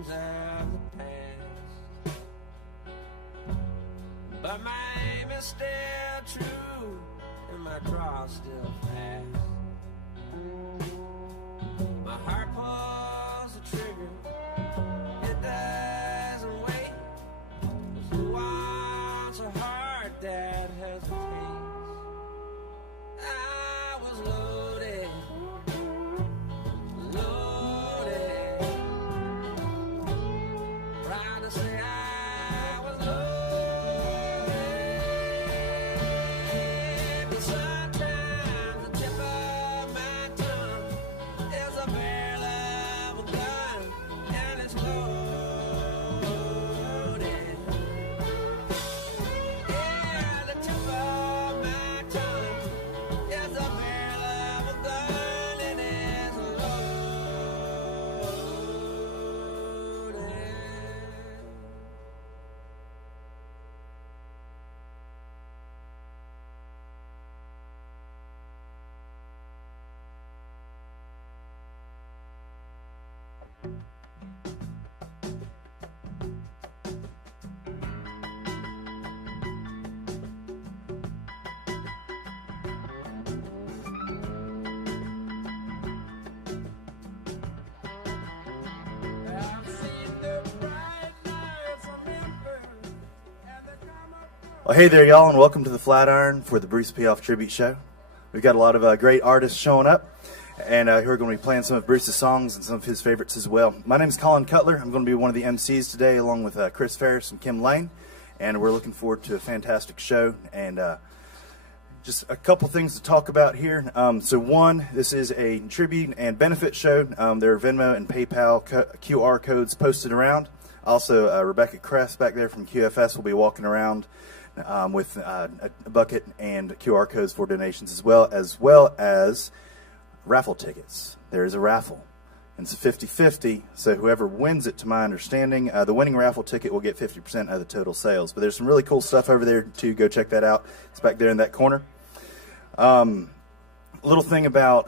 dreams of the past. But my aim is still true, and my draw's still fast. My heart pulls the trigger, it doesn't wait. 'Cause who wants a heart that hesitates? I was loaded, proud to say I was loaded. But sometimes the tip of my tongue is a barrel of a gun, and it's loaded. Yeah, the tip of my tongue is a barrel of a gun, and it's loaded. I've seen the bright lights of Memphis, and they come up. Well, hey there, y'all, and welcome to the Flatiron for the Bruce Piephoff Tribute Show. We've got a lot of great artists showing up, and who are going to be playing some of Bruce's songs and some of his favorites as well. My name is Colin Cutler. I'm going to be one of the MCs today, along with Chris Ferris and Kim Lane, and we're looking forward to a fantastic show. And just a couple things to talk about here. So one, this is a tribute and benefit show. There are Venmo and PayPal QR codes posted around. Also, Rebecca Kress back there from QFS will be walking around with a bucket and QR codes for donations, as well as raffle tickets. There is a raffle. And it's 50-50, so whoever wins it, to my understanding, the winning raffle ticket will get 50% of the total sales. But there's some really cool stuff over there, too. Go check that out. It's back there in that corner. A little thing about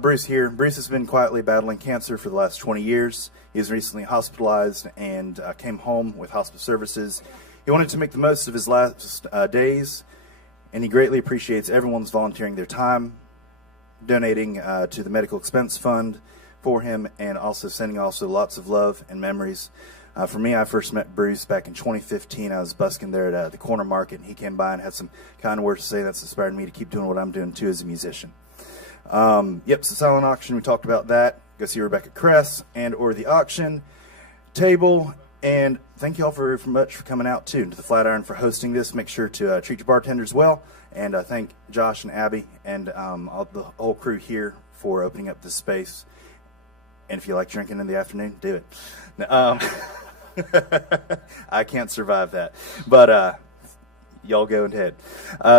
Bruce here. Bruce has been quietly battling cancer for the last 20 years. He was recently hospitalized and came home with hospice services. He wanted to make the most of his last days, and he greatly appreciates everyone's volunteering their time, donating to the medical expense fund for him, and also sending lots of love and memories. For me, I first met Bruce back in 2015. I was busking there at the corner market, and he came by and had some kind words to say. That's inspired me to keep doing what I'm doing, too, as a musician. So silent auction, we talked about that. Go see Rebecca Kress or the auction table. And thank you all very much for coming out, too, to the Flatiron for hosting this. Make sure to treat your bartenders well. And thank Josh and Abby and the whole crew here for opening up this space. And if you like drinking in the afternoon, do it. I can't survive that. But y'all go ahead.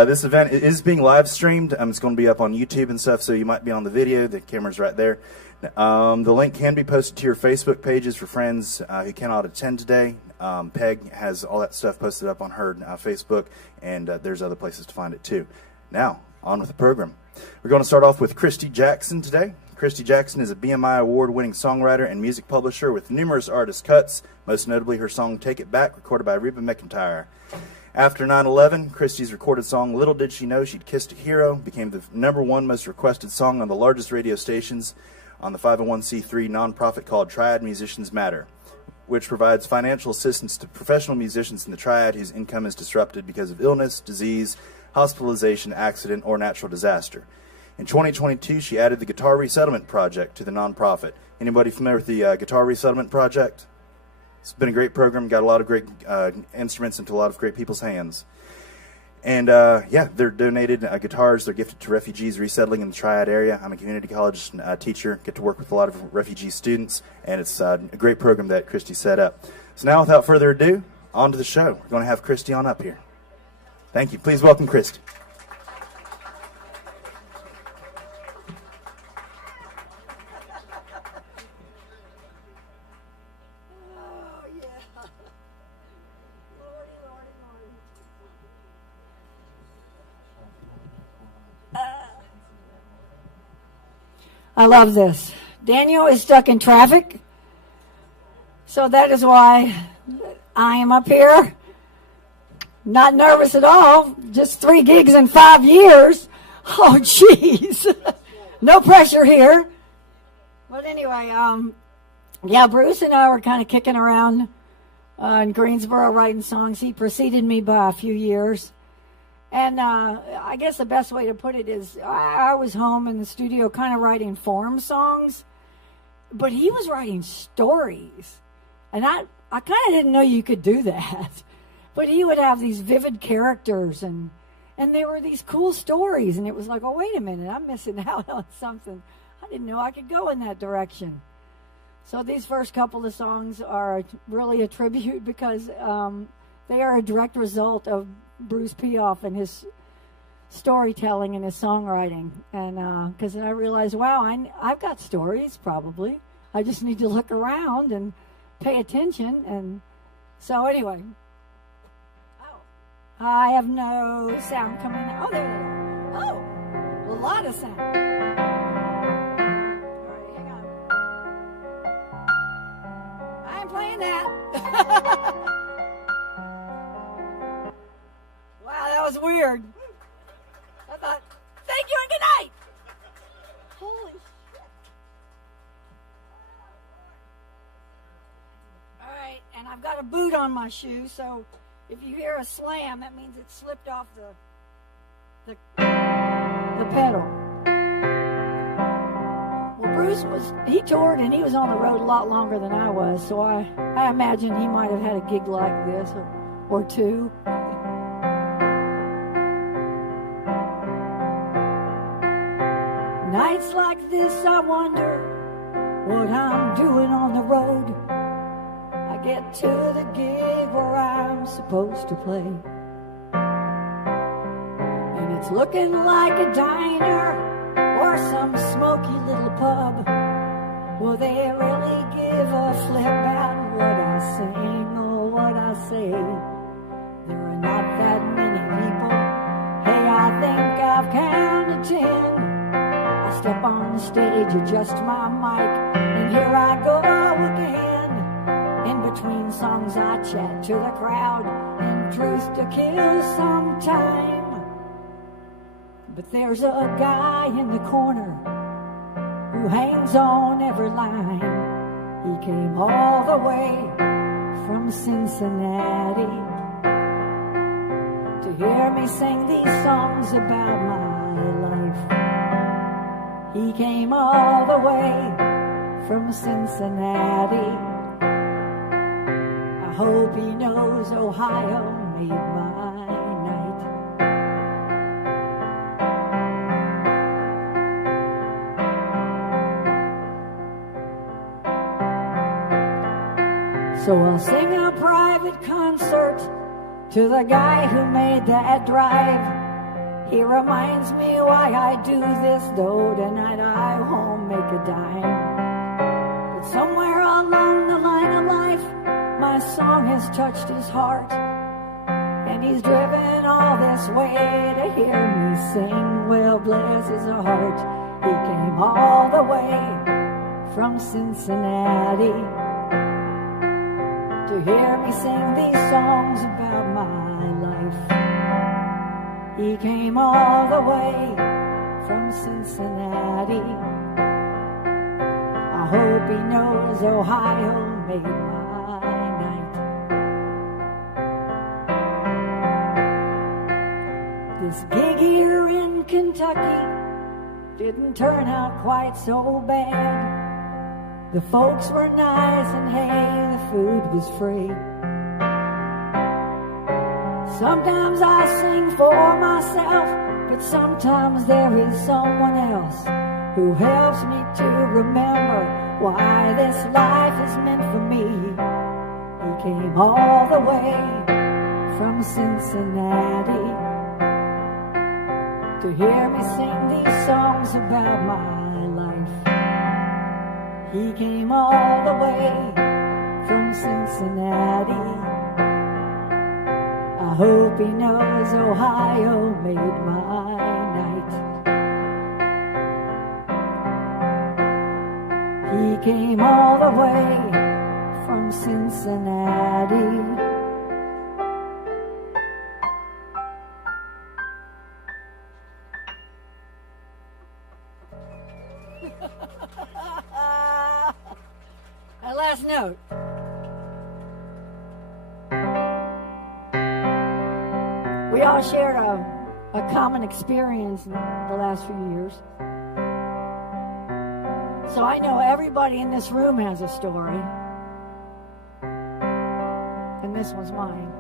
This event is being live streamed. It's going to be up on YouTube and stuff, so you might be on the video. The camera's right there. The link can be posted to your Facebook pages for friends who cannot attend today. Peg has all that stuff posted up on her Facebook, and there's other places to find it too. Now, on with the program. We're going to start off with Christy Jackson today. Christy Jackson is a BMI award-winning songwriter and music publisher with numerous artist cuts, most notably her song Take It Back, recorded by Reba McEntire. After 9/11, Christy's recorded song Little Did She Know She'd Kissed a Hero became the #1 most requested song on the largest radio stations on the 501c3 nonprofit called Triad Musicians Matter, which provides financial assistance to professional musicians in the Triad whose income is disrupted because of illness, disease, hospitalization, accident, or natural disaster. In 2022, she added the Guitar Resettlement Project to the nonprofit. Anybody familiar with the Guitar Resettlement Project? It's been a great program, got a lot of great instruments into a lot of great people's hands. And they're donated guitars. They're gifted to refugees resettling in the Triad area. I'm a community college teacher, get to work with a lot of refugee students, and it's a great program that Christy set up. So now, without further ado, on to the show. We're going to have Christy on up here. Thank you. Please welcome Christy. I love this. Daniel is stuck in traffic. So that is why I am up here. Not nervous at all. Just 3 gigs in 5 years. Oh, jeez. No pressure here. But anyway, yeah, Bruce and I were kind of kicking around in Greensboro writing songs. He preceded me by a few years. And I guess the best way to put it is I was home in the studio kind of writing form songs. But he was writing stories. And I kind of didn't know you could do that. But he would have these vivid characters, and there were these cool stories. And it was like, oh, wait a minute, I'm missing out on something. I didn't know I could go in that direction. So these first couple of songs are really a tribute because they are a direct result of Bruce Piephoff and his storytelling and his songwriting. And because I realized, wow, I've got stories probably. I just need to look around and pay attention. And so anyway, I have no sound coming out. Oh, there they are. Oh, a lot of sound. All right, hang on. I ain't playing that. Wow, that was weird. I thought, thank you and good night. Holy shit. All right, and I've got a boot on my shoe, so if you hear a slam, that means it slipped off the pedal. Well, Bruce he toured and he was on the road a lot longer than I was, so I imagine he might have had a gig like this or two. Nights like this, I wonder what I'm doing on the road. I get to the gig where I'm supposed to play, and it's looking like a diner or some smoky little pub. Will they really give a flip at what I sing or what I say? There are not that many people. Hey, I think I've counted 10. I step on the stage, adjust my mic, and here I go again. In between songs I chat to the crowd, and truth to kill some time. But there's a guy in the corner who hangs on every line. He came all the way from Cincinnati to hear me sing these songs about my life. He came all the way from Cincinnati. I hope he knows Ohio made my night. So I'll sing a private concert to the guy who made that drive. He reminds me why I do this, though tonight I won't make a dime. But somewhere along the line of life, my song has touched his heart, and he's driven all this way to hear me sing. Well, bless his heart, he came all the way from Cincinnati to hear me sing these songs about my life. He came all the way from Cincinnati. I hope he knows Ohio made my night. This gig here in Kentucky didn't turn out quite so bad. The folks were nice and hey, the food was free. Sometimes I sing for myself, but sometimes there is someone else who helps me to remember why this life is meant for me. He came all the way from Cincinnati to hear me sing these songs about my life. He came all the way from Cincinnati. I hope he knows Ohio made my night. He came all the way from from Cincinnati. That last note. We all shared a common experience in the last few years. So I know everybody in this room has a story. And this one's mine.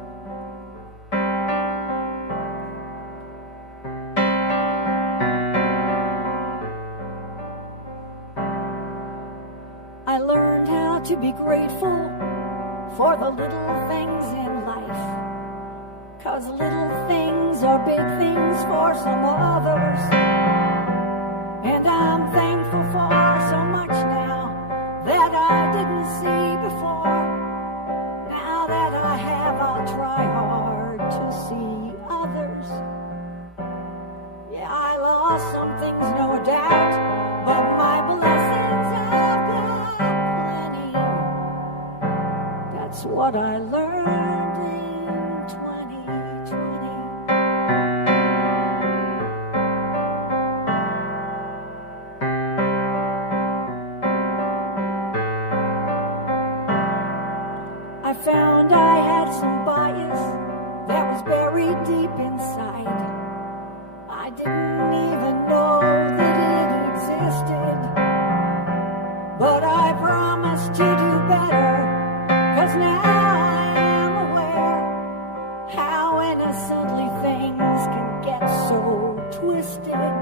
I learned how to be grateful for the little things in life. 'Cause little things are big things for some others. And I'm thankful for so much now that I didn't see before. Now that I have, I'll try hard to see others. Yeah, I lost some things, no doubt, but my blessings I've got plenty. That's what I learned in 2020. I found I had some bias that was buried deep inside. I didn't even know that it existed. But I promised to do better, 'cause now I am aware how innocently things can get so twisted.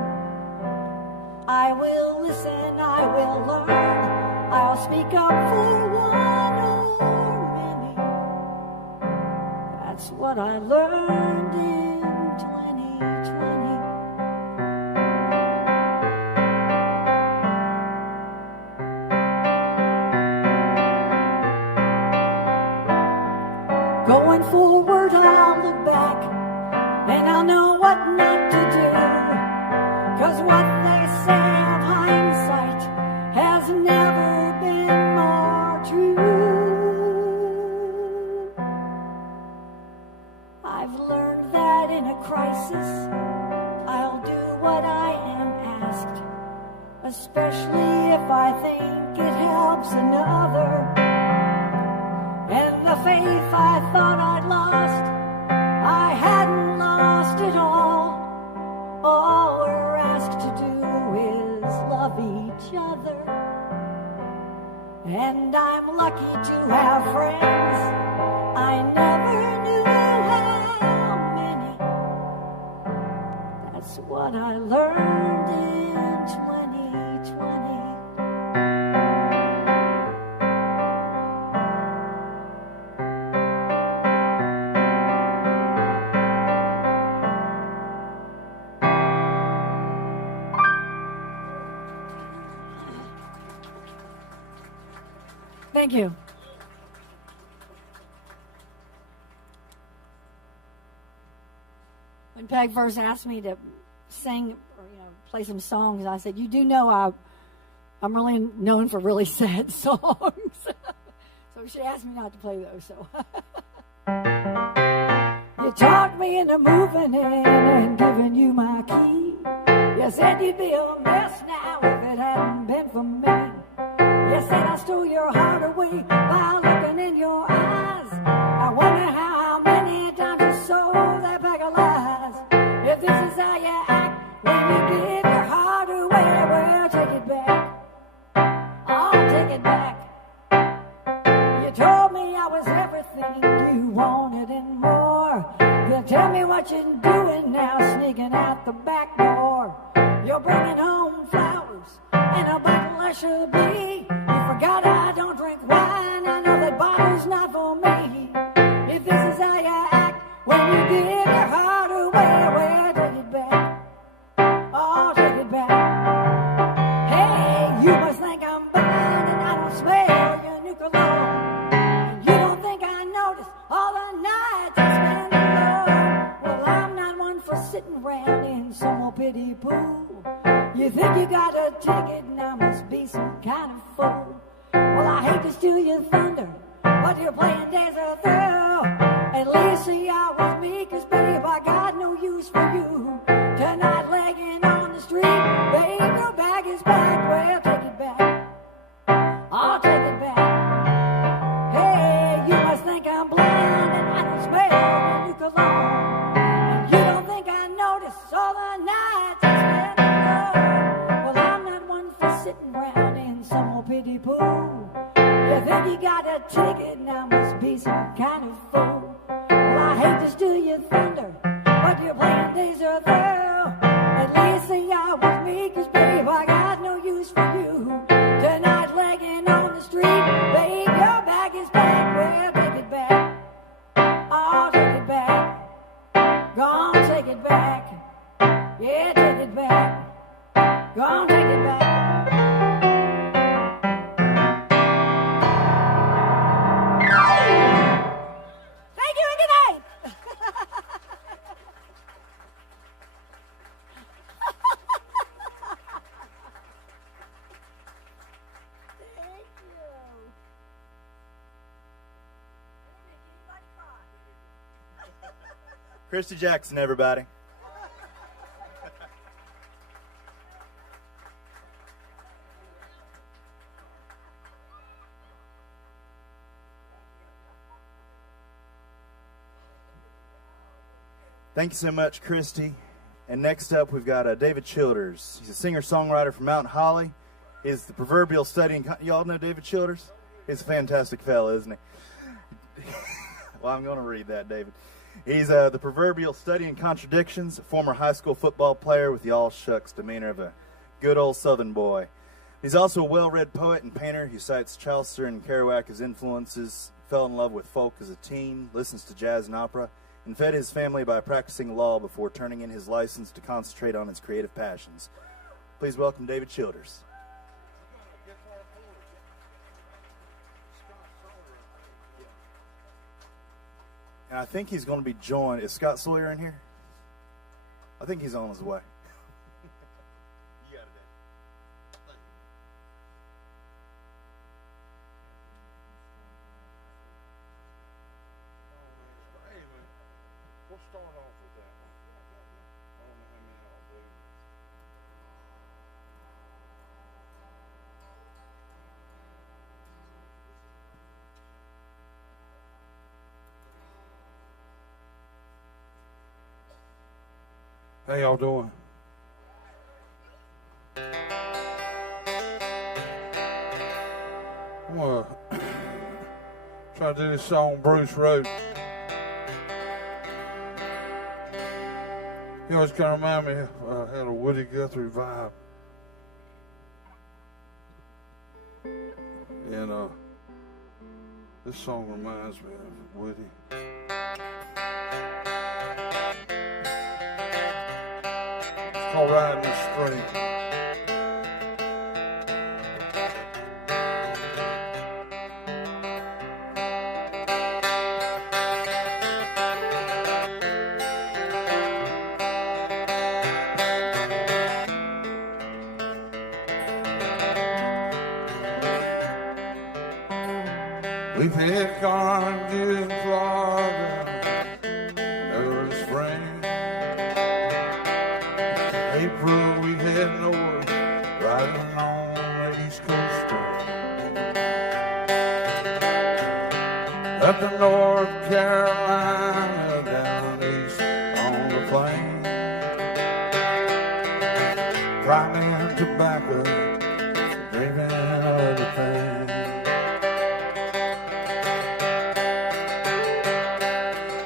I will listen, I will learn, I'll speak up for one or many. That's what I learned in 2020. Going forward, I'll look back and I'll know what not to do. 'Cause what they say of hindsight has never been more true. I've learned that in a crisis, I'll do what I am asked, especially if I think it helps another. And the faith I thought I'd lost, I hadn't lost it all. All we're asked to do is love each other. And I'm lucky to have friends I never knew how many. That's what I learned in 2020. Thank you. When Peg first asked me to sing or play some songs, I said, "You do know I'm really known for really sad songs." So she asked me not to play those. So you talked me into moving in and giving you my key. You said you'd be a mess now if it hadn't been for me. You said I stole your heart away by looking in your eyes. I wonder how many times you sold that bag of lies. If this is how you act when you give your heart away, well, take it back. I'll take it back. You told me I was everything you wanted and more. Then tell me what you're doing now, sneaking out the back door. You're bringing home flowers and a bottle of Chablis. You forgot I don't drink wine. I know that bottle's not for me. If this is how you act when you give your heart away, well, take it back. Oh, take it back. Hey, you must think I'm blind and I don't smell your new cologne. You don't think I noticed all the nights I spend alone. Well, I'm not one for sitting around in some old pity pool. You think you got a ticket and I must be some kind of fool. Well, I hate to steal your thunder, but but you're playing desert through. At least see I was me, 'cause babe, I got no use for you. Tonight legging on the street, babe, your bag is packed. Well, take it back. I'll take it back. Hey, you must think I'm blind and I don't smell your new cologne. And you don't think I notice all the nights I spend alone. Well, I'm not one for sitting around in some old pity pool. You think you got a ticket, now must be some kind of fool. Well, I hate to steal your thunder, but you're playing desert through. At least say I was me, 'cause babe, I got no use for you. Tonight legging on the street, babe, your bag is packed. Well, take it back. I'll take it back. Go on, take it back. Yeah, take it back. Go on, take it back. Thank you and good night. Thank you. Christy Jackson, everybody. Thank you so much, Christy. And next up, we've got David Childers. He's a singer-songwriter from Mount Holly. He's the proverbial studying... Y'all know David Childers? He's a fantastic fella, isn't he? Well, I'm going to read that, David. He's the proverbial studying contradictions, a former high school football player with the all-shucks demeanor of a good old Southern boy. He's also a well-read poet and painter. He cites Chaucer and Kerouac as influences, fell in love with folk as a teen, listens to jazz and opera, and fed his family by practicing law before turning in his license to concentrate on his creative passions. Please welcome David Childers. And I think he's going to be joined. Is Scott Sawyer in here? I think he's on his way. You got it, David. We'll start off with that one. I don't know how many I'll do. How y'all doing? I'm gonna try to do this song Bruce wrote. You always kind of remind me of had a Woody Guthrie vibe. And this song reminds me of Woody. It's called Riding the Stream. We've had oranges in Florida early spring. April we head north, riding on the East Coast. Up in North Carolina, down east on the plain. Priming tobacco, dreaming of other things.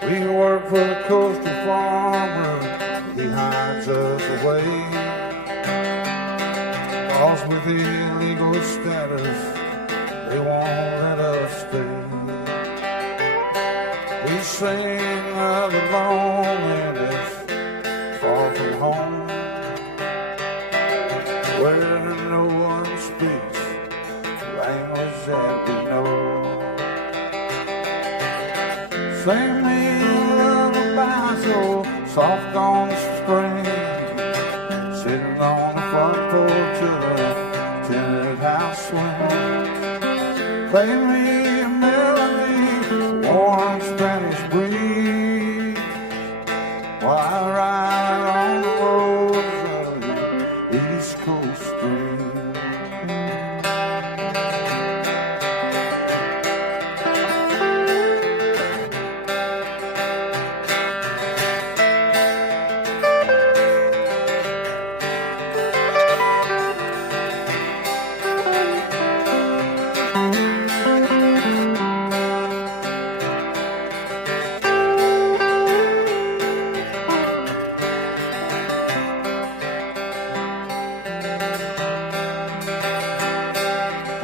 We work for the coastal farmer, he hides us away. Cause with illegal status, they won't let us stay. We sing of the loneliness, far from home, where no one speaks language that we know. Sing me so soft on the string, sitting on the front porch of the tenant house swing. Play me a melody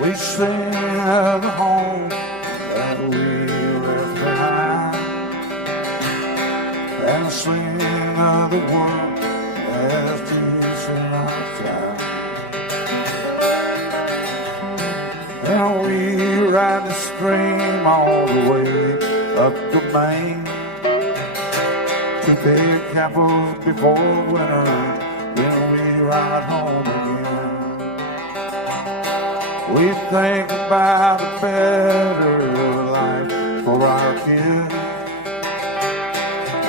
We sing of the home that we left behind, and sing of the world as deep in our time. And we ride the stream all the way up to Maine, to big apples before winter, then we ride home again. We think about a better life for our kids.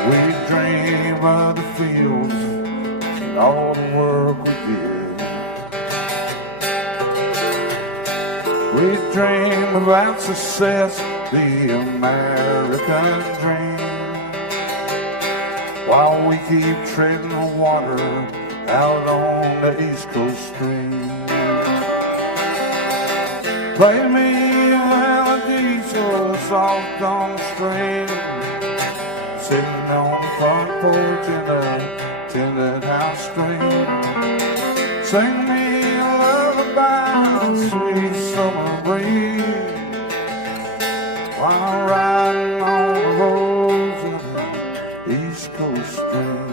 We dream of the fields and all the work we did. We dream about success, the American dream, while we keep treading the water out on the East Coast stream. Play me a melody so soft on the string, sitting on the front porch in the tinted house string. Sing me a lullaby, sweet summer breeze, while riding on the roads of the East Coast stream.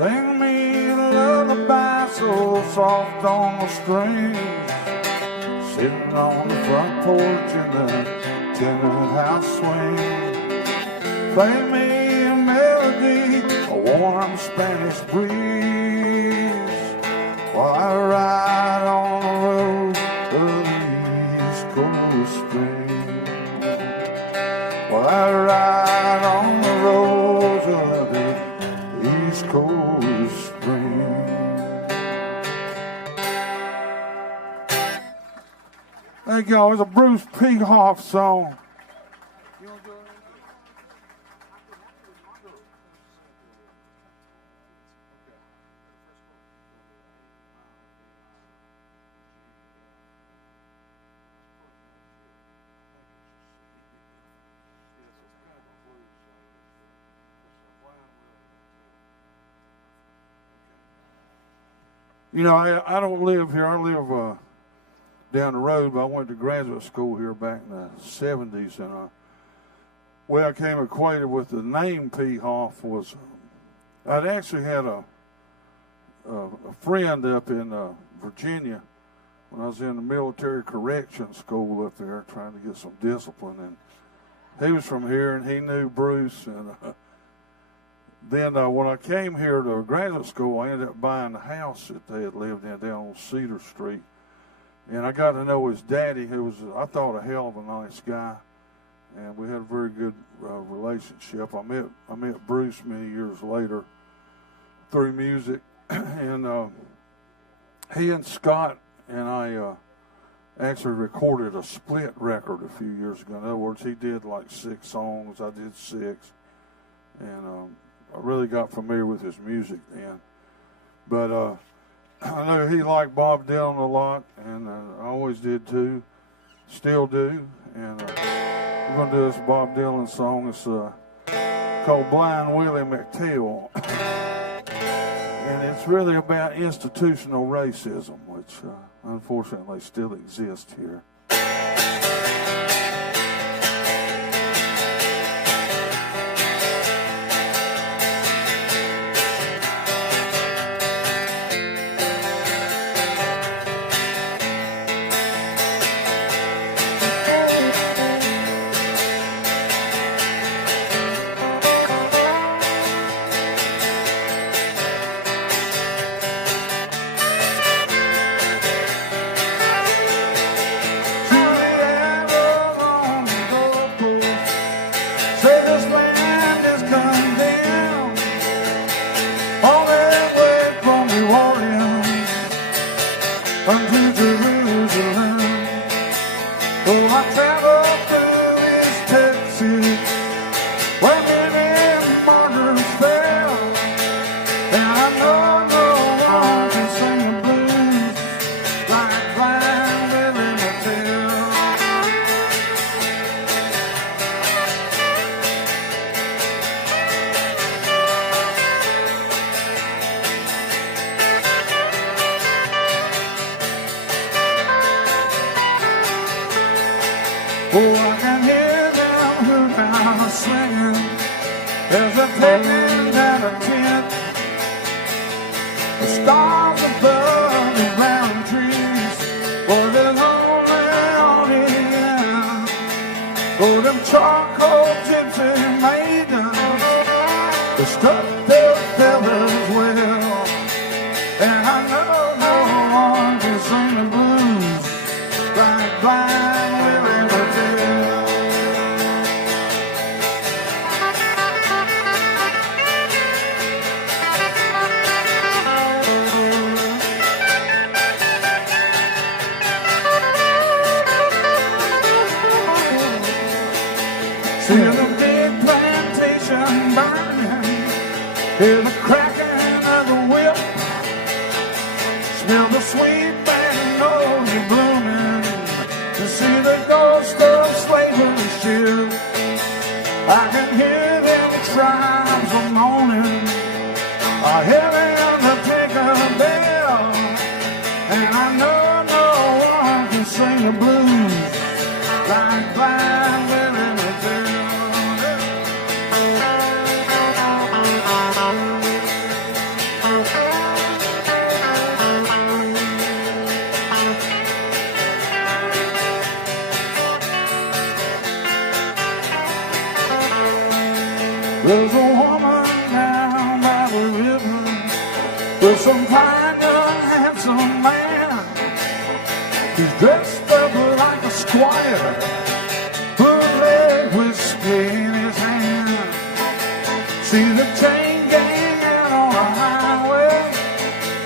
Sing me a lullaby so soft on the strings, sitting on the front porch in the tenant house swing. Play me a melody, a warm Spanish breeze, while I ride on the road of the East Coast stream. While I ride on the roads of the East Coast stream. Thank y'all. It's a Bruce Piephoff song. You know, I don't live here. I live down the road, but I went to graduate school here back in the 70s. And way I came acquainted with the name Piephoff was I'd actually had a friend up in Virginia when I was in the military correction school up there trying to get some discipline. And he was from here, and he knew Bruce. And then when I came here to graduate school, I ended up buying the house that they had lived in down on Cedar Street. And I got to know his daddy, who was, I thought, a hell of a nice guy. And we had a very good relationship. I met Bruce many years later through music. And he and Scott and I actually recorded a split record a few years ago. In other words, he did like 6 songs, I did 6. And I really got familiar with his music then. But I know he liked Bob Dylan a lot, and I always did too, still do. And we're going to do this Bob Dylan song. It's called Blind Willie McTell. And it's really about institutional racism, which unfortunately still exists here. Unto Jerusalem, oh, I Oh, I can hear them who now singing as they're taking down a tent. The stars above the round trees, for there's only on the end. For them charcoal gypsy maidens, they struck their feathers well. And I know no one can sing the blues like Blind Willie McTell. See the big plantation burning, hear the cracking of the whip, smell the sweet magnolia blooming, to see the ghost of slavery ship. I can hear them tribes a moaning, a heavy undertaker bell, and I know no one can sing the blues like Blind Willie McTell. There's a woman down by the river with some fine young handsome man. He's dressed up like a squire, bootleg whiskey in his hand. See the chain gang out on the highway,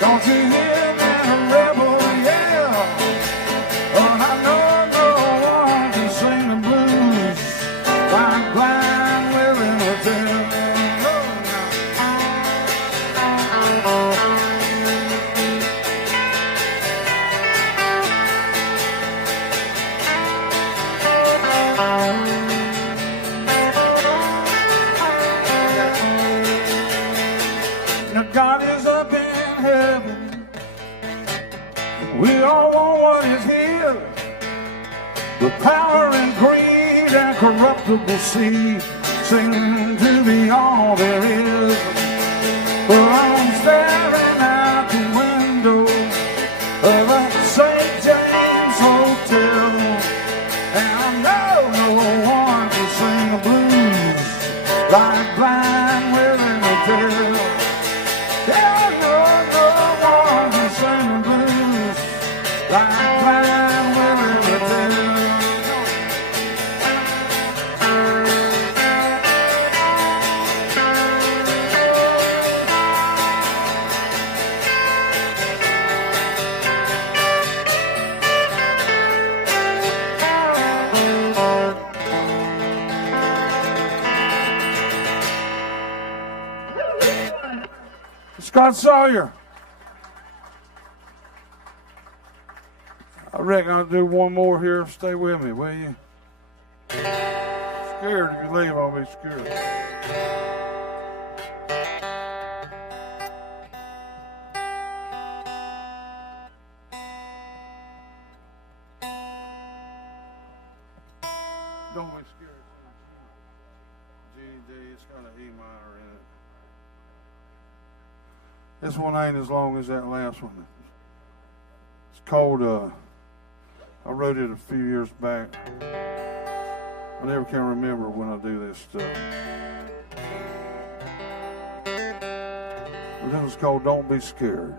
don't you hear that rebel yell? Oh, I know no one can sing the blues like Blind Willie McTell. Now God is up in heaven, we all want what is his, the power and greed and corruptible seed, singing to be all there is. Well, I'm staring out the window of a St. James Hotel, and I know no one can sing the blues like Blind Willie McTell. Yeah, I know no one can sing the blues like Blind Willie McTell. Scott Sawyer. I reckon I'll do one more here. Stay with me, will you? Scared if you leave, I'll be scared. Don't be scared. G, it's got an E minor in it. This one ain't as long as that last one. It's called, I wrote it a few years back. I never can remember when I do this stuff. But this one's called Don't Be Scared.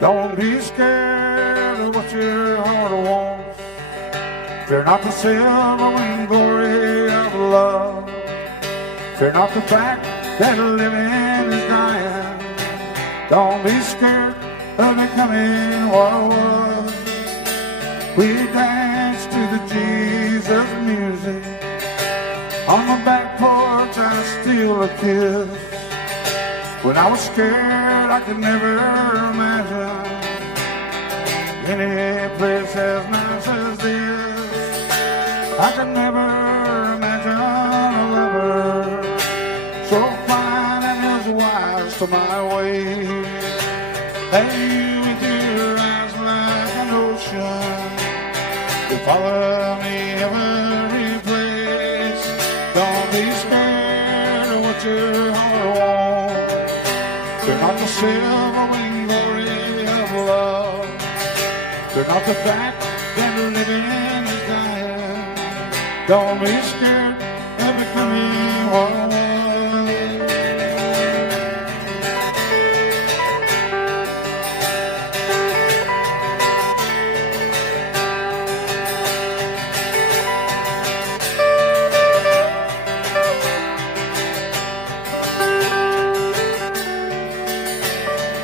Don't be scared of what your heart wants. Fear not the silver and glory of love. Fear not the fact that living is dying. Don't be scared of becoming what was. We dance to the Jesus music. On the back porch I steal a kiss. When I was scared I could never imagine any place as nice as this. could never imagine a lover so fine and as wise to my way. Hey, with your eyes like an ocean, you follow me every place. Don't be scared of what your heart wants. They're not the silver-winged glory of love. They're not the fact that living is dying. Don't be scared of becoming one.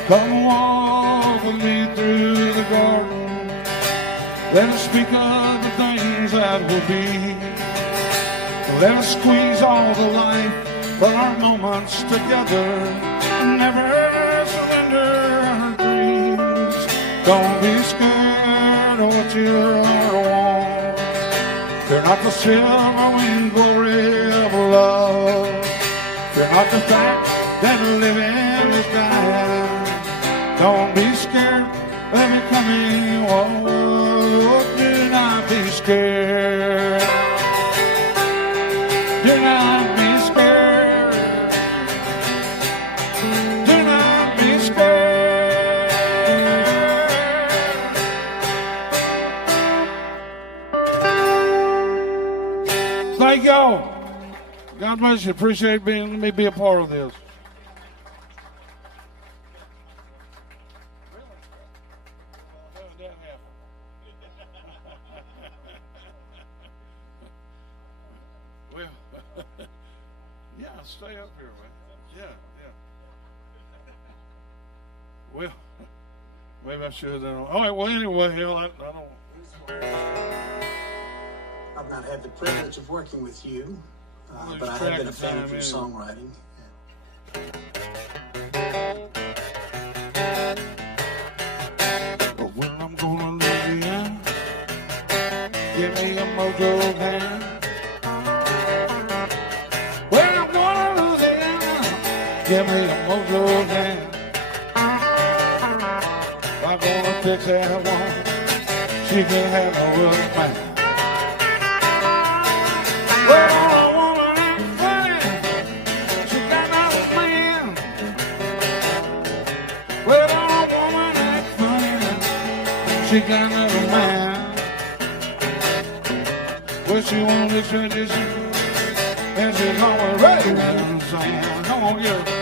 Come walk with me through the garden. Let us speak of the things that will be. Let us squeeze all the life from our moments together. Never surrender our dreams. Don't be scared of what your heart wants. They're not the silver-winged glory of love. They're not the fact that living is dying. Don't be scared of becoming one. Do not be scared. Do not be scared. Do not be scared. Thank y'all. God bless you. Appreciate letting me be a part of this. Well, yeah, stay up here, man. Yeah, yeah. Well, maybe I should have done. All right, well, anyway, hell, I don't. I've not had the privilege of working with you, but I have been a fan of your songwriting. Well, I'm gonna Louisiana, give me a mojo hand. Well, I'm gonna Louisiana, give me a mojo hand. I'm gonna fix that woman, she can have no other man. Well, I wanna act funny, she got no man. Well, I wanna act funny, she got another man. Well, she won't be tradition, and she's always ready to sing. Come on, get her.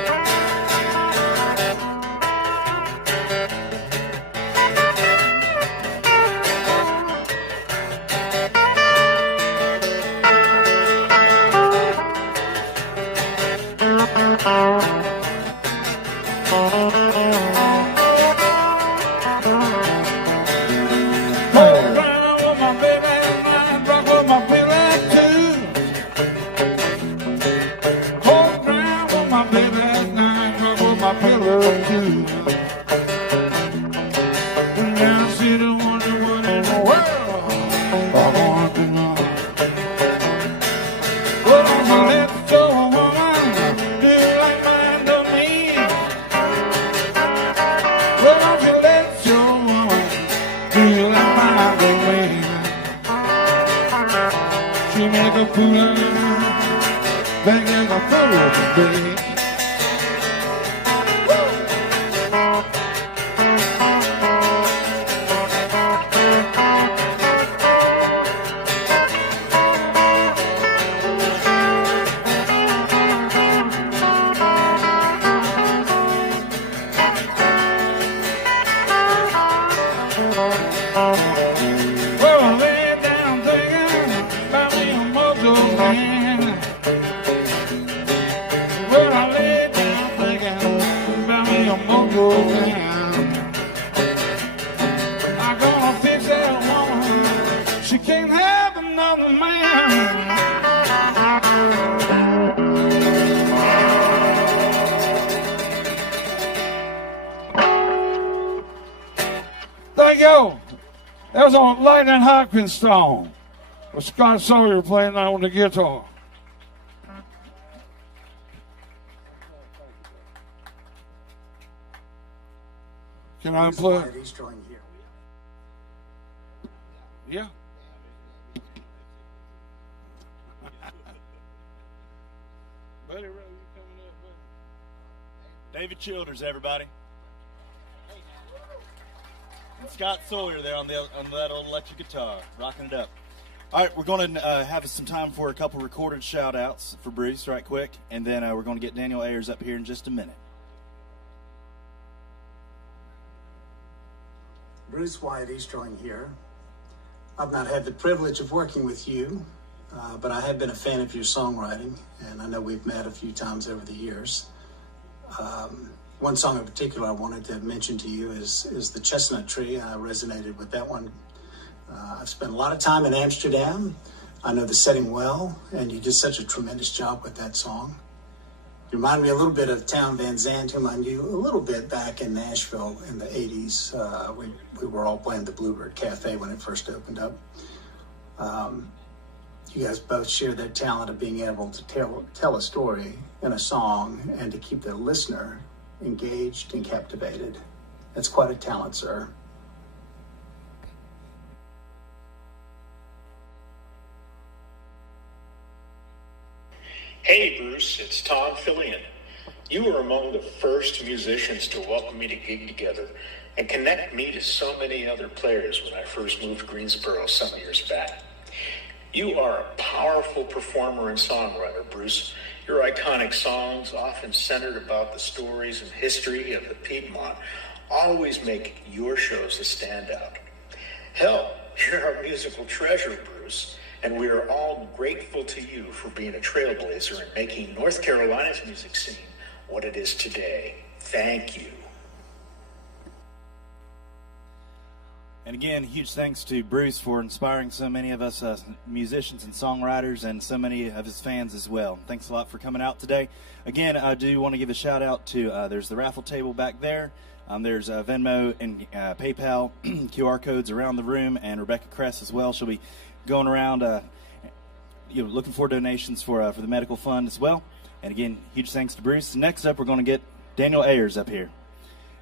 That was on Lightning Hopkins song. with Scott Sawyer playing on the guitar. Can I unplug? Yeah. Buddy, you coming up, buddy? David Childers, everybody. And Scott Sawyer there on that old electric guitar, rocking it up. All right, we're going to have some time for a couple recorded shout-outs for Bruce right quick, and then we're going to get Daniel Ayers up here in just a minute. Bruce Wyatt Easterling here. I've not had the privilege of working with you, but I have been a fan of your songwriting, and I know we've met a few times over the years. One song in particular I wanted to mention to you is The Chestnut Tree. I resonated with that one. I've spent a lot of time in Amsterdam. I know the setting well, and you did such a tremendous job with that song. You remind me a little bit of Town Van Zandt, whom I knew a little bit back in Nashville in the 80s. We were all playing the Bluebird Cafe when it first opened up. You guys both share that talent of being able to tell a story in a song and to keep the listener engaged and captivated. That's quite a talent, sir. Hey Bruce, it's Tom Fillion. You were among the first musicians to welcome me to gig together and connect me to so many other players when I first moved to Greensboro some years back. You are a powerful performer and songwriter, Bruce. Your iconic songs, often centered about the stories and history of the Piedmont, always make your shows a standout. Hell, you're our musical treasure, Bruce. And we are all grateful to you for being a trailblazer and making North Carolina's music scene what it is today. Thank you. And again, huge thanks to Bruce for inspiring so many of us musicians and songwriters and so many of his fans as well. Thanks a lot for coming out today. Again, I do want to give a shout out to, there's the raffle table back there. There's Venmo and PayPal QR codes around the room, and Rebecca Kress as well. She'll be going around looking for donations for the medical fund as well. And again, huge thanks to Bruce. Next up, we're going to get Daniel Ayers up here.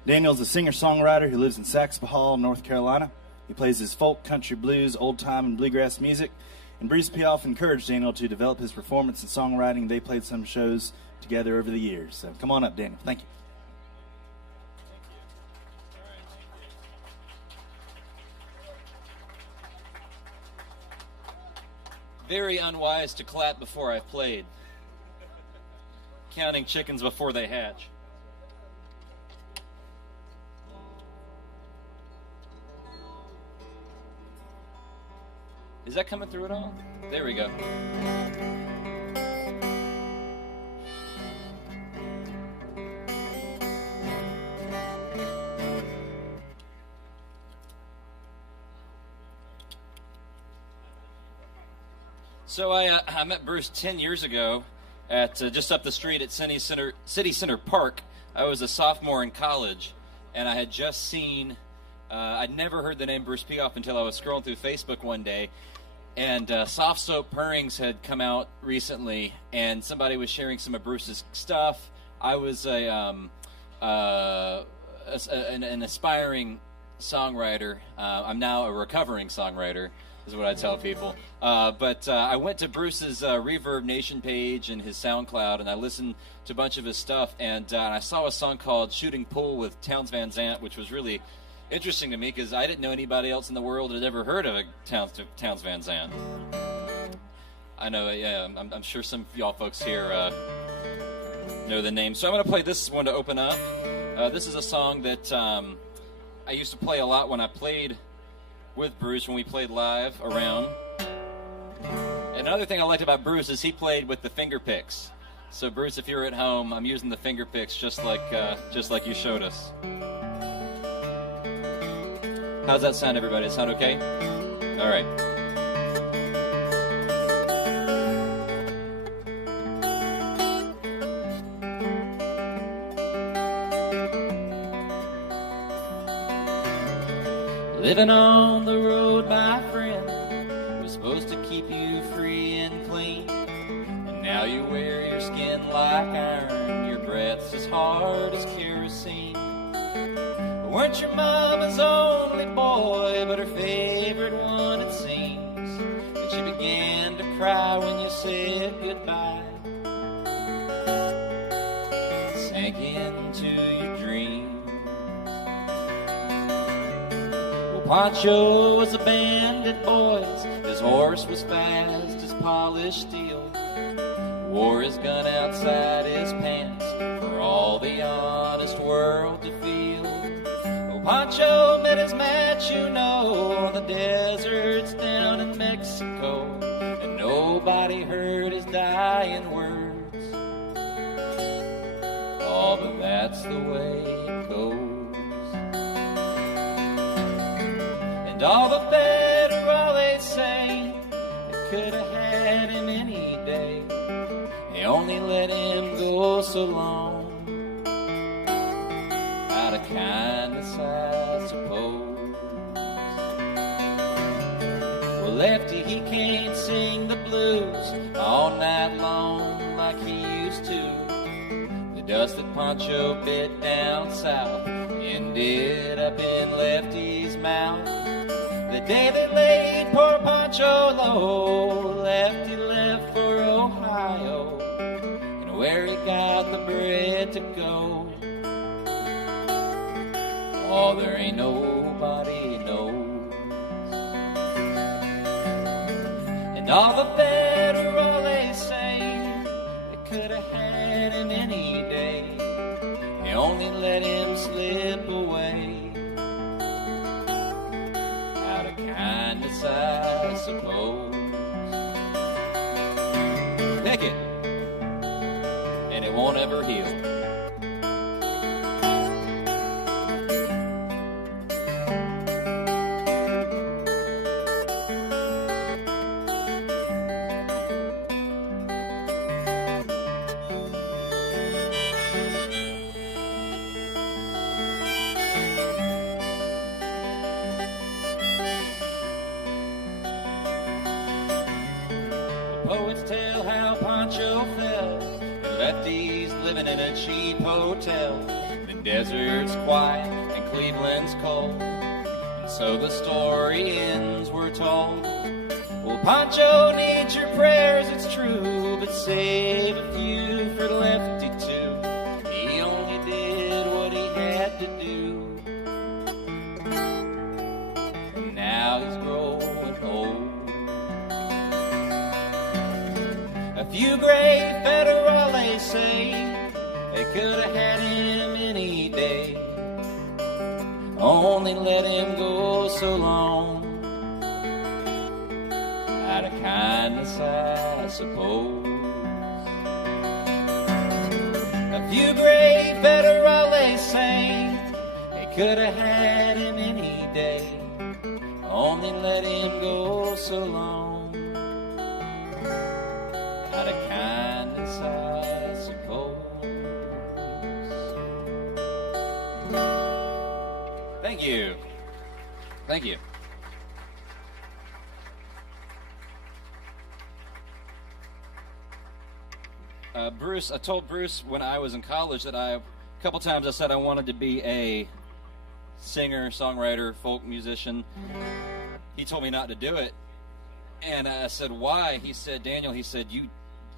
Daniel's a singer-songwriter who lives in Saxby Hall, North Carolina. He plays his folk, country, blues, old-time, and bluegrass music. And Bruce Piephoff encouraged Daniel to develop his performance and songwriting. They played some shows together over the years. So come on up, Daniel. Thank you. Very unwise to clap before I've played. Counting chickens before they hatch. Is that coming through at all? There we go. So I met Bruce 10 years ago at just up the street at City Center Park. I was a sophomore in college, and I had just seen, I'd never heard the name Bruce Piephoff until I was scrolling through Facebook one day, and Soft Soap Purrings had come out recently, and somebody was sharing some of Bruce's stuff. I was an aspiring songwriter. I'm now a recovering songwriter, is what I tell people. But I went to Bruce's Reverb Nation page and his SoundCloud, and I listened to a bunch of his stuff, and I saw a song called Shooting Pool with Towns Van Zandt, which was really interesting to me because I didn't know anybody else in the world had ever heard of a Towns Van Zandt. I know, yeah, I'm sure some of y'all folks here know the name. So I'm going to play this one to open up. This is a song that I used to play a lot when I played with Bruce, when we played live around. And another thing I liked about Bruce is he played with the finger picks. So Bruce, if you're at home, I'm using the finger picks just like you showed us. How's that sound, everybody? Does it sound okay? All right. Living on the road, my friend, was supposed to keep you free and clean. And now you wear your skin like iron, your breath's as hard as kerosene. But weren't your mama's only boy, but her favorite one it seems. And she began to cry when you said goodbye. Sank into your dreams. Well, Pancho was a bandit, boys. His horse was fast as polished steel. Wore his gun outside his pants for all the honest world to feel. Well, Pancho met his match, you know, on the deserts down in Mexico, and nobody heard his dying words. Oh, but that's the way it goes. And all the federales say they could have had him any day. They only let him go so long, out of kindness, I suppose. Well, Lefty, he can't sing the blues all night long like he used to. The dust that Pancho bit down south ended up in Lefty's mouth. The day they laid poor Pancho low, Lefty left for Ohio, and where he got the bread to go, oh, there ain't nobody knows. And all the federales say they could have had him any day. They only let him slip away, out of kindness, I suppose. Pick it, and it won't ever heal. Poets tell how Pancho fell, and Lefty's living in a cheap hotel. The desert's quiet and Cleveland's cold, and so the story ends, we're told. Well, Pancho needs your prayers, it's true, but save a few for Lefty too. He only did what he had to do, and now he's growing old. A few great federales say they could have had him any day, only let him go so long, out of kindness, I suppose. A few great federales say they could have had him any day, only let him go so long, out of kindness, I suppose. Thank you. Thank you. Bruce, I told Bruce when I was in college that a couple times I said I wanted to be a singer, songwriter, folk musician. He told me not to do it. And I said, why? He said, Daniel, he said,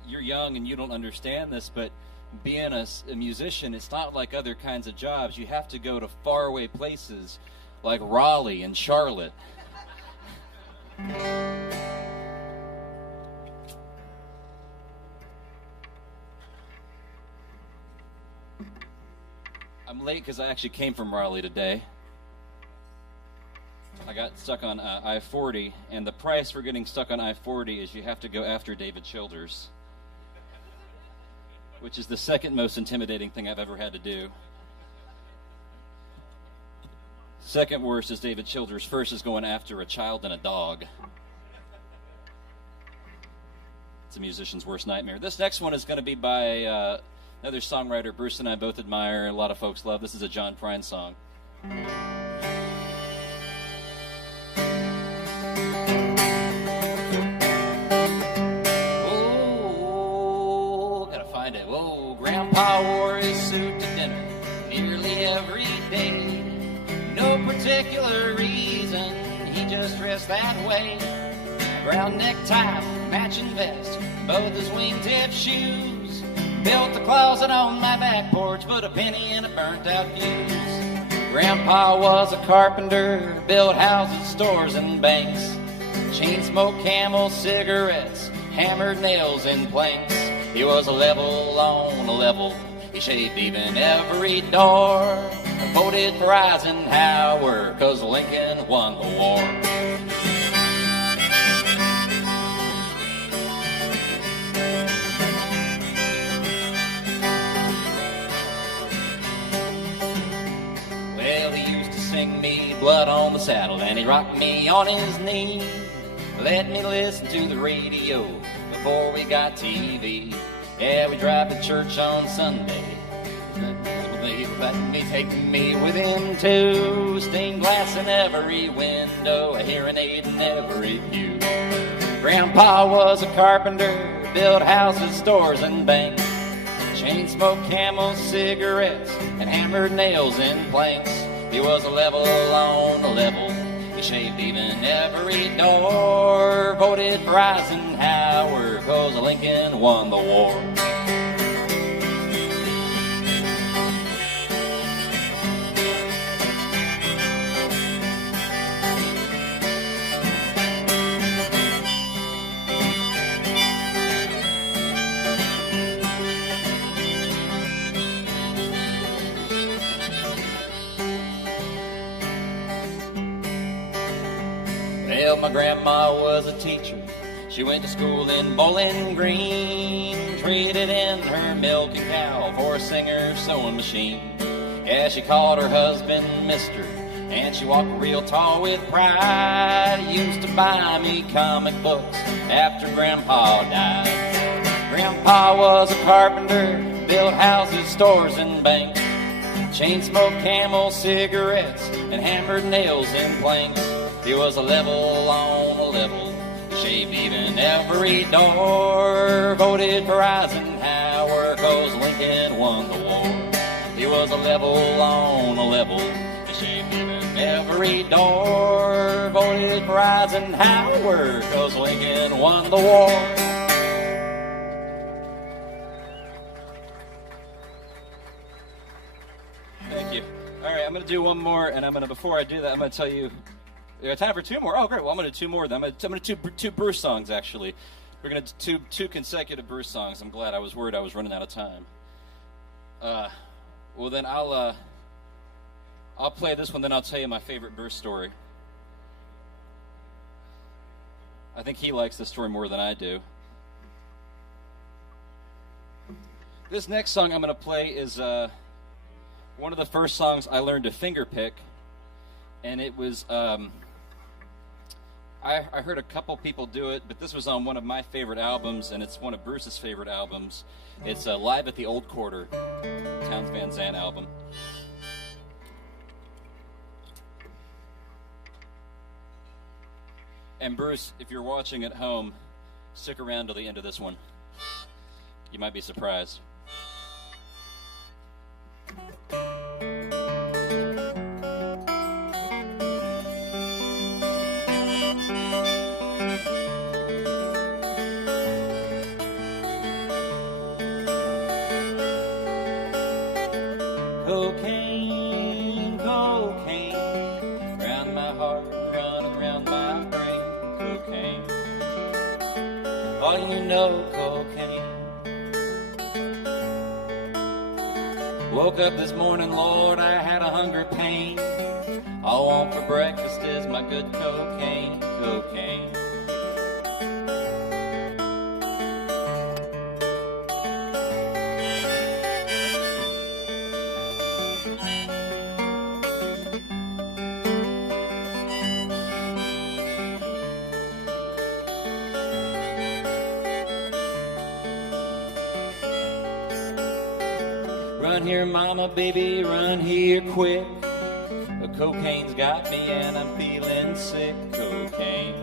you're young and you don't understand this, but being a musician, it's not like other kinds of jobs. You have to go to faraway places like Raleigh and Charlotte. I'm late because I actually came from Raleigh today. I got stuck on I-40, and the price for getting stuck on I-40 is you have to go after David Childers, which is the second most intimidating thing I've ever had to do. Second worst is David Childers. First is going after a child and a dog. It's a musician's worst nightmare. This next one is going to be by another songwriter Bruce and I both admire, a lot of folks love. This is a John Prine song. particular reason, he just dressed that way. A brown necktie, matching vest, both his wingtip shoes. Built a closet on my back porch, put a penny in a burnt out fuse. Grandpa was a carpenter, built houses, stores, and banks. Chain smoked Camel cigarettes, hammered nails and planks. He was a level on a level, he shaved even every door. Voted for Eisenhower, 'cause Lincoln won the war. Well, he used to sing me Blood on the Saddle, and he rocked me on his knee. Let me listen to the radio before we got TV. Yeah, we drive to church on Sunday. He let me take me with him too. Stained glass in every window, a hearing aid in every pew. Grandpa was a carpenter, built houses, stores, and banks. Chain smoked Camel cigarettes and hammered nails in planks. He was a level on a level, he shaved even every door. Voted for Eisenhower, 'cause Lincoln won the war. Well, my grandma was a teacher. She went to school in Bowling Green. Traded in her milking cow for a Singer sewing machine. Yeah, she called her husband Mister, and she walked real tall with pride. Used to buy me comic books after Grandpa died. Grandpa was a carpenter, built houses, stores, and banks. Chain smoked Camel cigarettes and hammered nails in planks. He was a level on a level, he shaved even every door. Voted for Eisenhower, 'cause Lincoln won the war. He was a level on a level, he shaved even every door. Voted for Eisenhower, 'cause Lincoln won the war. Thank you. All right, I'm going to do one more, and before I do that, I'm going to tell you. We got time for two more. Oh, great. Well, I'm going to do two more. I'm going to do two Bruce songs, actually. We're going to do two consecutive Bruce songs. I'm glad. I was worried I was running out of time. Well, then I'll play this one, then I'll tell you my favorite Bruce story. I think he likes this story more than I do. This next song I'm going to play is one of the first songs I learned to finger pick, and it was... I heard a couple people do it, but this was on one of my favorite albums, and it's one of Bruce's favorite albums. It's Live at the Old Quarter, Townes Van Zandt album. And Bruce, if you're watching at home, stick around till the end of this one. You might be surprised. Cocaine, cocaine, round my heart, running round my brain. Cocaine, all you know, cocaine. Woke up this morning, Lord, I had a hunger pain. All I want for breakfast is my good cocaine, cocaine. Run here, mama, baby, run here quick. The cocaine's got me and I'm feeling sick. Cocaine.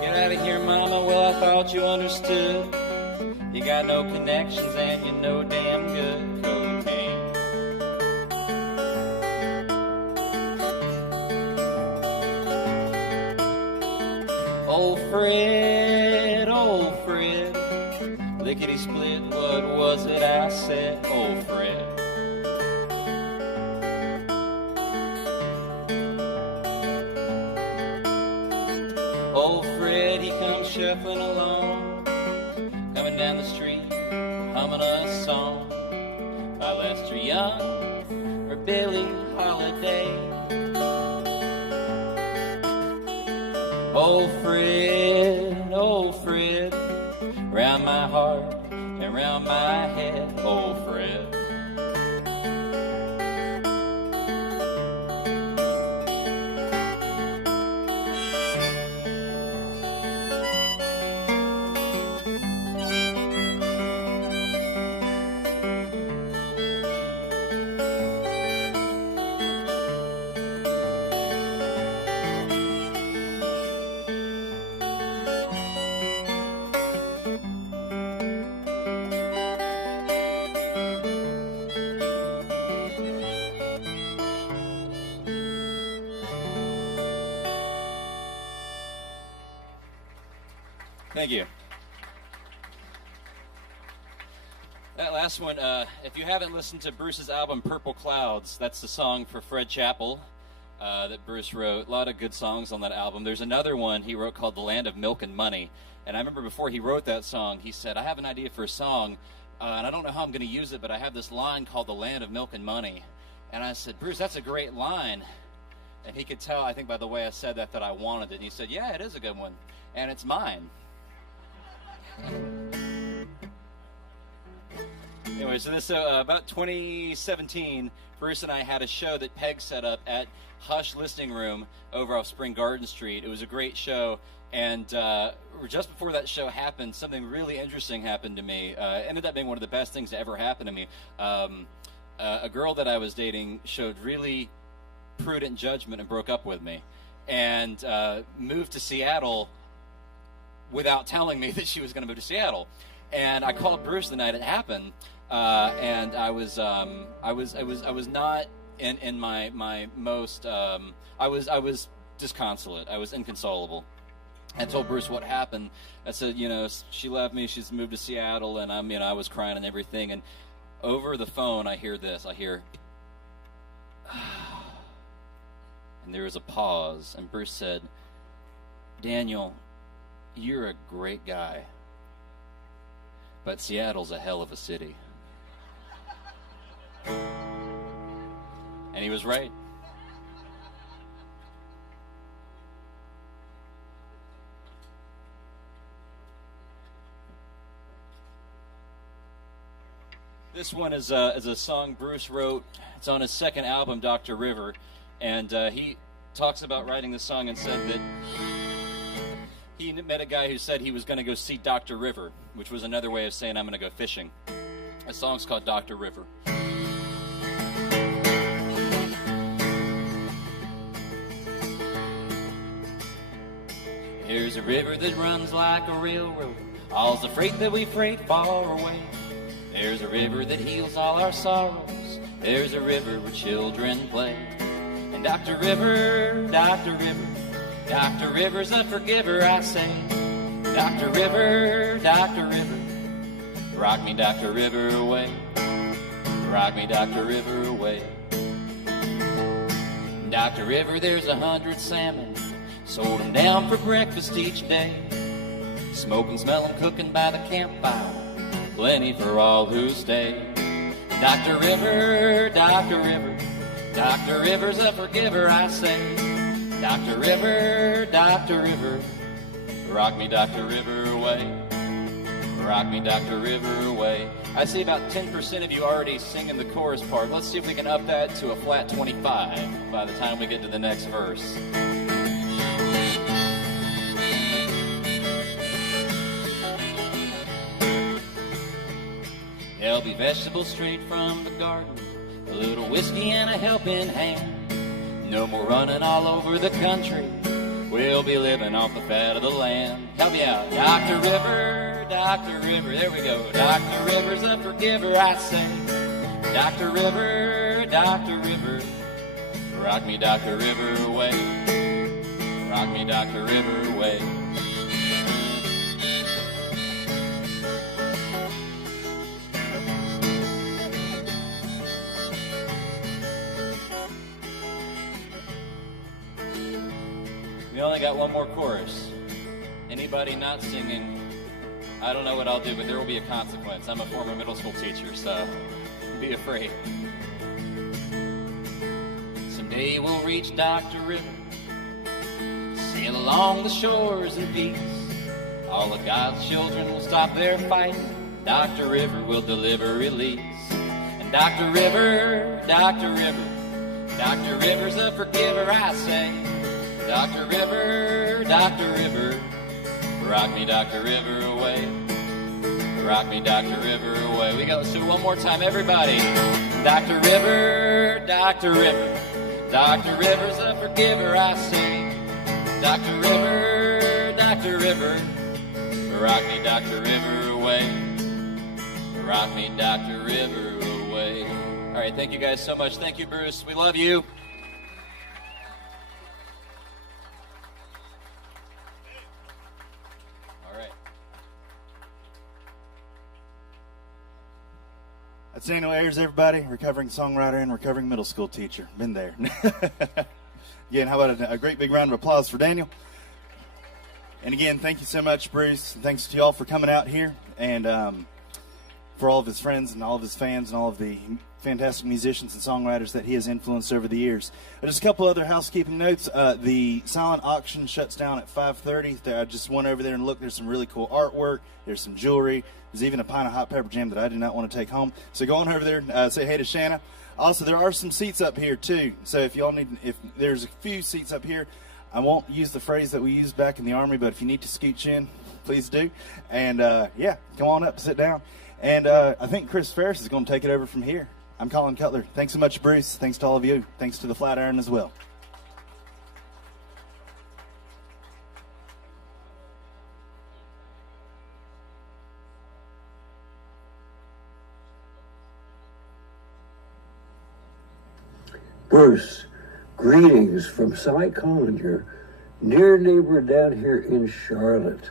Get out of here, mama, well, I thought you understood. You got no connections and you know damn good cocaine. Old Fred, lickety-split, what was it I said? Old Fred. Old Fred, he comes shuffling along, coming down the street, humming a song by Lester Young or Billie Holiday. Old Fred, round my heart and round my head, old Fred. Thank you. That last one, if you haven't listened to Bruce's album Purple Clouds, that's the song for Fred Chappell that Bruce wrote. A lot of good songs on that album. There's another one he wrote called The Land of Milk and Money. And I remember before he wrote that song, he said, I have an idea for a song, and I don't know how I'm going to use it, but I have this line called The Land of Milk and Money. And I said, Bruce, that's a great line. And he could tell, I think by the way I said that I wanted it. And he said, yeah, it is a good one. And it's mine. Anyway, so this about 2017, Bruce and I had a show that Peg set up at Hush Listening Room over off Spring Garden Street. It was a great show, and just before that show happened, something really interesting happened to me. Ended up being one of the best things to ever happen to me. A girl that I was dating showed really prudent judgment and broke up with me, and moved to Seattle without telling me that she was going to move to Seattle. And I called Bruce the night it happened, and I was not in my most I was disconsolate. I was inconsolable. I told Bruce what happened. I said, she left me. She's moved to Seattle, and I was crying and everything. And over the phone, I hear this. I hear, and there was a pause. And Bruce said, Daniel, you're a great guy, but Seattle's a hell of a city. And he was right. This one is a song Bruce wrote. It's on his second album, Dr. River, and he talks about writing this song and said that he met a guy who said he was going to go see Dr. River, which was another way of saying I'm going to go fishing. The song's called Dr. River. Here's a river that runs like a railroad, all's the freight that we freight far away. There's a river that heals all our sorrows, there's a river where children play. And Dr. River, Dr. River, Dr. River's a forgiver, I say. Dr. River, rock me, Dr. River, away. Rock me, Dr. River, away. Dr. River, there's 100 salmon, sold 'em down for breakfast each day. Smoke and smell 'em cooking by the campfire, plenty for all who stay. Dr. River, Dr. River, Dr. River's a forgiver, I say. Dr. River, rock me, Dr. River, away. Rock me, Dr. River, away. I see about 10% of you already singing the chorus part. Let's see if we can up that to a flat 25 by the time we get to the next verse. There'll be vegetables straight from the garden, a little whiskey and a helping hand. No more running all over the country, we'll be living off the fat of the land. Help me out. Dr. River, Dr. River, there we go. Dr. River's a forgiver, I say. Dr. River, rock me, Dr. River, away. Rock me, Dr. River, away. We only got one more chorus. Anybody not singing, I don't know what I'll do, but there will be a consequence. I'm a former middle school teacher, so be afraid. Someday we'll reach Dr. River, sail along the shores in peace. All of God's children will stop their fighting. Dr. River will deliver release. And Dr. River, Dr. River's a forgiver, I say. Dr. River, rock me, Dr. River, away. Rock me, Dr. River, away. We go, let's do it one more time, everybody. Dr. River, Dr. River's a forgiver, I say. Dr. River, rock me, Dr. River, away. Rock me, Dr. River, away. All right, thank you guys so much. Thank you, Bruce. We love you. That's Daniel Ayers, everybody, recovering songwriter and recovering middle school teacher. Been there. Again, how about a great big round of applause for Daniel? And again, thank you so much, Bruce. Thanks to y'all for coming out here, and for all of his friends and all of his fans and all of the fantastic musicians and songwriters that he has influenced over the years. Just a couple other housekeeping notes. The silent auction shuts down at 5:30. I just went over there and looked. There's some really cool artwork. There's some jewelry. There's even a pint of hot pepper jam that I do not want to take home. So go on over there and say hey to Shanna. Also, there are some seats up here, too. So if there's a few seats up here, I won't use the phrase that we used back in the Army, but if you need to scooch in, please do. And, yeah, come on up, sit down. And I think Chris Ferris is going to take it over from here. I'm Colin Cutler. Thanks so much, Bruce. Thanks to all of you. Thanks to the Flatiron as well. Bruce, greetings from Cy Collinger, near neighbor down here in Charlotte.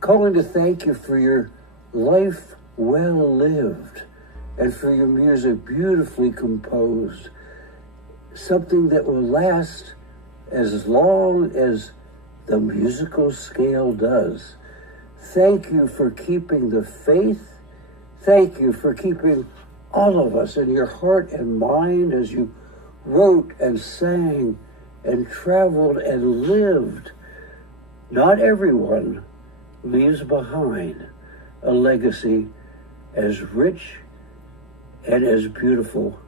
Calling to thank you for your life well lived and for your music beautifully composed. Something that will last as long as the musical scale does. Thank you for keeping the faith. Thank you for keeping all of us in your heart and mind as you wrote and sang and traveled and lived. Not everyone leaves behind a legacy as rich and as beautiful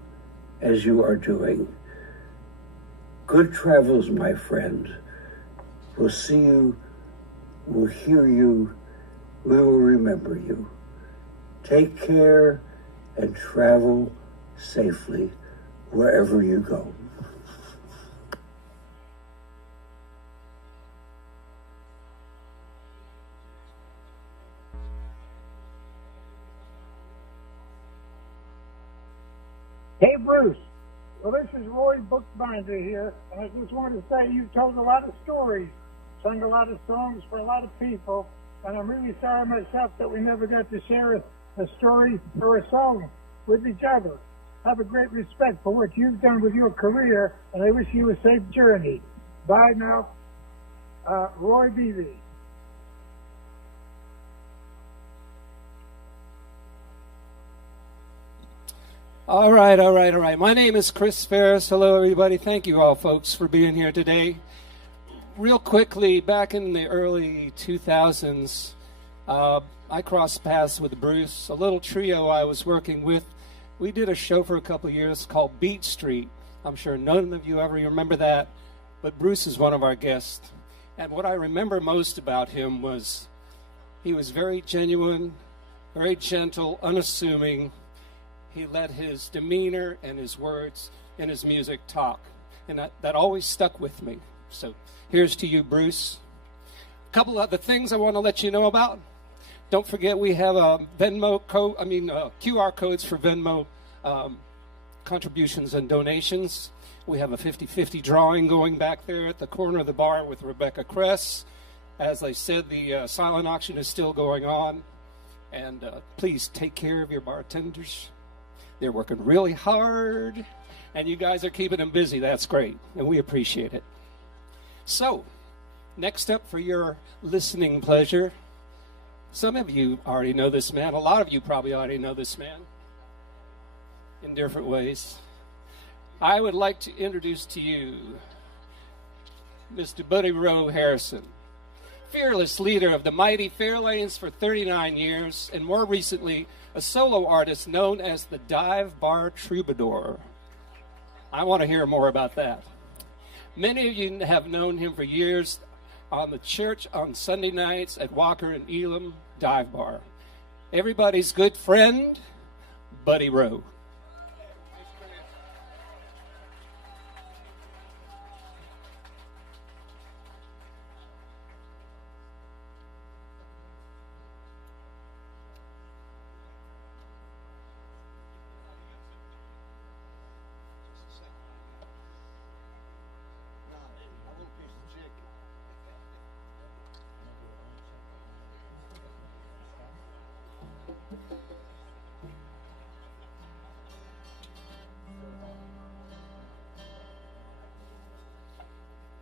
as you are doing. Good travels, my friend. We'll see you, we'll hear you, we will remember you. Take care and travel safely wherever you go. Hey, Bruce. Well, this is Roy Bookbinder here, and I just wanted to say you've told a lot of stories, sung a lot of songs for a lot of people, and I'm really sorry myself that we never got to share a story or a song with each other. Have a great respect for what you've done with your career, and I wish you a safe journey. Bye now. Roy Beebe. All right. My name is Chris Ferris. Hello, everybody. Thank you all, folks, for being here today. Real quickly, back in the early 2000s, I crossed paths with Bruce, a little trio I was working with. We did a show for a couple of years called Beat Street. I'm sure none of you ever remember that, but Bruce is one of our guests. And what I remember most about him was he was very genuine, very gentle, unassuming. He let his demeanor and his words and his music talk. And that always stuck with me. So here's to you, Bruce. A couple other things I want to let you know about. Don't forget we have a Venmo code. QR codes for Venmo contributions and donations. We have a 50-50 drawing going back there at the corner of the bar with Rebecca Kress. As I said, the silent auction is still going on. And please take care of your bartenders. They're working really hard, and you guys are keeping them busy. That's great, and we appreciate it. So, next up for your listening pleasure, some of you already know this man. A lot of you probably already know this man in different ways. I would like to introduce to you Mr. Buddy Rowe Harrison, fearless leader of the mighty Fairlanes for 39 years, and more recently, a solo artist known as the Dive Bar Troubadour. I want to hear more about that. Many of you have known him for years on the church on Sunday nights at Walker and Elam Dive Bar. Everybody's good friend, Buddy Rowe.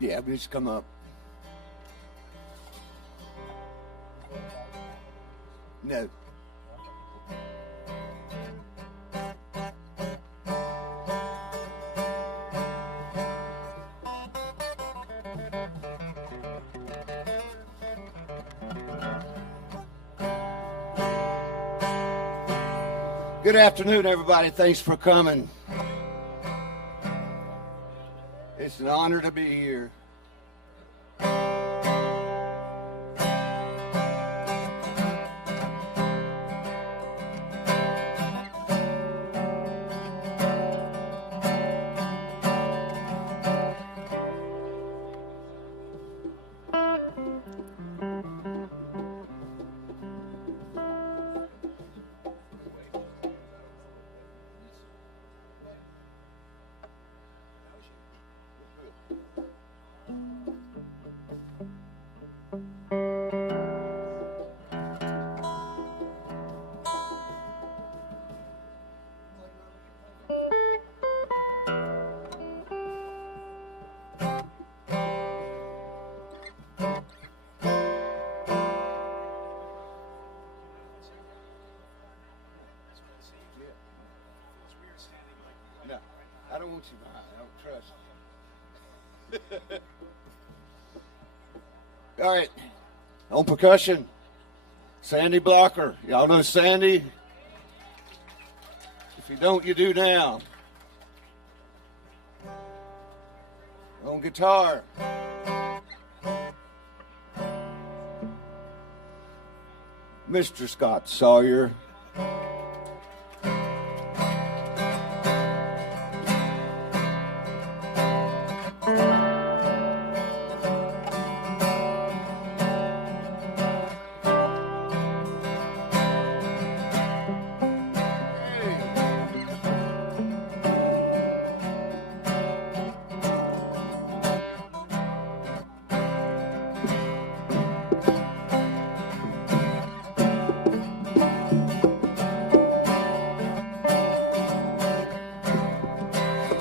Yeah, we just come up. No. Good afternoon, everybody. Thanks for coming. It's an honor to be here. I don't want you behind. I don't trust you. All right. On percussion, Sandy Blocker. Y'all know Sandy? If you don't, you do now. On guitar, Mr. Scott Sawyer.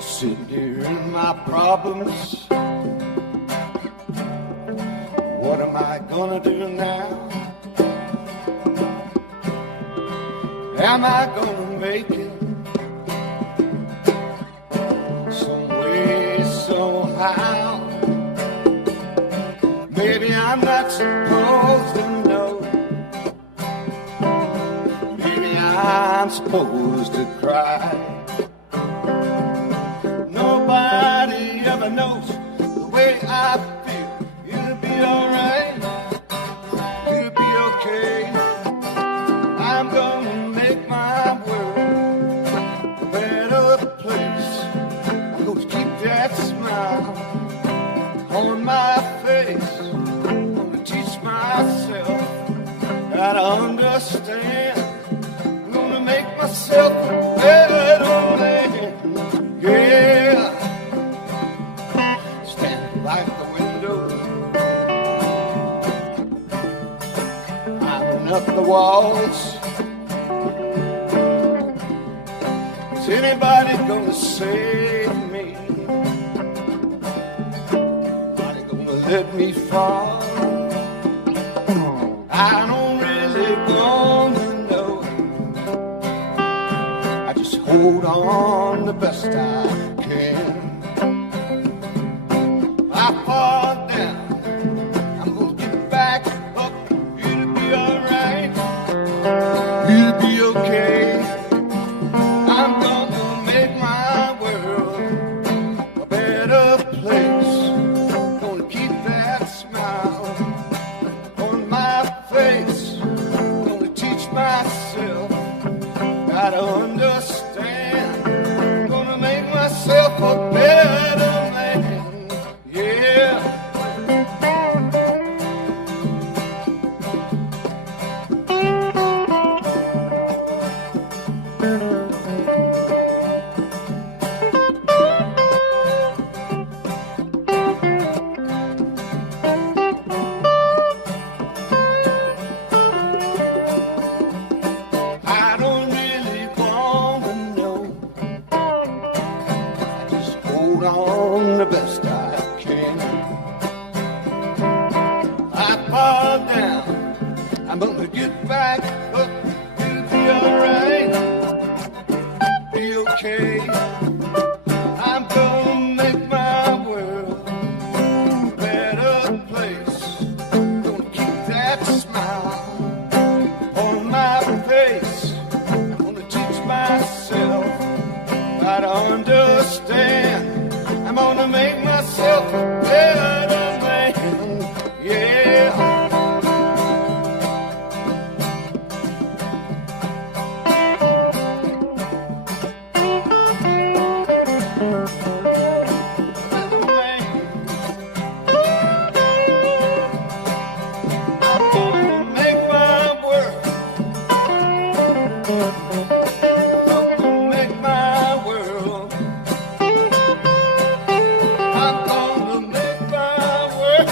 Sitting here in my problems. What am I gonna do now? Am I gonna make it? Some way, somehow. Maybe I'm not supposed to know. Maybe I'm supposed to cry. Nobody ever knows the way I feel. You'll be alright. You'll be okay. I'm gonna make my world a better place. I'm gonna keep that smile on my face. I'm gonna teach myself how to understand. understand. I'm gonna make myself a better man. Yeah. Stand by the window, climbing up the walls. Is anybody gonna save me? Are they gonna let me fall? I don't really wanna know. I just hold on the best I can. I fall down, I'm gonna get back up. It'll be alright, it'll be okay. I'm gonna make my world a better place. Gonna keep that smile on my face. Gonna teach myself how to understand. Gonna make myself a better man. Yeah. I don't really wanna know. I just hold on the best I can. I fall down, I'm gonna get back up. It'll be alright, be okay. I'm gonna make my world a better place. Gonna keep that smile on my face. I'm gonna teach myself how to understand. I'm gonna make myself a better man. Yeah. I'm gonna make my world. I'm gonna make my world. I'm gonna make my world.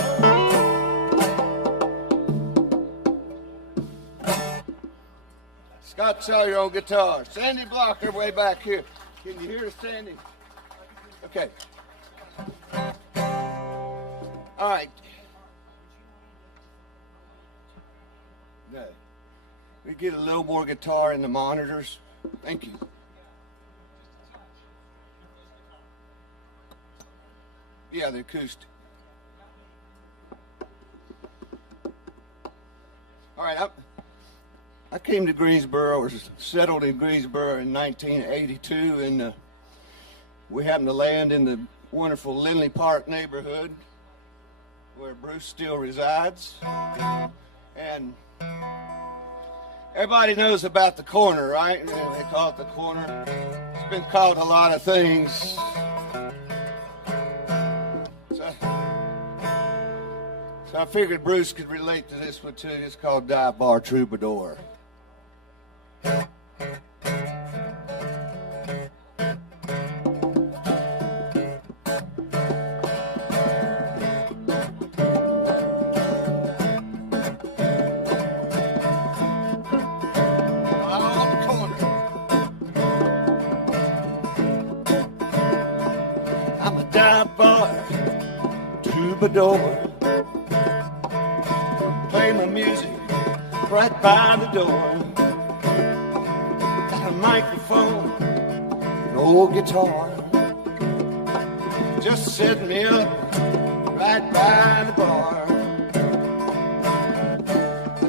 Scott Sawyer on guitar. Sandy Blocker way back here. Can you hear us, Sandy? Okay. All right. No. We get a little more guitar in the monitors. Thank you. Yeah, the acoustic. All right, I came to Greensboro, or settled in Greensboro in 1982, and we happened to land in the wonderful Lindley Park neighborhood where Bruce still resides. And everybody knows about the corner, right? They call it the corner. It's been called a lot of things. So I figured Bruce could relate to this one too. It's called Dive Bar Troubadour. I'm a dive bar troubadour. Play my music right by the door. Got a microphone, no guitar. Just set me up right by the bar.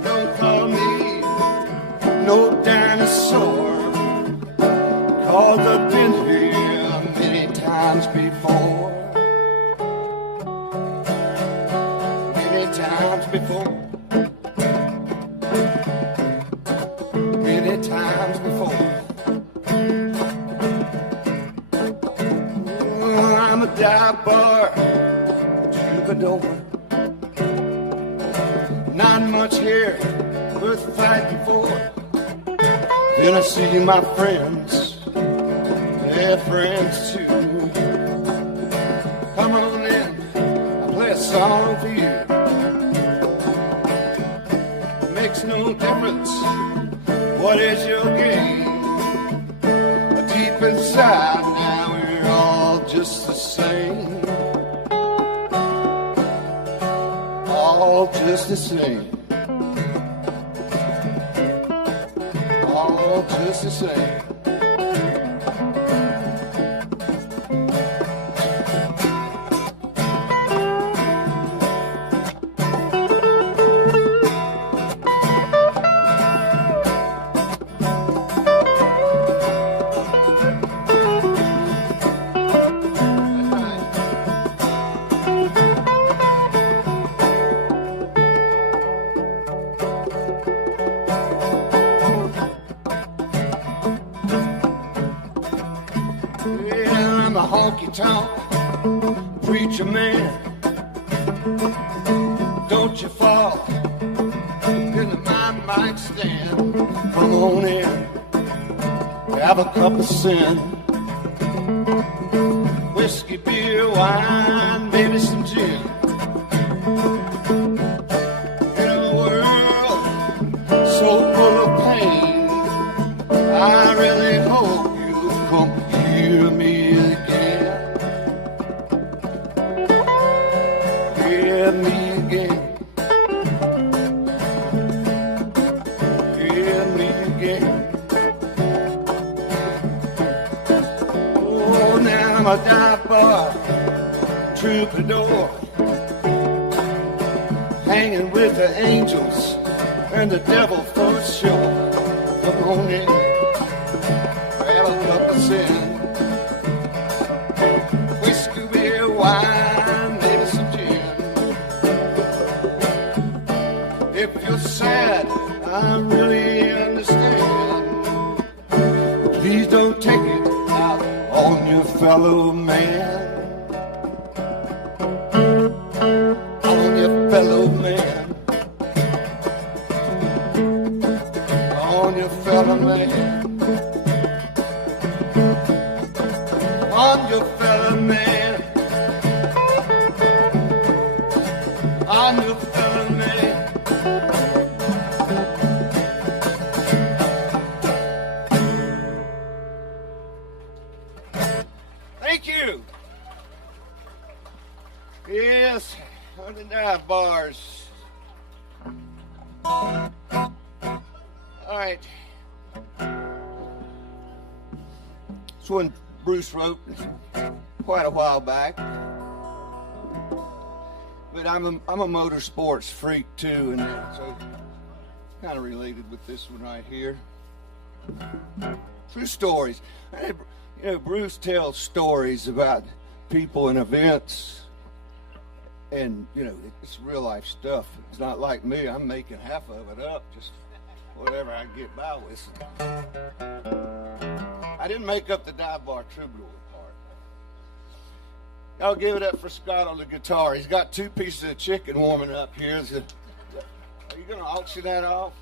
Don't call me no dinosaur, 'cause I've been here many times before. Many times before. Many times before. I'm a dive bar troubadour. Not much here worth fighting for. Then I see my friends, their friends too. Come on in, I'll play a song for you. Makes no difference, what is your game? Deep inside now we're all just the same. All just the same. All just the same. Honky-tonk preacher man, don't you fall into my mic stand. Come on in, have a cup of sin, whiskey, beer, wine, maybe some gin. In a world so full of pain, I really hope you come hear me. Hear me again. Hear me again. Oh, now I'm a dive bar, troubadour, hanging with the angels and the devil for sure. Come on in, grab a cup of sin, whiskey, beer, wine, maybe some gin. If you're sad, I really understand. Please don't take it out on your fellow man. On your fellow man. On your fellow man. On your fellow man. On your fellow man. Thank you. Yes, on the dive bars. All right. This one Bruce wrote quite a while back. But I'm a motorsports freak too, and so kind of related with this one right here. True stories. You know, Bruce tells stories about people and events, and you know, it's real life stuff. It's not like me. I'm making half of it up, just whatever I get by with. I didn't make up the dive bar troubadour part. I'll give it up for Scott on the guitar. He's got 2 pieces of chicken warming up here. Are you going to auction that off?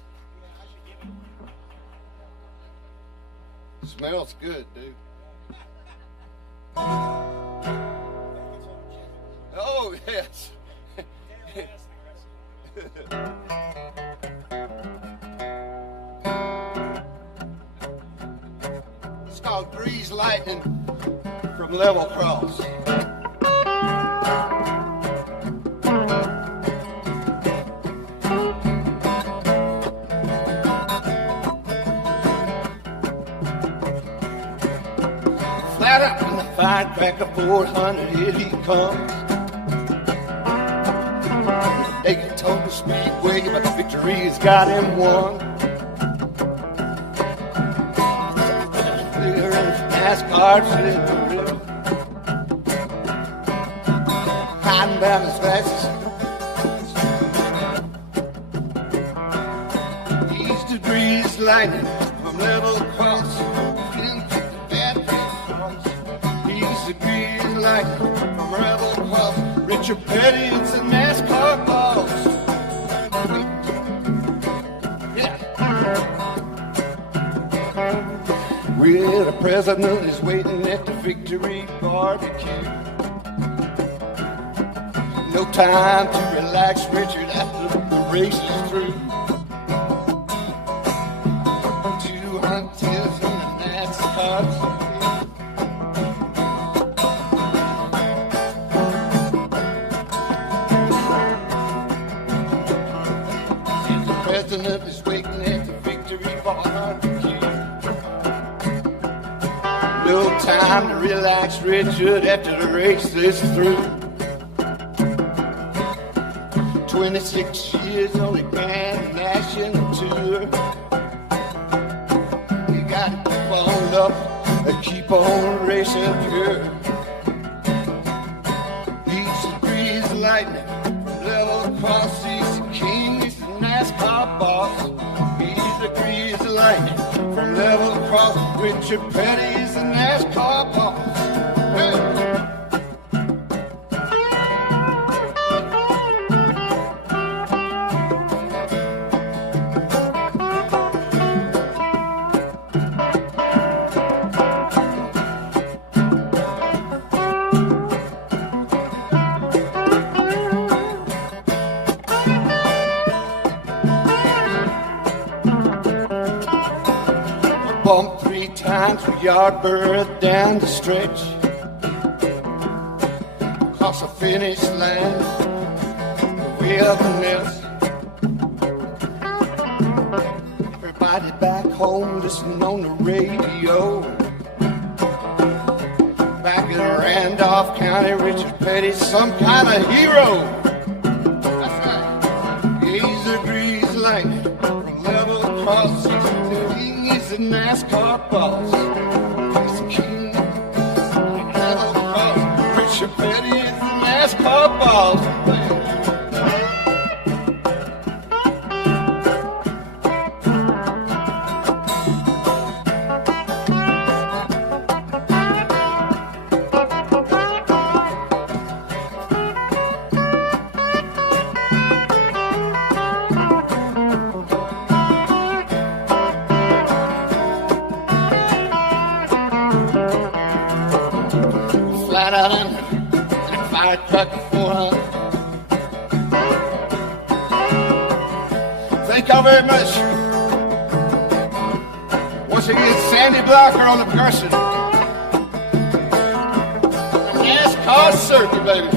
Smells good, dude. Oh, yes. It's called Grease Lightning from Level Cross. Flat up in the firecracker 400, here he comes. Daytona Speedway, but the victory's got him won. Clear in NASCAR, sitting the river, hiding down his glasses. He's the Grease Lightning from Level Cross. He's the Grease Lightning from Level Cross. Richard Petty's a NASCAR boss. Yeah. Yeah, the president is waiting at the victory barbecue. No time to relax, Richard, after the race is through. 200 tears in the NASCAR. President is waiting at the victory barbecue. No time to relax, Richard, after the race is through. 26 years on the Grand National Tour. You gotta keep on up and keep on racing pure. Each degrees of lightning, level across, he's the king, he's the NASCAR boss. Each degrees of lightning, from level across, Richard Petty's the NASCAR boss. Hey. Bumped 3 times with Yardbird down the stretch. Across the finish line, way up the nest. Everybody back home listening on the radio. Back in Randolph County, Richard Petty's some kind of hero. That's right. He's a grease lightning from level across the he's the NASCAR boss. He's the king. Level across. Richard Petty is the NASCAR boss. Flat out under and fire truck 400. Thank y'all very much. Once again, Sandy Blocker on the percussion. NASCAR circuit, baby.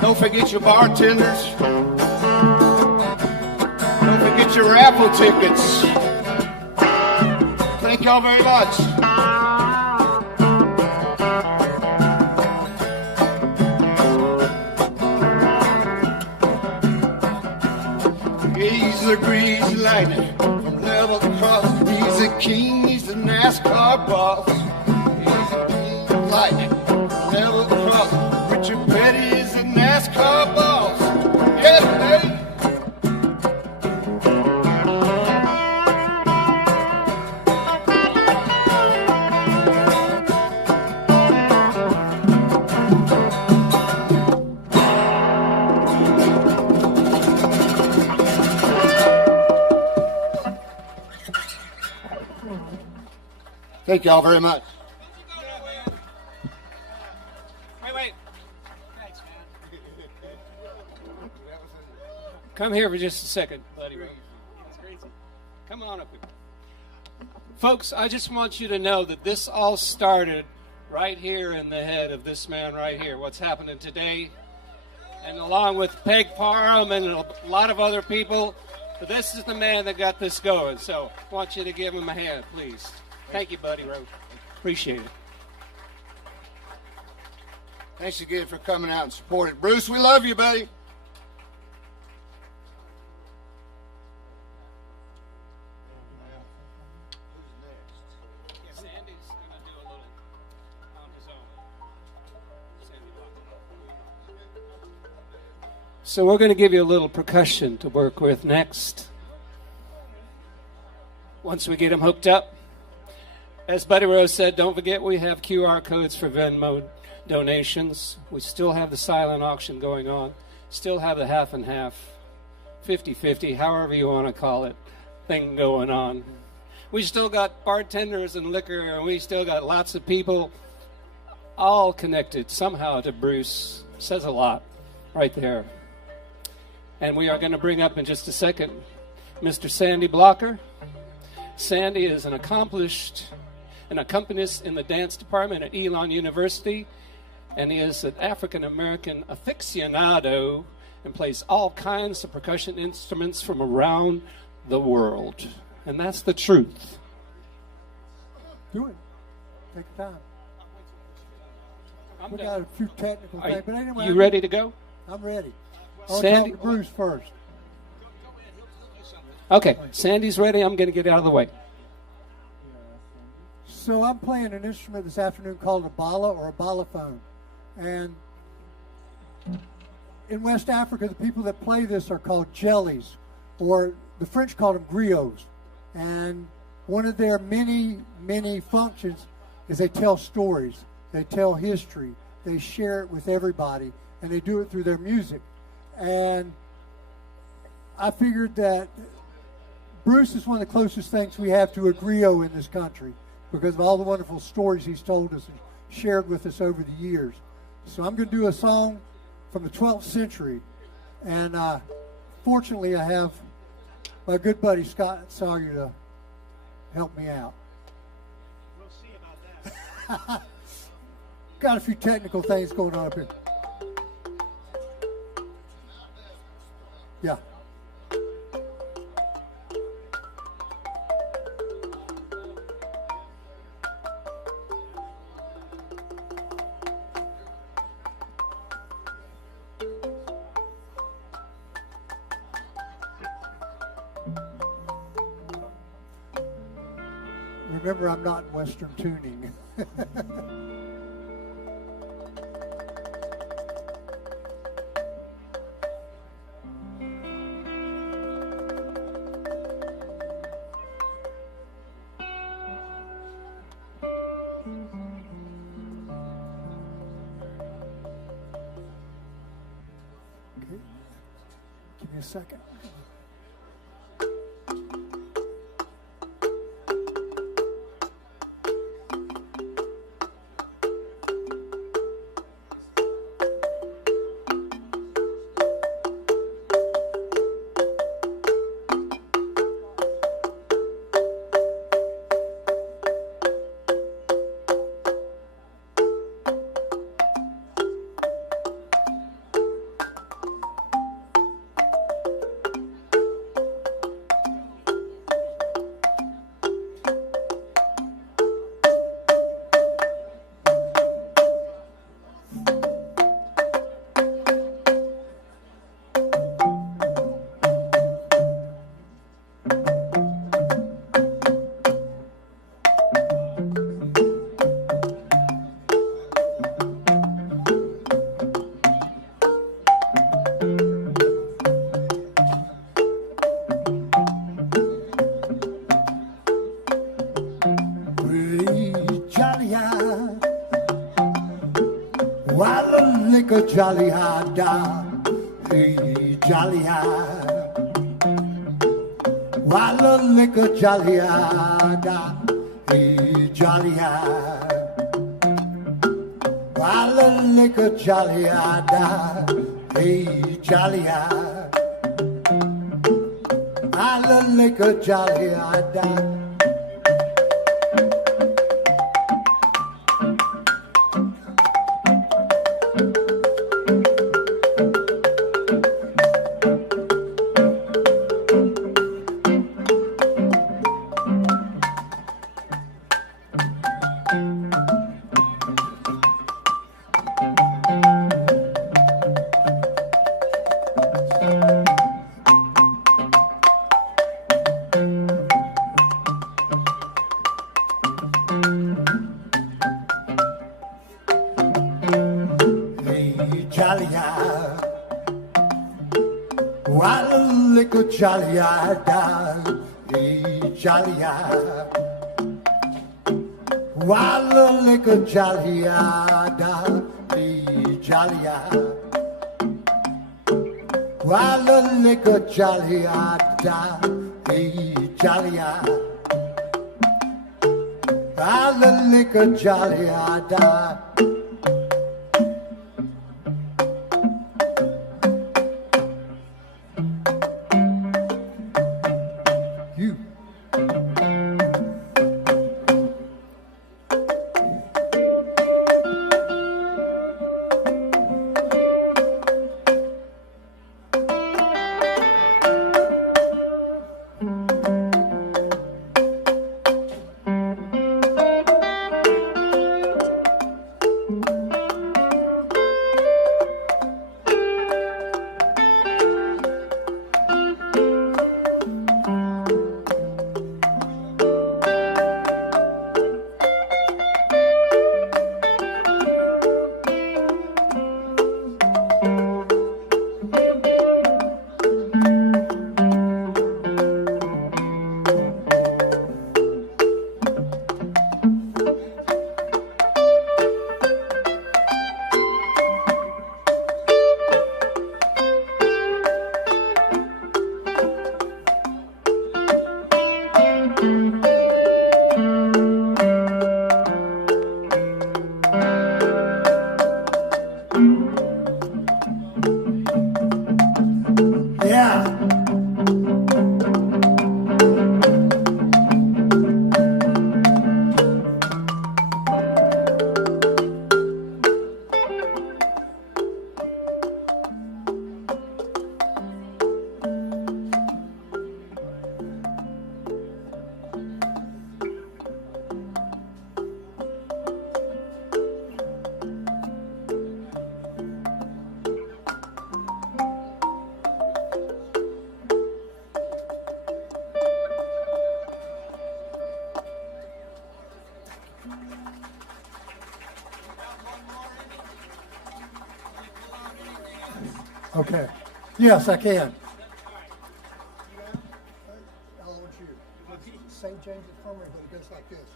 Don't forget your bartenders. Don't forget your raffle tickets. Thank y'all very much. He's the grease lightning from level across. He's the king, he's the NASCAR boss. He's the king of lightning from level across. Richard Petty is the NASCAR boss. Yeah, hey. Thank y'all very much. Wait. Thanks, man. Come here for just a second, buddy. That's crazy. Come on up here. Folks, I just want you to know that this all started right here in the head of this man right here, what's happening today. And along with Peg Parham and a lot of other people, but this is the man that got this going. So I want you to give him a hand, please. Thank you, buddy. Appreciate it. Thanks again for coming out and supporting. Bruce, we love you, buddy. So we're going to give you a little percussion to work with next. Once we get them hooked up. As Buddy Rose said, don't forget we have QR codes for Venmo donations. We still have the silent auction going on. Still have the half and half, 50-50, however you want to call it, thing going on. We still got bartenders and liquor, and we still got lots of people all connected somehow to Bruce. Says a lot right there. And we are going to bring up in just a second Mr. Sandy Blocker. Sandy is an accompanist in the dance department at Elon University, and he is an African-American aficionado and plays all kinds of percussion instruments from around the world. And that's the truth. Do it. Take your time. We got a few technical things, but anyway. You ready to go? I'm ready. I'll Sandy, talk to Bruce first. Okay, Sandy's ready. I'm going to get out of the way. So I'm playing an instrument this afternoon called a bala or a balafone. And in West Africa, the people that play this are called jellies, or the French called them griots. And one of their many, many functions is they tell stories. They tell history. They share it with everybody. And they do it through their music. And I figured that Bruce is one of the closest things we have to a griot in this country because of all the wonderful stories he's told us and shared with us over the years. So I'm going to do a song from the 12th century. And fortunately, I have my good buddy Scott Sawyer to help me out. We'll see about that. Got a few technical things going on up here. Yeah. Remember, I'm not in Western tuning. Okay. Give me a second. Jolly hard da, hey jolly hard. While a liquor jolly hard da, hey jolly hard. While a liquor jolly hard da, hey jolly hard. While a liquor jolly hard da. Wallalica jolly-eye, jolly-eye. Wallalica jolly-eye, jolly-eye. Wallalica jolly-eye, jolly-eye. Wallalica jolly-eye. Okay. Yes, I can. I want you. Same change it for me, but it goes like this.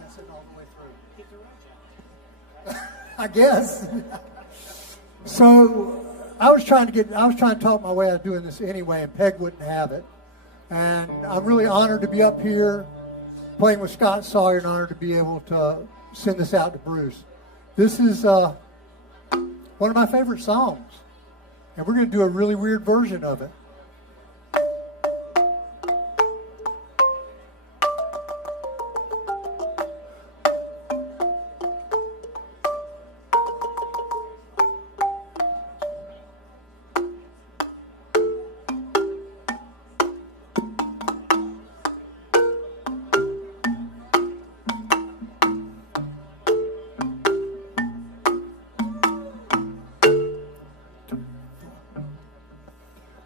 That's it all the way through. I guess. So I was trying to talk my way out of doing this anyway, and Peg wouldn't have it. And I'm really honored to be up here playing with Scott Sawyer, and honored to be able to send this out to Bruce. This is one of my favorite songs, and we're going to do a really weird version of it.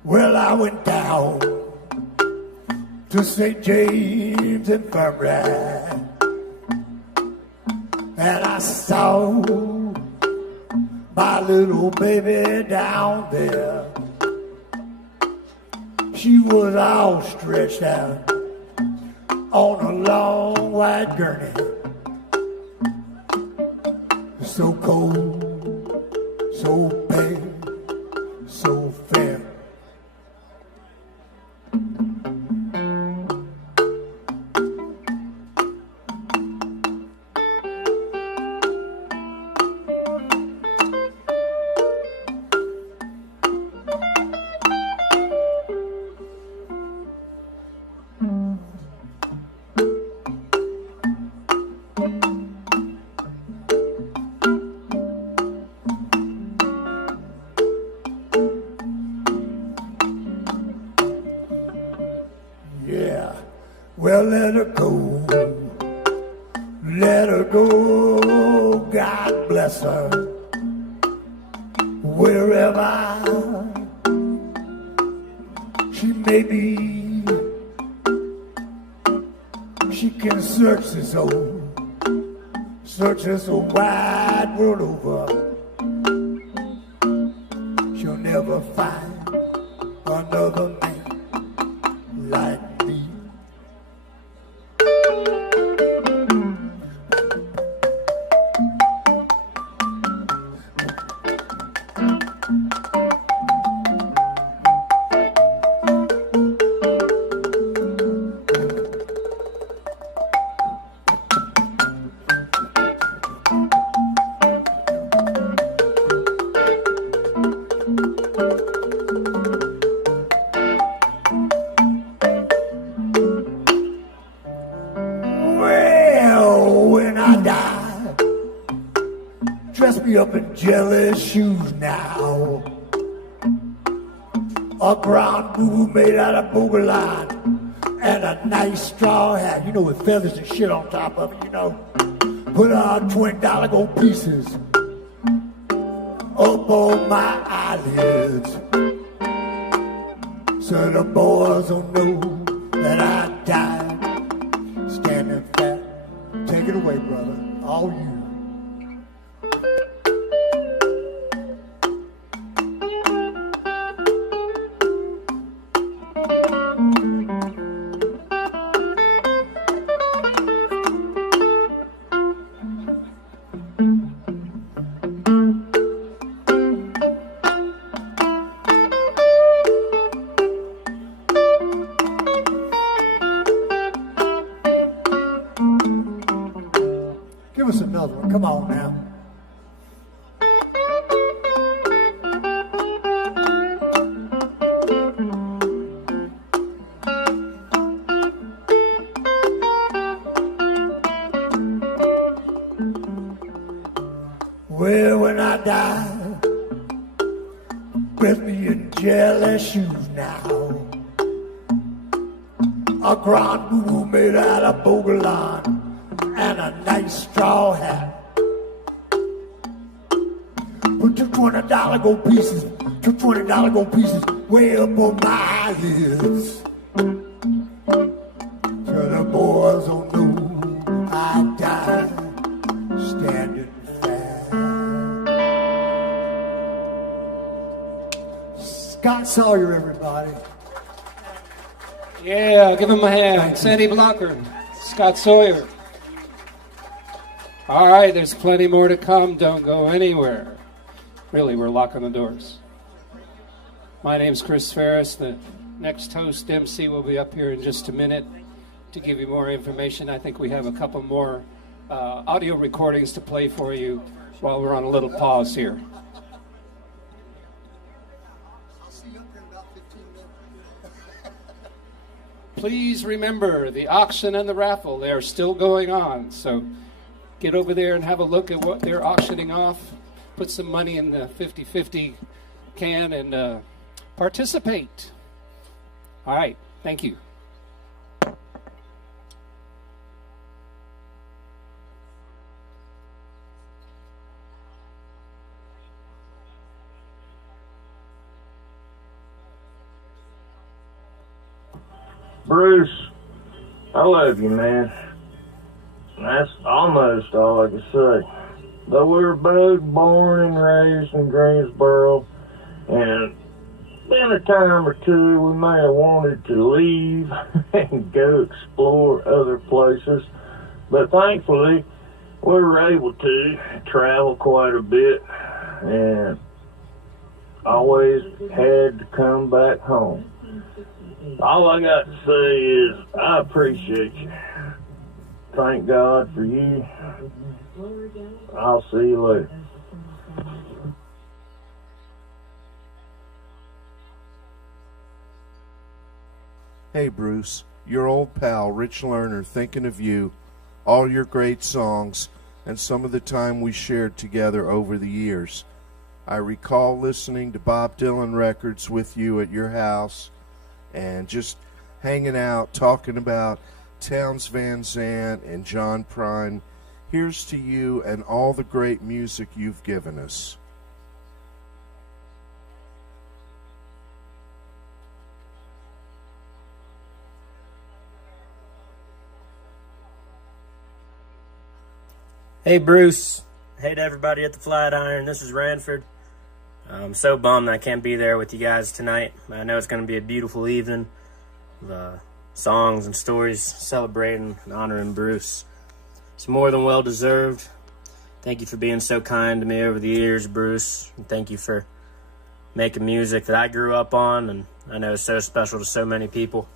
Well, I went down to St. James Infirmary, and I saw my little baby down there. She was all stretched out on a long white gurney, so cold, so pale, so fair. Yeah, well, let her go, God bless her, wherever she may be. She can search this old searches the wide world over, she'll never find another man like me. Up in jealous shoes now, a ground boo made out of booger line, and a nice straw hat, you know, with feathers and shit on top of it, you know. Put on $20 gold pieces up on my eyelids, so the boys don't know that I died standing fat. Take it away, brother, all you. Give us another one. Come on now. Well, when I die, dress me in jealous shoes now. A grand boo made out of bogolan and a nice straw hat. Put two $20 gold pieces, two $20 gold pieces way up on my eyelids. So the boys don't know I died standing fat. Scott Sawyer, everybody. Yeah, give him a hand. Sandy Blocker, Scott Sawyer. All right, there's plenty more to come. Don't go anywhere. Really, we're locking the doors. My name's Chris Ferris. The next host, MC, will be up here in just a minute to give you more information. I think we have a couple more audio recordings to play for you while we're on a little pause here. Please remember the auction and the raffle. They are still going on, so get over there and have a look at what they're auctioning off. Put some money in the 50-50 can and participate. All right, thank you. Bruce, I love you, man. That's almost all I can say. Though we were both born and raised in Greensboro, and been a time or two we may have wanted to leave and go explore other places, but thankfully we were able to travel quite a bit and always had to come back home. All I got to say is I appreciate you. Thank God for you. I'll see you later. Hey Bruce, your old pal Rich Lerner thinking of you, all your great songs, and some of the time we shared together over the years. I recall listening to Bob Dylan records with you at your house and just hanging out, talking about Townes Van Zandt and John Prine. Here's to you and all the great music you've given us. Hey, Bruce. Hey to everybody at the Flatiron. This is Ranford. I'm so bummed I can't be there with you guys tonight. I know it's going to be a beautiful evening. The songs and stories celebrating and honoring Bruce. It's more than well deserved. Thank you for being so kind to me over the years, Bruce. And thank you for making music that I grew up on and I know is so special to so many people.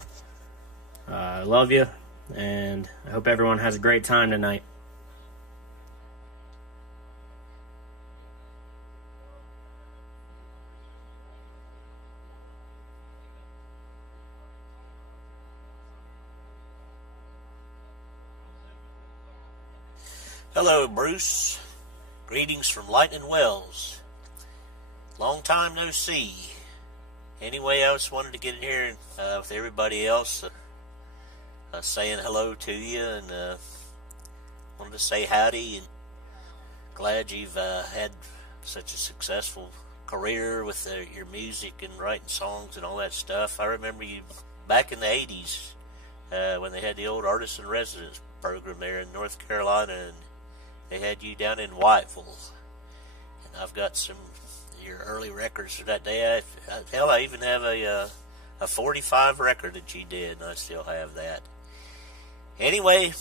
I love you, and I hope everyone has a great time tonight. Hello, Bruce. Greetings from Lightning Wells. Long time no see. Anyway, I just wanted to get in here with everybody else saying hello to you, and wanted to say howdy, and glad you've had such a successful career with your music and writing songs and all that stuff. I remember you back in the 80s when they had the old Artist in Residence program there in North Carolina, and they had you down in Whiteville. And I've got some of your early records from that day. Hell, I even have a 45 record that you did, and I still have that. Anyway,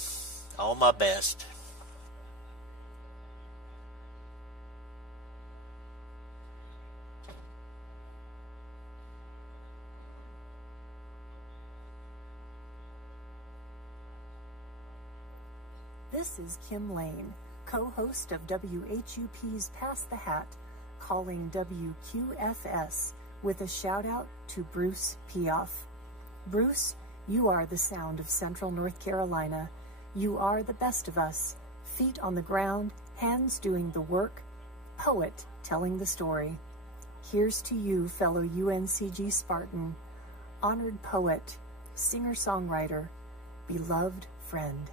all my best. This is Kim Lane, co-host of WHUP's Pass the Hat, calling WQFS with a shout-out to Bruce Piephoff. Bruce, you are the sound of Central North Carolina. You are the best of us. Feet on the ground, hands doing the work, poet telling the story. Here's to you, fellow UNCG Spartan, honored poet, singer-songwriter, beloved friend.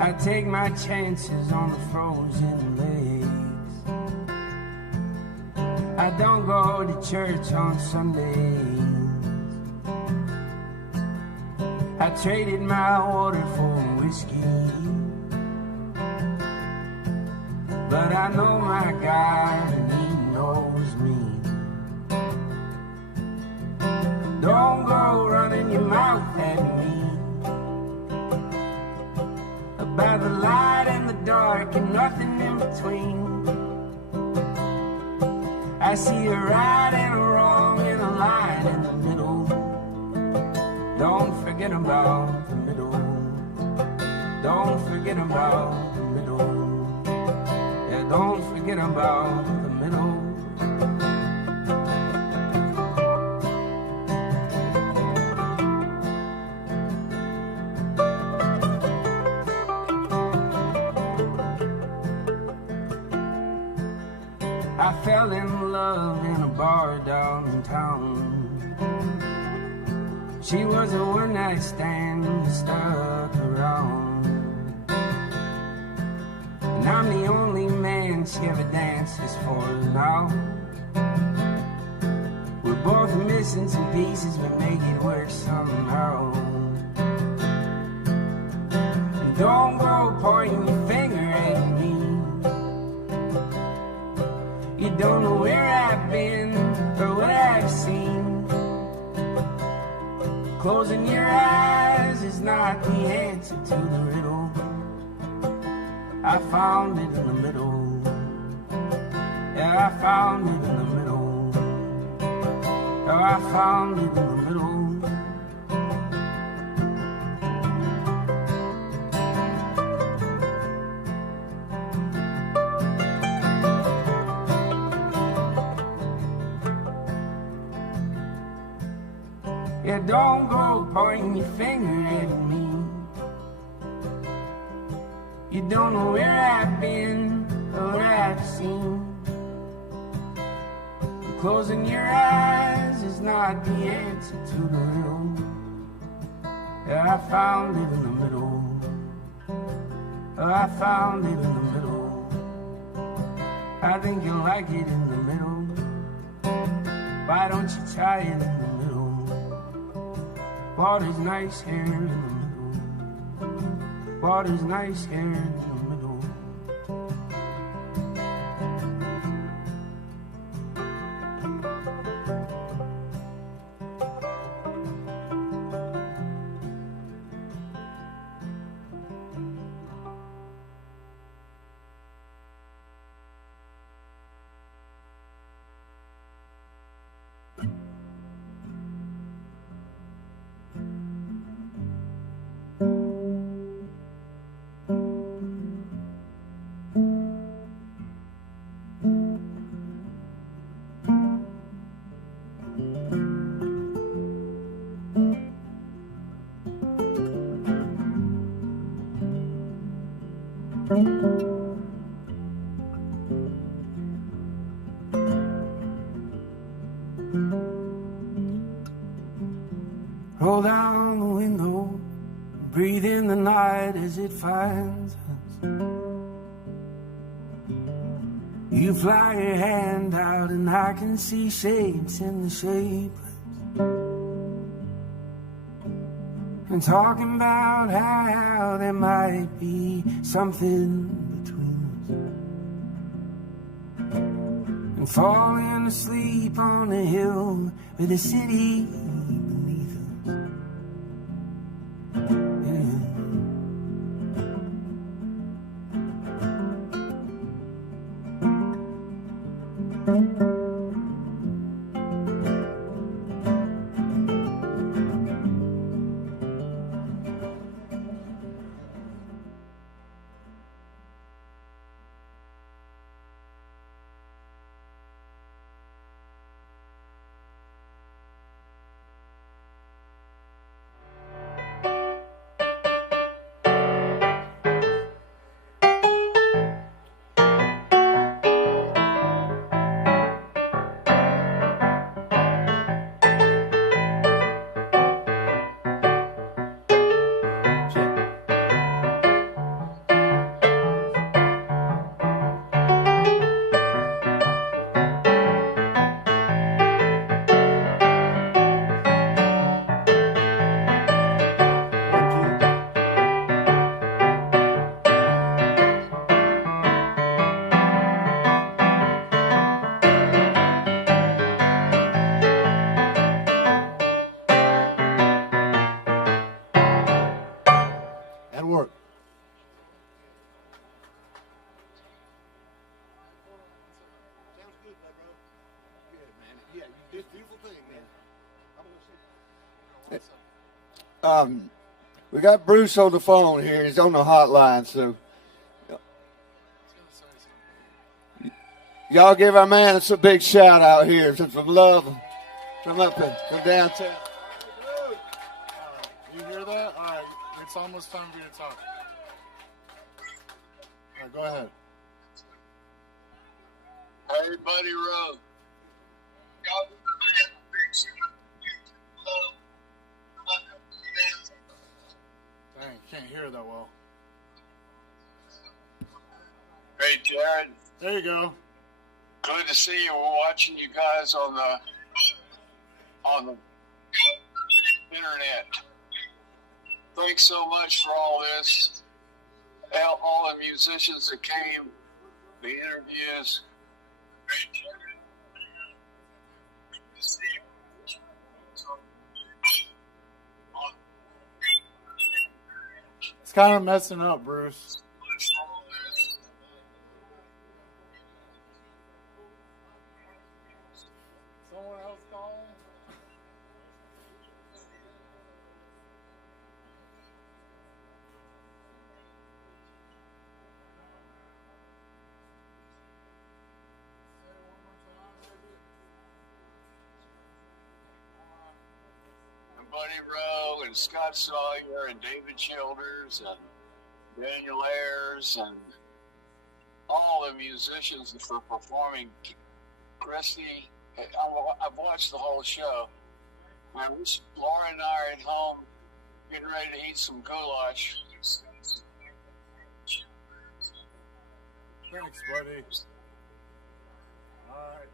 I take my chances on the frozen lakes. I don't go to church on Sundays. I traded my water for whiskey, but I know my God and He knows me. Don't go running your mouth at me about the light and the dark and nothing in between. I see a right and a wrong and a line in the middle. Don't forget about the middle. Don't forget about the middle. Yeah, don't forget about the middle. I fell in love in a bar downtown. She was a one-night stand who stuck around, and I'm the only man she ever dances for now. We're both missing some pieces, but make it work somehow. And don't go pointing your finger at me. You don't know where I've been or what I've seen. Closing your eyes is not the answer to the riddle. I found it in the middle. Yeah, I found it in the middle. Oh, I found it in the middle. Yeah, don't go pointing your finger at me. You don't know where I've been or what I've seen. Closing your eyes is not the answer to the riddle. Yeah, I found it in the middle. I found it in the middle. I think you'll like it in the middle. Why don't you try it in the middle? Water's nice here in the middle. Water's nice here in the middle. Roll down the window, breathe in the night as it finds us. You fly your hand out and I can see shapes in the shapeless. And talking about how there might be something between us. And falling asleep on a hill with a city. We got Bruce on the phone here. He's on the hotline, so y'all give our man a big shout out here. Some love from up and from downtown. You hear that? All right, it's almost time for you to talk. All right, go ahead. Hey, Buddy Rowe. Dang, can't hear that well. Hey, Jared. There you go. Good to see you. We're watching you guys on the internet. Thanks so much for all this. All the musicians that came, the interviews. Good to see you. It's kind of messing up, Bruce. Someone else calling? And Buddy Rowe and Scott Sawyer and David Childers and Daniel Ayers, and all the musicians that were performing. Christy, I've watched the whole show. I wish Laura and I are at home getting ready to eat some goulash. Thanks, buddy. All right.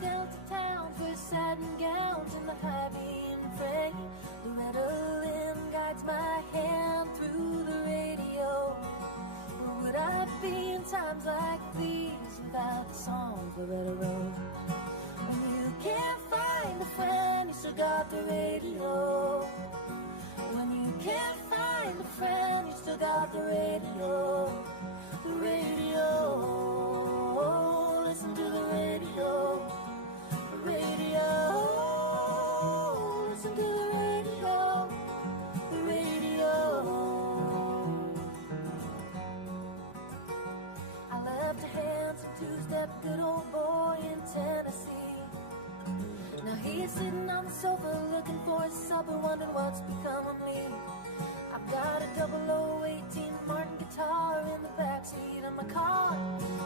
Delta towns wear satin gowns in the high beam frame. Loretta Lynn guides my hand through the radio. Where would I be in times like these without the songs Loretta wrote? When you can't find a friend, you still got the radio. When you can't find a friend, you still got the radio. The radio. Listen to the radio. Radio, listen to the radio, the radio. I left a handsome two-step good old boy in Tennessee. Now he's sitting on the sofa looking for his supper, wondering what's become of me. I've got a 0018 Martin guitar in the backseat of my car.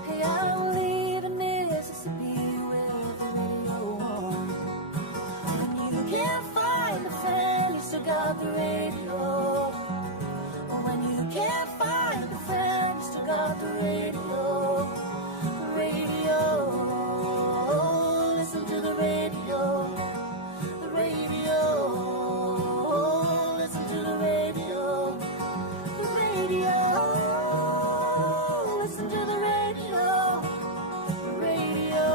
Hey, I'm leaving Mississippi with the radio on. When you can't find a friend, you still got the radio. When you can't find a friend, you still got the radio. The radio. Listen to the radio. The radio. Listen to the radio. The radio. Listen to the radio. The radio.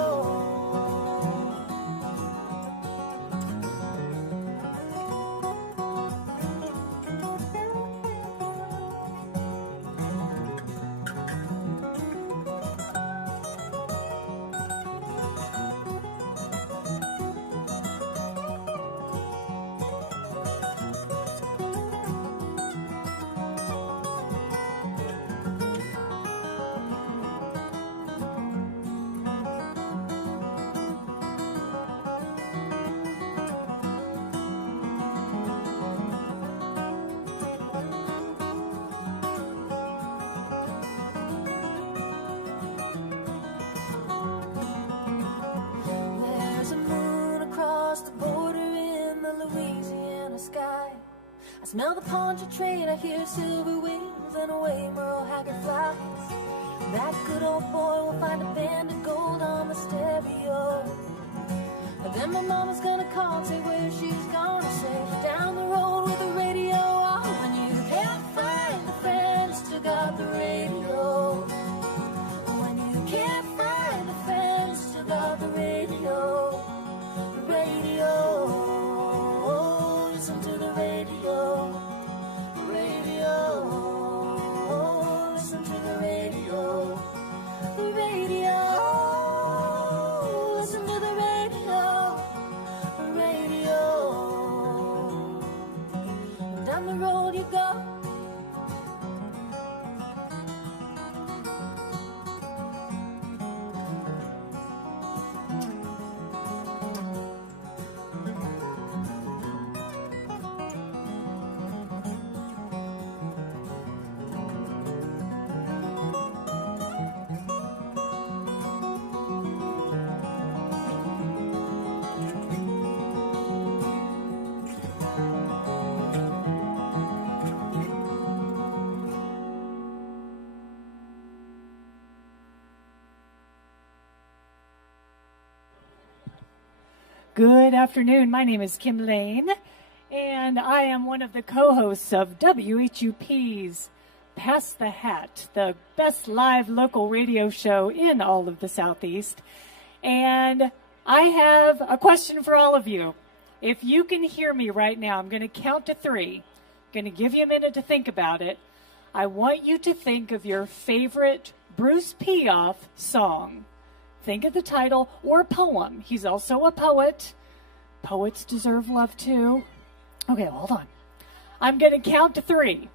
There's a moon across the border in the Louisiana sky. I smell the Pontchartrain, I hear silver wings and away Merle Haggard flies. That good old boy will find a band of gold on the stereo. And then my mama's gonna call and say where she's gonna say she's down the road with the radio on. When you can't find a friend, you still got the radio. When you can't find a friend, you still got the radio. The radio. Listen to the radio. The radio. Listen to the radio. The radio. Listen to the radio. The radio. Down the road you go. Good afternoon. My name is Kim Lane, and I am one of the co-hosts of WHUP's Pass the Hat, the best live local radio show in all of the Southeast. And I have a question for all of you. If you can hear me right now, I'm going to count to 3. I'm going to give you a minute to think about it. I want you to think of your favorite Bruce Piephoff song. Think of the title or poem. He's also a poet, Poets deserve love too. Okay, hold on. I'm going to count to 3.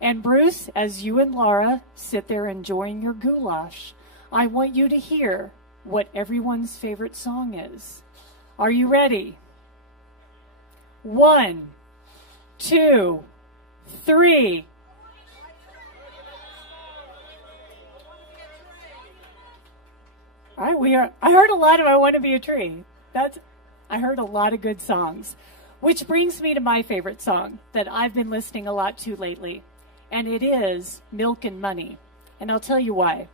And Bruce, as you and Laura sit there enjoying your goulash, I want you to hear what everyone's favorite song is. Are you ready? 1, 2, 3. All right, I heard a lot of I Want to Be a Tree. I heard a lot of good songs, which brings me to my favorite song that I've been listening a lot to lately, and it is Milk and Money, and I'll tell you why.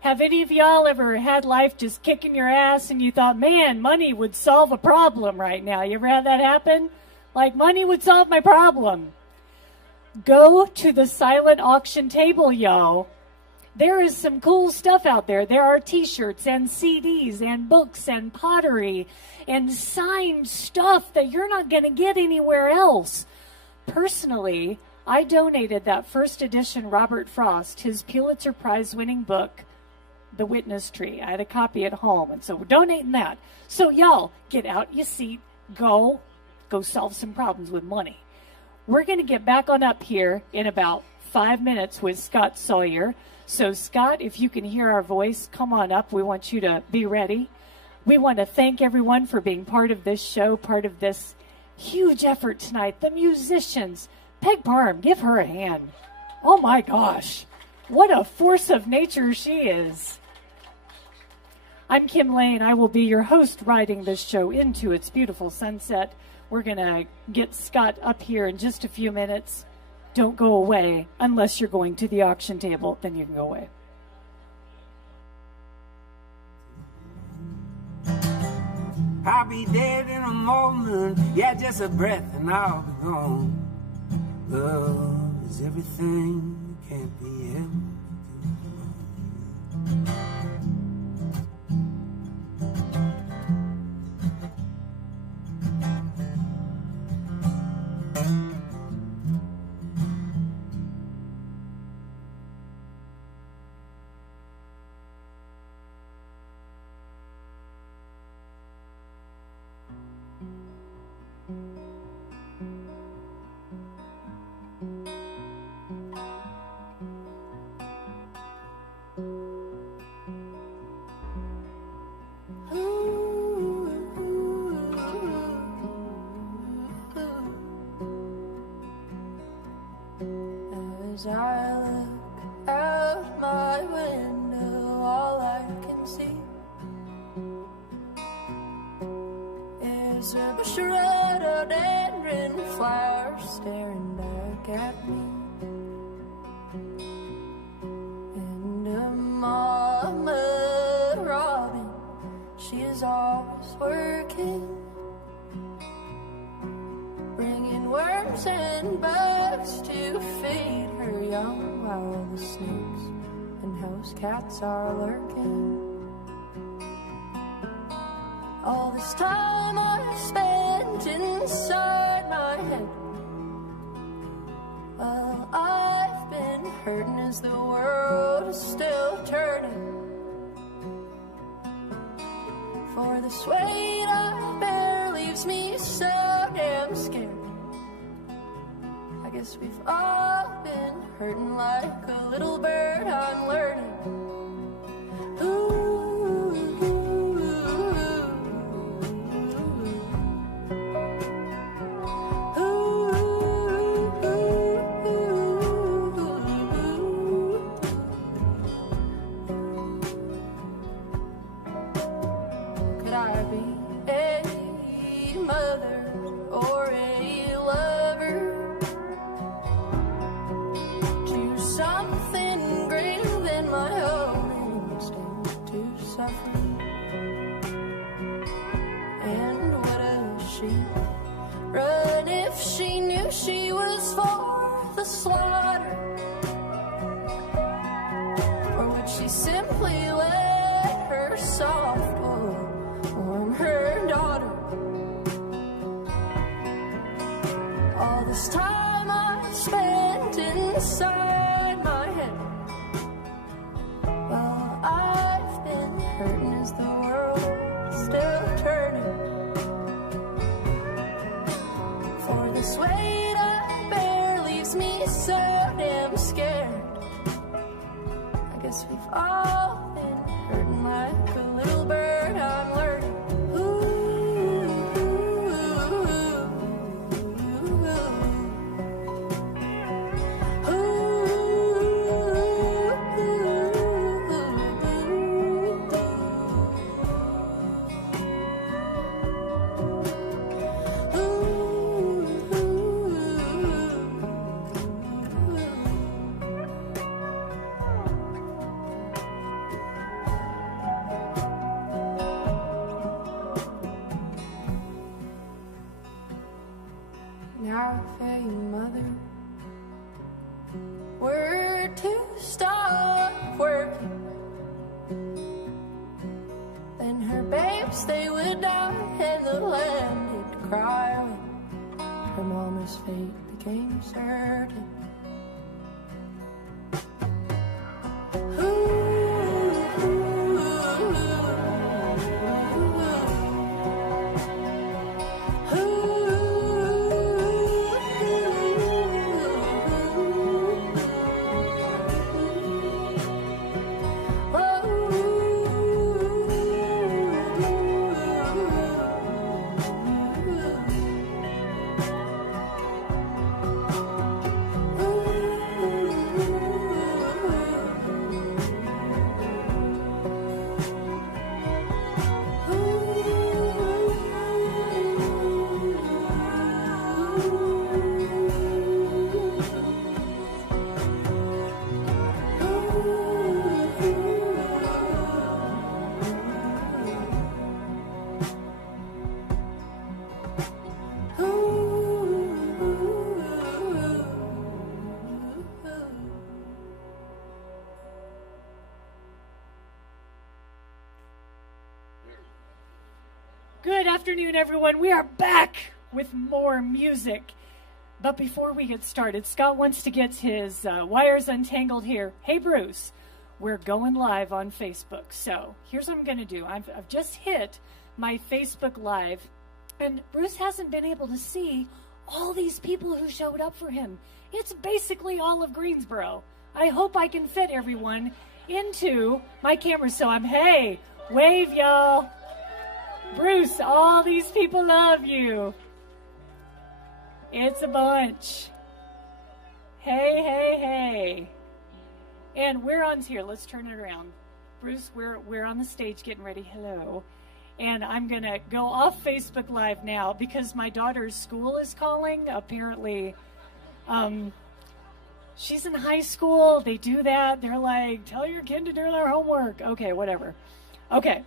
Have any of y'all ever had life just kicking your ass and you thought, man, money would solve a problem right now? You ever had that happen? Like, money would solve my problem. Go to the silent auction table, y'all. There is some cool stuff out there. There are t-shirts and CDs and books and pottery and signed stuff that you're not going to get anywhere else. Personally, I donated that first edition Robert Frost, his Pulitzer Prize winning book, The Witness Tree. I had a copy at home, and so we're donating that. So y'all, get out your seat, go solve some problems with money. We're going to get back on up here in about 5 minutes with Scott Sawyer. So Scott, if you can hear our voice, come on up. We want you to be ready. We want to thank everyone for being part of this show, part of this huge effort tonight. The musicians. Peg Parham, give her a hand. Oh my gosh, what a force of nature she is. I'm Kim Lane. I will be your host riding this show into its beautiful sunset. We're going to get Scott up here in just a few minutes. Don't go away unless you're going to the auction table. Then you can go away. I'll be dead in a moment. Yeah, just a breath and I'll be gone. Love is everything that can't be held. As I look out my window, all I can see is a bush of rhododendron flowers staring back at me, and a mama robin, she is always working, bringing worms and bugs to feed her young, while the snakes and house cats are lurking. All this time I spent inside my head, well, I've been hurting as the world is still turning. For this weight I bear leaves me so damn scared. I guess we've all been hurting like a little bird. I'm learning. Ooh. Could I be a mother or a lover to something greater than my own instinct to suffer? And would she run if she knew she was for the slaughter? Or would she simply let her soft wool warm her daughter? All this time I spent inside my head, well, I've been hurting as the world is still turning. falling, hurting like a little bird. I'm learning. Now I feel you, mother. We're to stop working. Then her babes, they would die, and the land would cry when her mama's fate became certain. Good afternoon, everyone. We are back with more music. But before we get started, Scott wants to get his wires untangled here. Hey, Bruce, we're going live on Facebook. So here's what I'm going to do. I've just hit my Facebook Live, and Bruce hasn't been able to see all these people who showed up for him. It's basically all of Greensboro. I hope I can fit everyone into my camera. So hey, wave, y'all. Bruce, all these people love you. It's a bunch. Hey, hey, hey. And we're on here. Let's turn it around. Bruce, we're on the stage getting ready. Hello. And I'm going to go off Facebook Live now because my daughter's school is calling. Apparently, she's in high school. They do that. They're like, tell your kid to do their homework. Okay, whatever. Okay.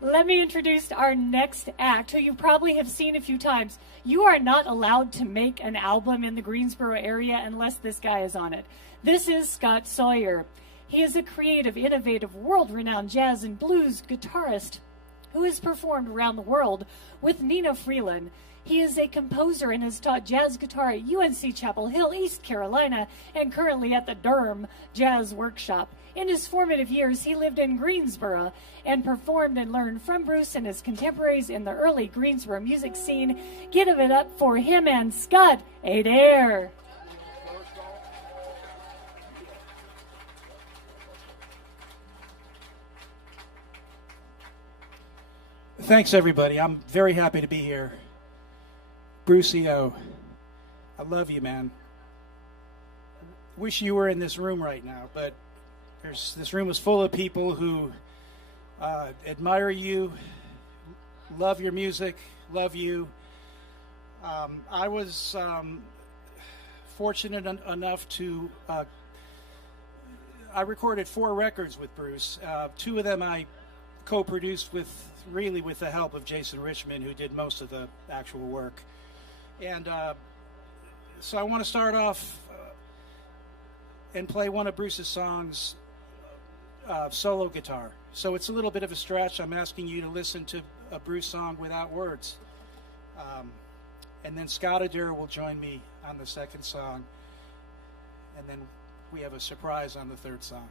Let me introduce our next act, who you probably have seen a few times. You are not allowed to make an album in the Greensboro area unless this guy is on it. This is Scott Sawyer. He is a creative, innovative, world-renowned jazz and blues guitarist who has performed around the world with Nina Freeland. He is a composer and has taught jazz guitar at UNC Chapel Hill, East Carolina, and currently at the Durham Jazz Workshop. In his formative years, he lived in Greensboro and performed and learned from Bruce and his contemporaries in the early Greensboro music scene. Give it up for him and Scott Adair. Thanks, everybody. I'm very happy to be here. Brucey O, I love you, man. Wish you were in this room right now, but this room is full of people who admire you, love your music, love you. I was fortunate enough to I recorded 4 records with Bruce. 2 of them I co-produced with the help of Jason Richmond, who did most of the actual work. And so I want to start off and play one of Bruce's songs solo guitar. So it's a little bit of a stretch. I'm asking you to listen to a Bruce song without words. And then Scott Adair will join me on the second song. And then we have a surprise on the third song.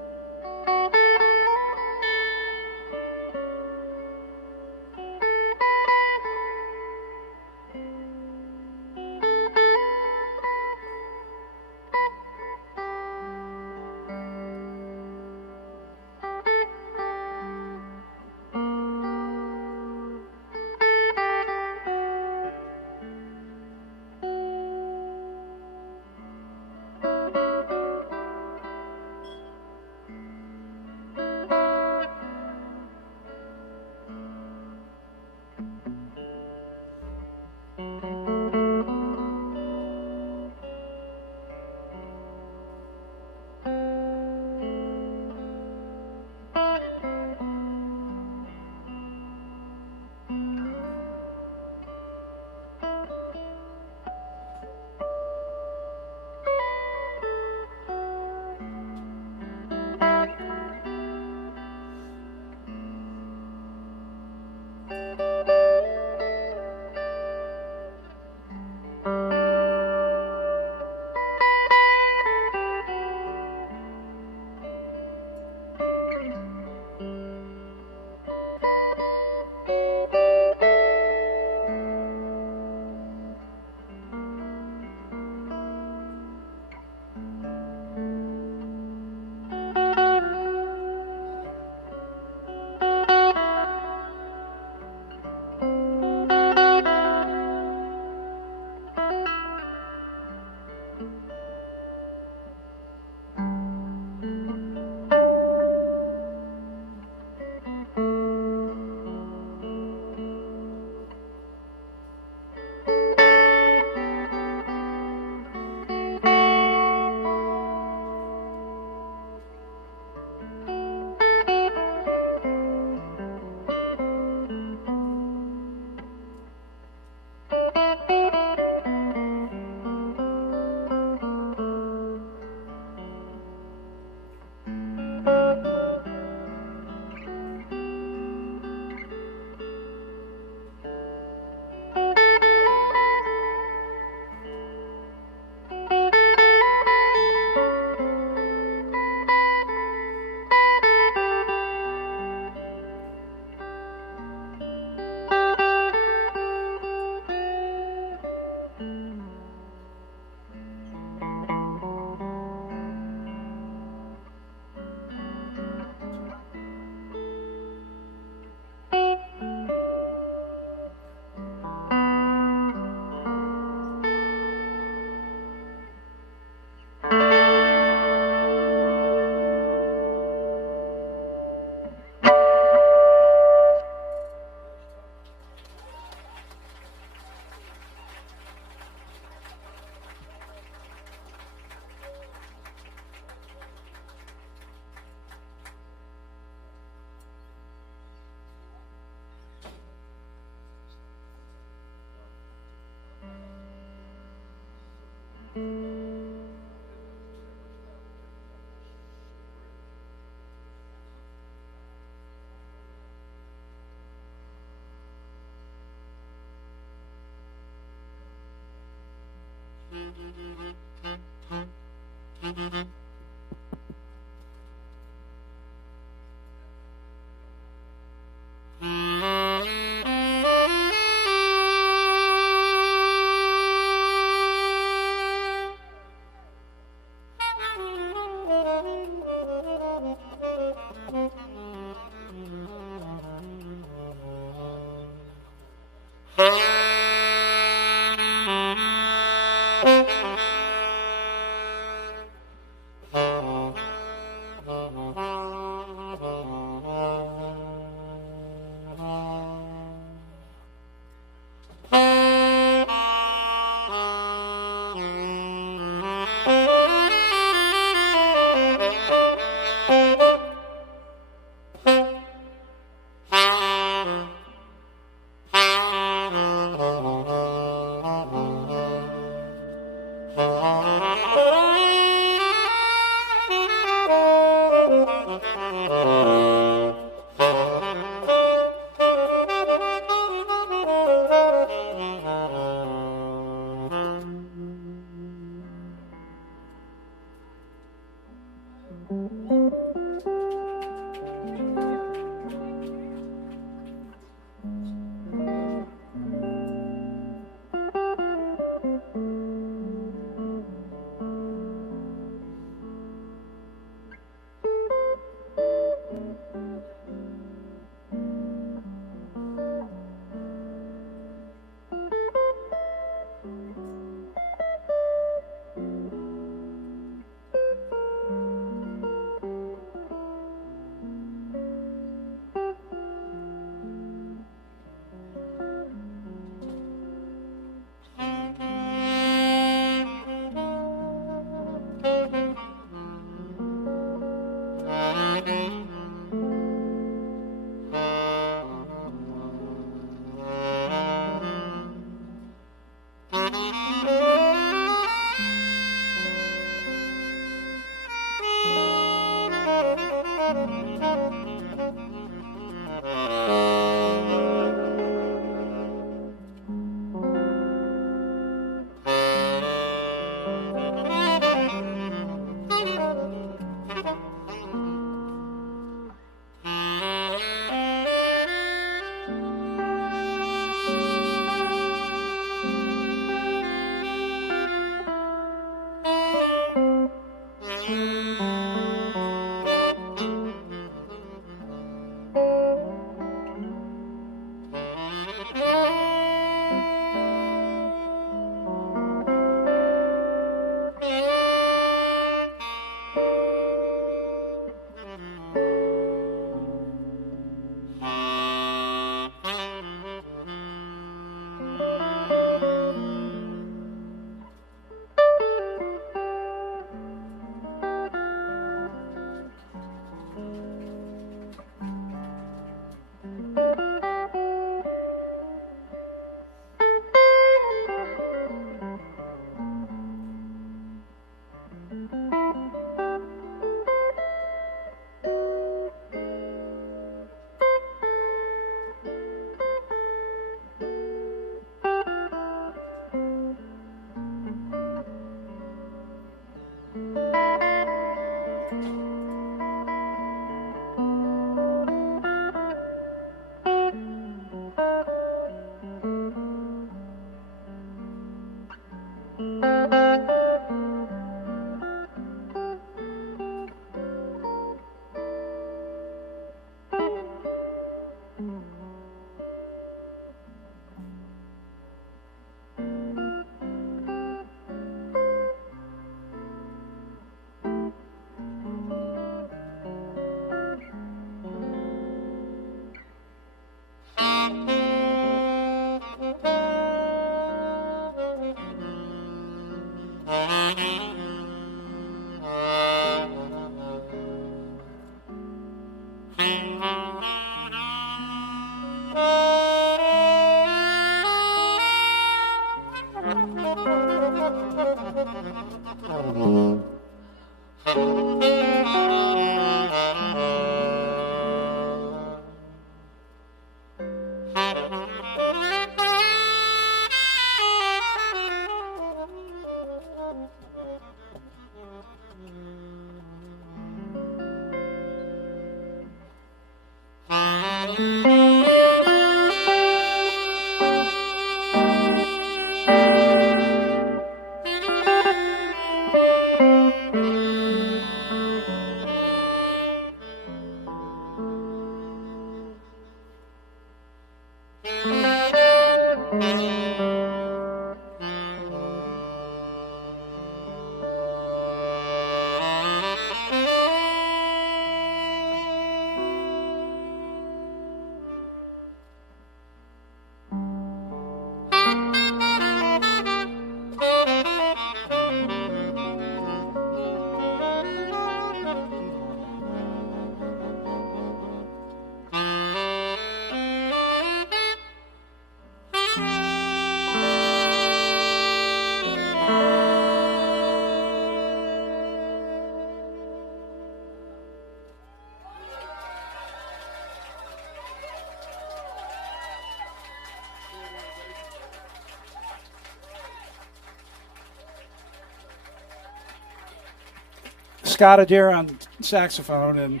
Scott Adair on saxophone, and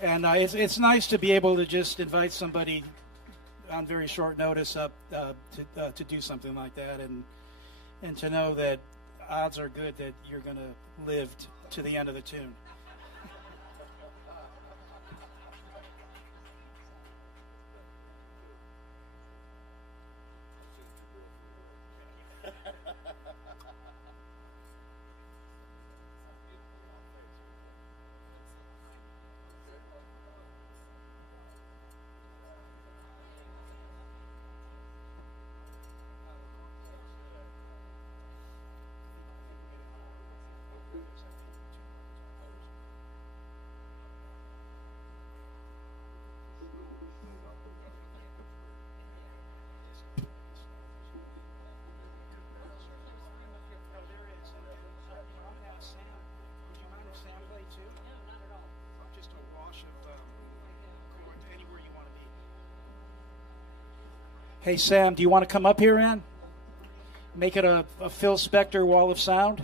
it's nice to be able to just invite somebody on very short notice up to do something like that, and to know that odds are good that you're going to live to the end of the tune. Hey, Sam, do you want to come up here, man? Make it a Phil Spector wall of sound?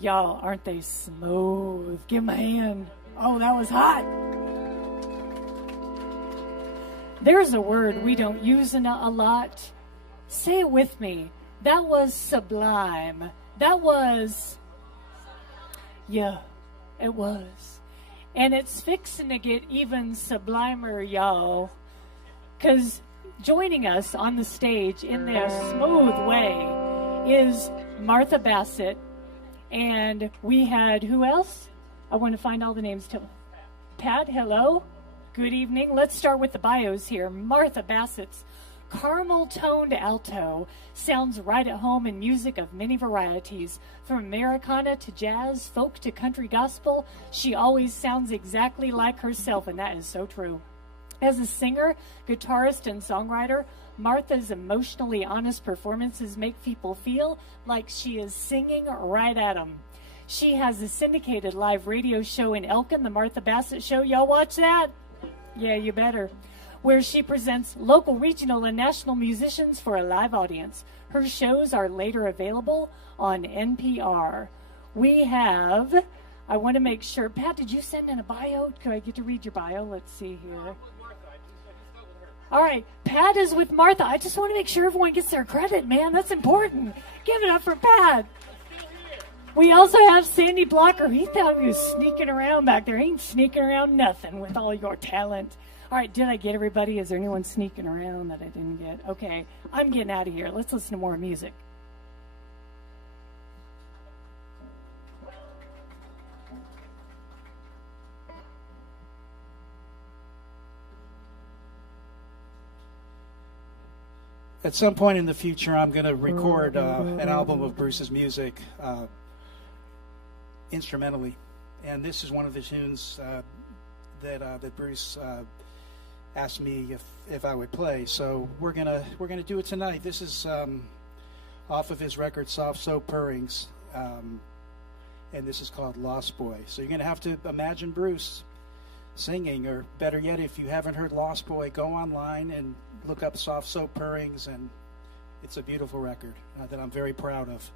Y'all, aren't they smooth? Give them a hand. Oh, that was hot. There's a word we don't use a lot. Say it with me. That was sublime. That was, yeah, it was. And it's fixing to get even sublimer, y'all. Because joining us on the stage in their smooth way is Martha Bassett. And we had, who else? I want to find all the names. Pat, hello. Good evening. Let's start with the bios here. Martha Bassett's caramel-toned alto sounds right at home in music of many varieties. From Americana to jazz, folk to country gospel, she always sounds exactly like herself, and that is so true. As a singer, guitarist, and songwriter, Martha's emotionally honest performances make people feel like she is singing right at them. She has a syndicated live radio show in Elkin, the Martha Bassett Show. Y'all watch that? Yeah, you better. Where she presents local, regional, and national musicians for a live audience. Her shows are later available on NPR. We have, I want to make sure, Pat, did you send in a bio? Could I get to read your bio? Let's see here. All right, Pat is with Martha. I just want to make sure everyone gets their credit, man. That's important. Give it up for Pat. We also have Sandy Blocker. He thought he was sneaking around back there. He ain't sneaking around nothing with all your talent. All right, did I get everybody? Is there anyone sneaking around that I didn't get? Okay, I'm getting out of here. Let's listen to more music. At some point in the future, I'm going to record an album of Bruce's music instrumentally. And this is one of the tunes that Bruce asked me if I would play. So we're gonna do it tonight. This is off of his record Soft Soap Purrings, and this is called Lost Boy. So you're gonna have to imagine Bruce singing, or better yet, if you haven't heard Lost Boy, go online and look up Soft Soap Purrings, and it's a beautiful record that I'm very proud of.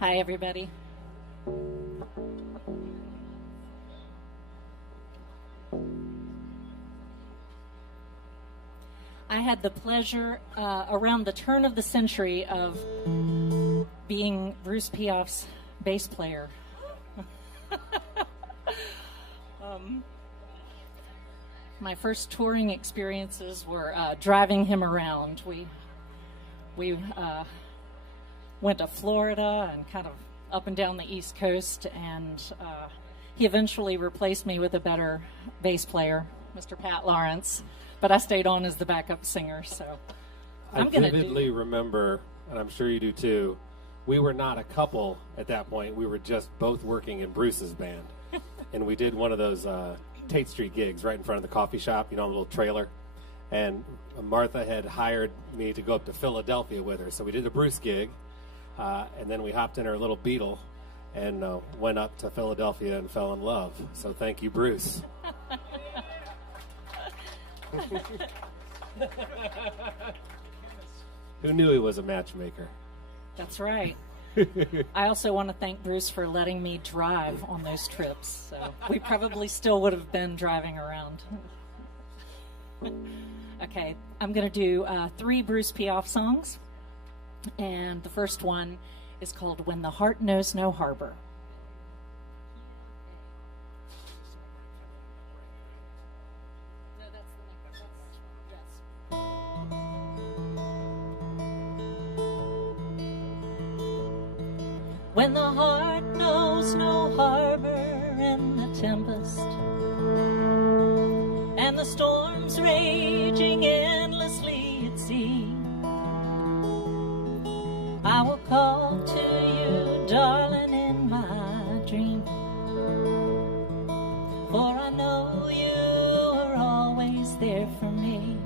Hi, everybody. I had the pleasure around the turn of the century of being Bruce Piephoff's bass player. My first touring experiences were driving him around. We went to Florida and kind of up and down the East Coast, and he eventually replaced me with a better bass player, Mr. Pat Lawrence, but I stayed on as the backup singer. So I vividly remember, and I'm sure you do too, we were not a couple at that point. We were just both working in Bruce's band. And we did one of those Tate Street gigs right in front of the coffee shop, you know, a little trailer. And Martha had hired me to go up to Philadelphia with her. So we did the Bruce gig, and then we hopped in our little Beetle and went up to Philadelphia and fell in love. So thank you, Bruce. Who knew he was a matchmaker? That's right. I also want to thank Bruce for letting me drive on those trips. So we probably still would have been driving around. Okay, I'm going to do 3 Bruce Piephoff songs. And the first one is called When the Heart Knows No Harbor. When the heart knows no harbor in the tempest, and the storms raging endlessly at sea, I will call to you, darling, in my dream, for I know you are always there for me.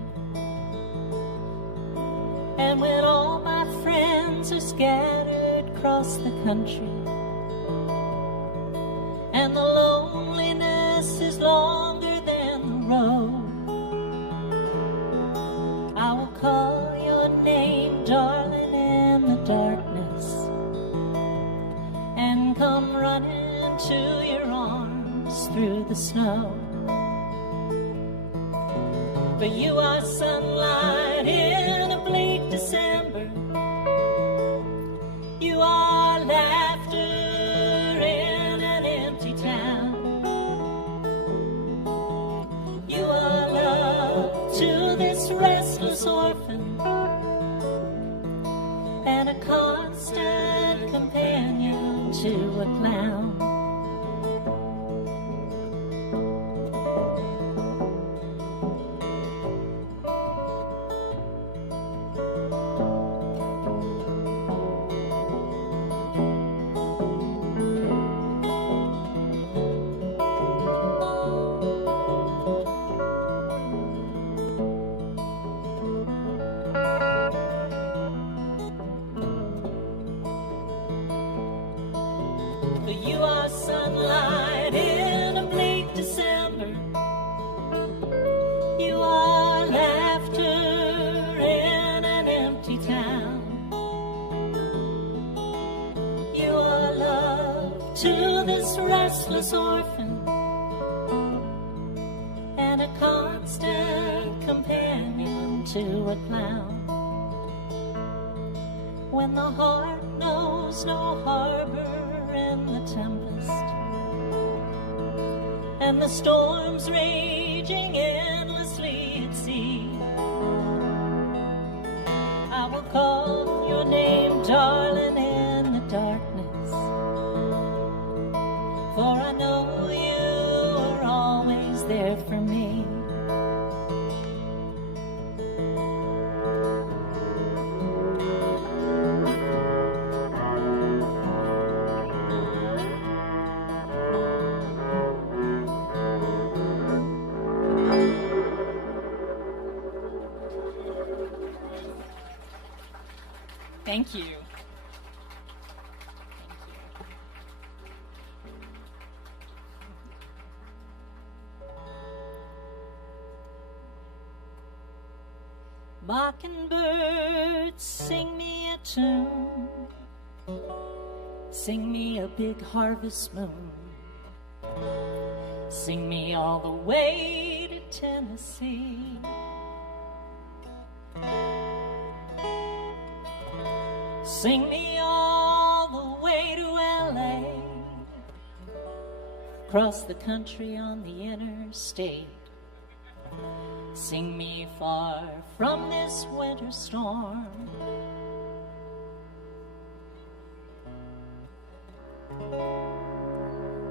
And when all my friends are scattered across the country, and the loneliness is longer than the road, I will call your name, darling, in the darkness, and come running to your arms through the snow. For you are sunlight in a bleak December, you are laughter in an empty town, you are love to this restless orphan, and a constant companion to a clown. You are sunlight in a bleak December, you are laughter in an empty town, you are love to this restless orphan, and a constant companion to a clown. When the heart knows no harbor in the tempest, and the storms raging endlessly at sea, I will call your name, darling, in the darkness, for I know you are always there for me. Thank you. Mockingbirds sing me a tune, Sing me a big harvest moon. Sing me all the way to Tennessee. Sing me all the way to LA. Across the country on the interstate. Sing me far from this winter storm.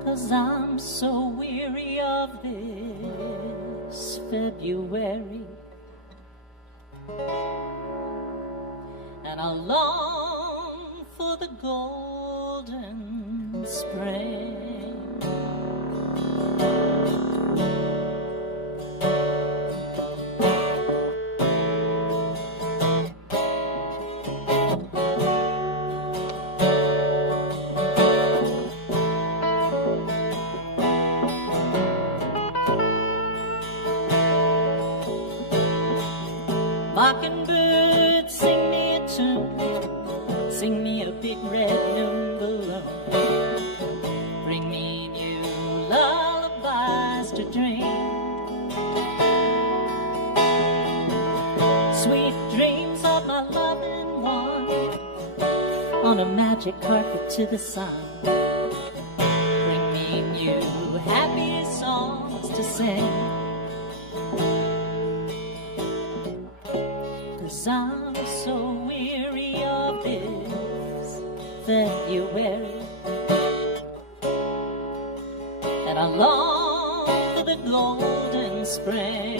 'Cause I'm so weary of this February, and I long for the golden spring. Mockingbird, sing me a tune, sing me a big red noon balloon, bring me new lullabies to dream, sweet dreams of my loving one, on a magic carpet to the sun, bring me new happy songs to sing. 'Cause I'm so weary of this February, and I long for the golden spring.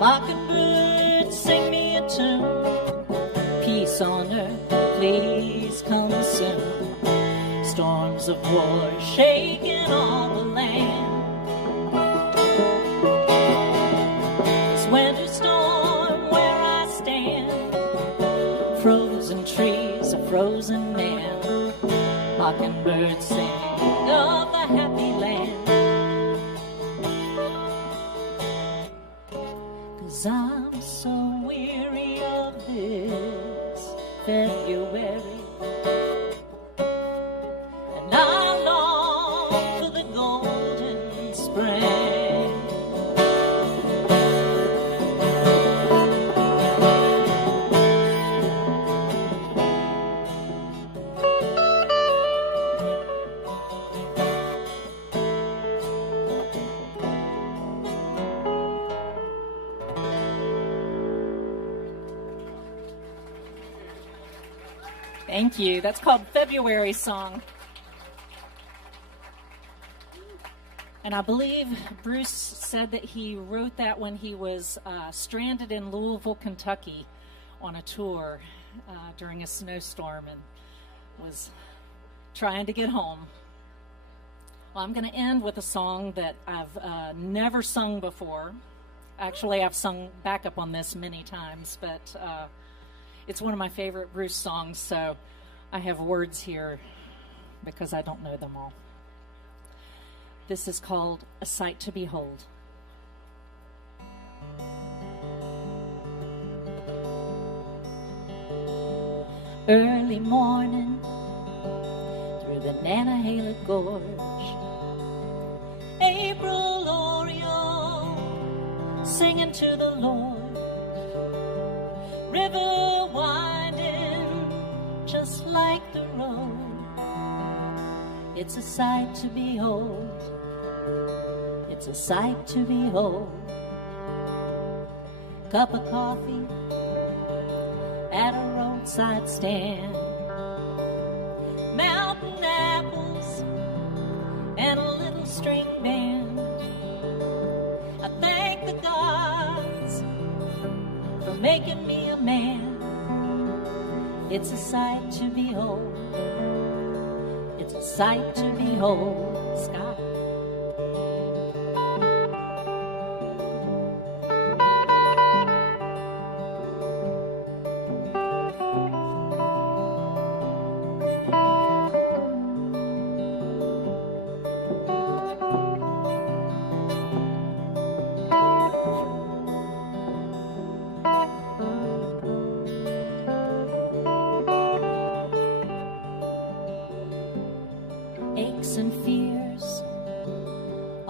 Mockingbird, sing me a tune, peace on earth, please come soon. Storms of war shaking all the land. This winter storm where I stand, frozen trees, a frozen man. Mockingbird, sing of the happy land. 'Cause I'm so weary of this February, and I long for the golden spring. Thank you. That's called February Song. And I believe Bruce said that he wrote that when he was stranded in Louisville, Kentucky on a tour during a snowstorm and was trying to get home. Well, I'm going to end with a song that I've never sung before. Actually, I've sung backup on this many times, but it's one of my favorite Bruce songs, so I have words here because I don't know them all. This is called A Sight to Behold. Early morning through the Nantahala Gorge, April Oriole singing to the Lord, river winding just like the road. It's a sight to behold. It's a sight to behold. Cup of coffee at a roadside stand, mountain apples and a little string band. I thank the gods for making me a man. It's a sight to behold. It's a sight to behold. Scott.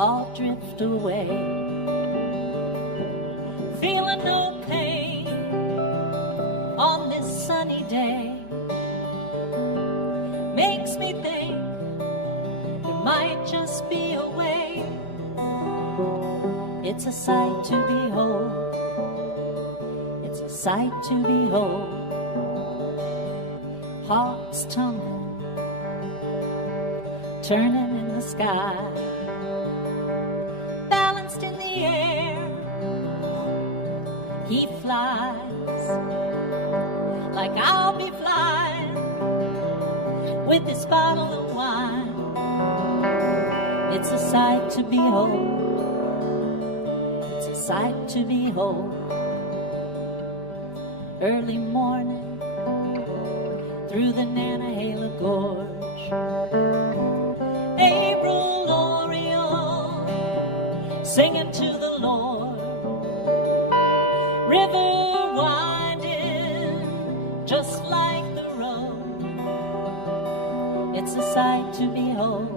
I'll drift away, feeling no pain on this sunny day. Makes me think there might just be a way. It's a sight to behold, it's a sight to behold. Hearts tumbling, turning in the sky, balanced in the air. He flies like I'll be flying with this bottle of wine. It's a sight to behold, it's a sight to behold. Early morning through the Nantahala Gorge, April Oriole singing to the Lord. River winding just like the road. It's a sight to behold,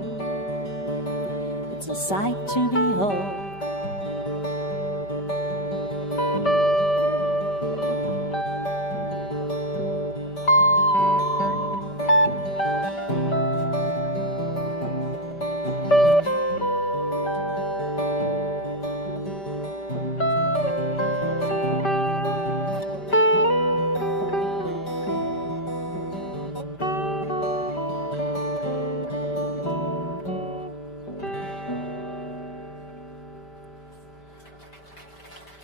it's a sight to behold.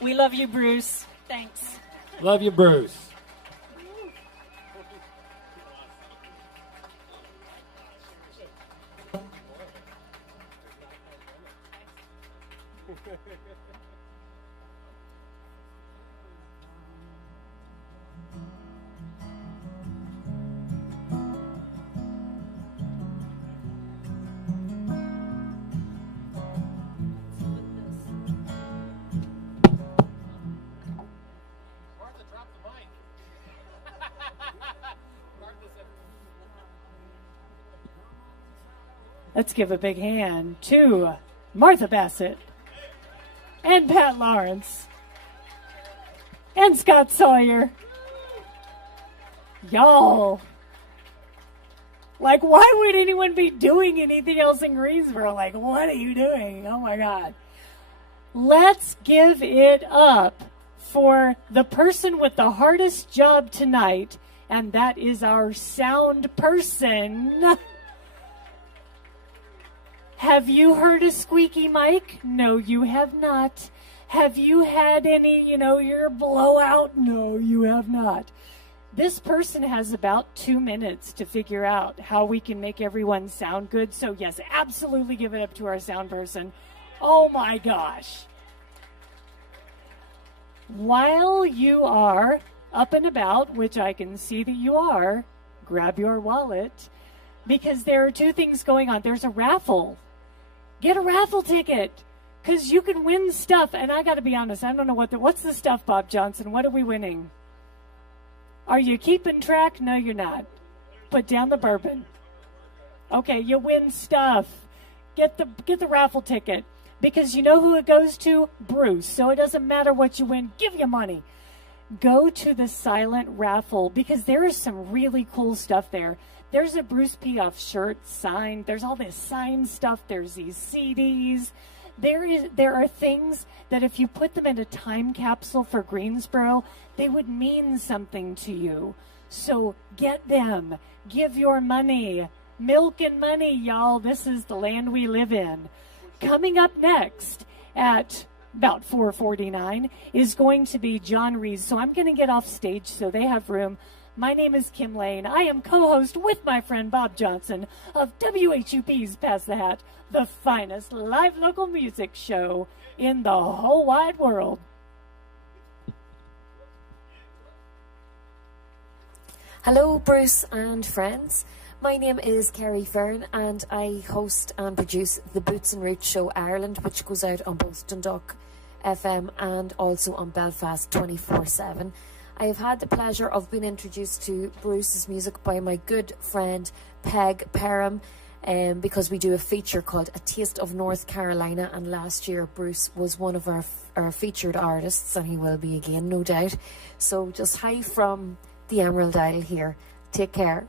We love you, Bruce. Thanks. Love you, Bruce. Let's give a big hand to Martha Bassett and Pat Lawrence and Scott Sawyer. Y'all, like, why would anyone be doing anything else in Greensboro? Like, what are you doing? Oh my God. Let's give it up for the person with the hardest job tonight, and that is our sound person. Have you heard a squeaky mic? No, you have not. Have you had any, your blowout? No, you have not. This person has about 2 minutes to figure out how we can make everyone sound good. So yes, absolutely give it up to our sound person. Oh my gosh. While you are up and about, which I can see that you are, grab your wallet, because there are two things going on. There's a raffle. Get a raffle ticket, because you can win stuff. And I got to be honest, I don't know what's the stuff, Bob Johnson? What are we winning? Are you keeping track? No, you're not. Put down the bourbon. Okay, you win stuff. Get the raffle ticket, because you know who it goes to? Bruce. So it doesn't matter what you win. Give you money. Go to the silent raffle, because there is some really cool stuff there. There's a Bruce Piephoff shirt signed. There's all this signed stuff. There's these CDs. There are things that if you put them in a time capsule for Greensboro, they would mean something to you. So get them. Give your money. Milk and money, y'all. This is the land we live in. Coming up next at about 4:49 is going to be John Rees. So I'm going to get off stage so they have room. My name is Kim Lane. I am co-host with my friend Bob Johnson of WHUP's Pass the Hat, the finest live local music show in the whole wide world. Hello, Bruce and friends. My name is Kerry Fern, and I host and produce the Boots and Roots Show Ireland, which goes out on both Dundalk FM and also on Belfast 24/7. I have had the pleasure of being introduced to Bruce's music by my good friend Peg Perham. because we do a feature called A Taste of North Carolina, and last year Bruce was one of our featured artists, and he will be again, no doubt. So just hi from the Emerald Isle here. Take care.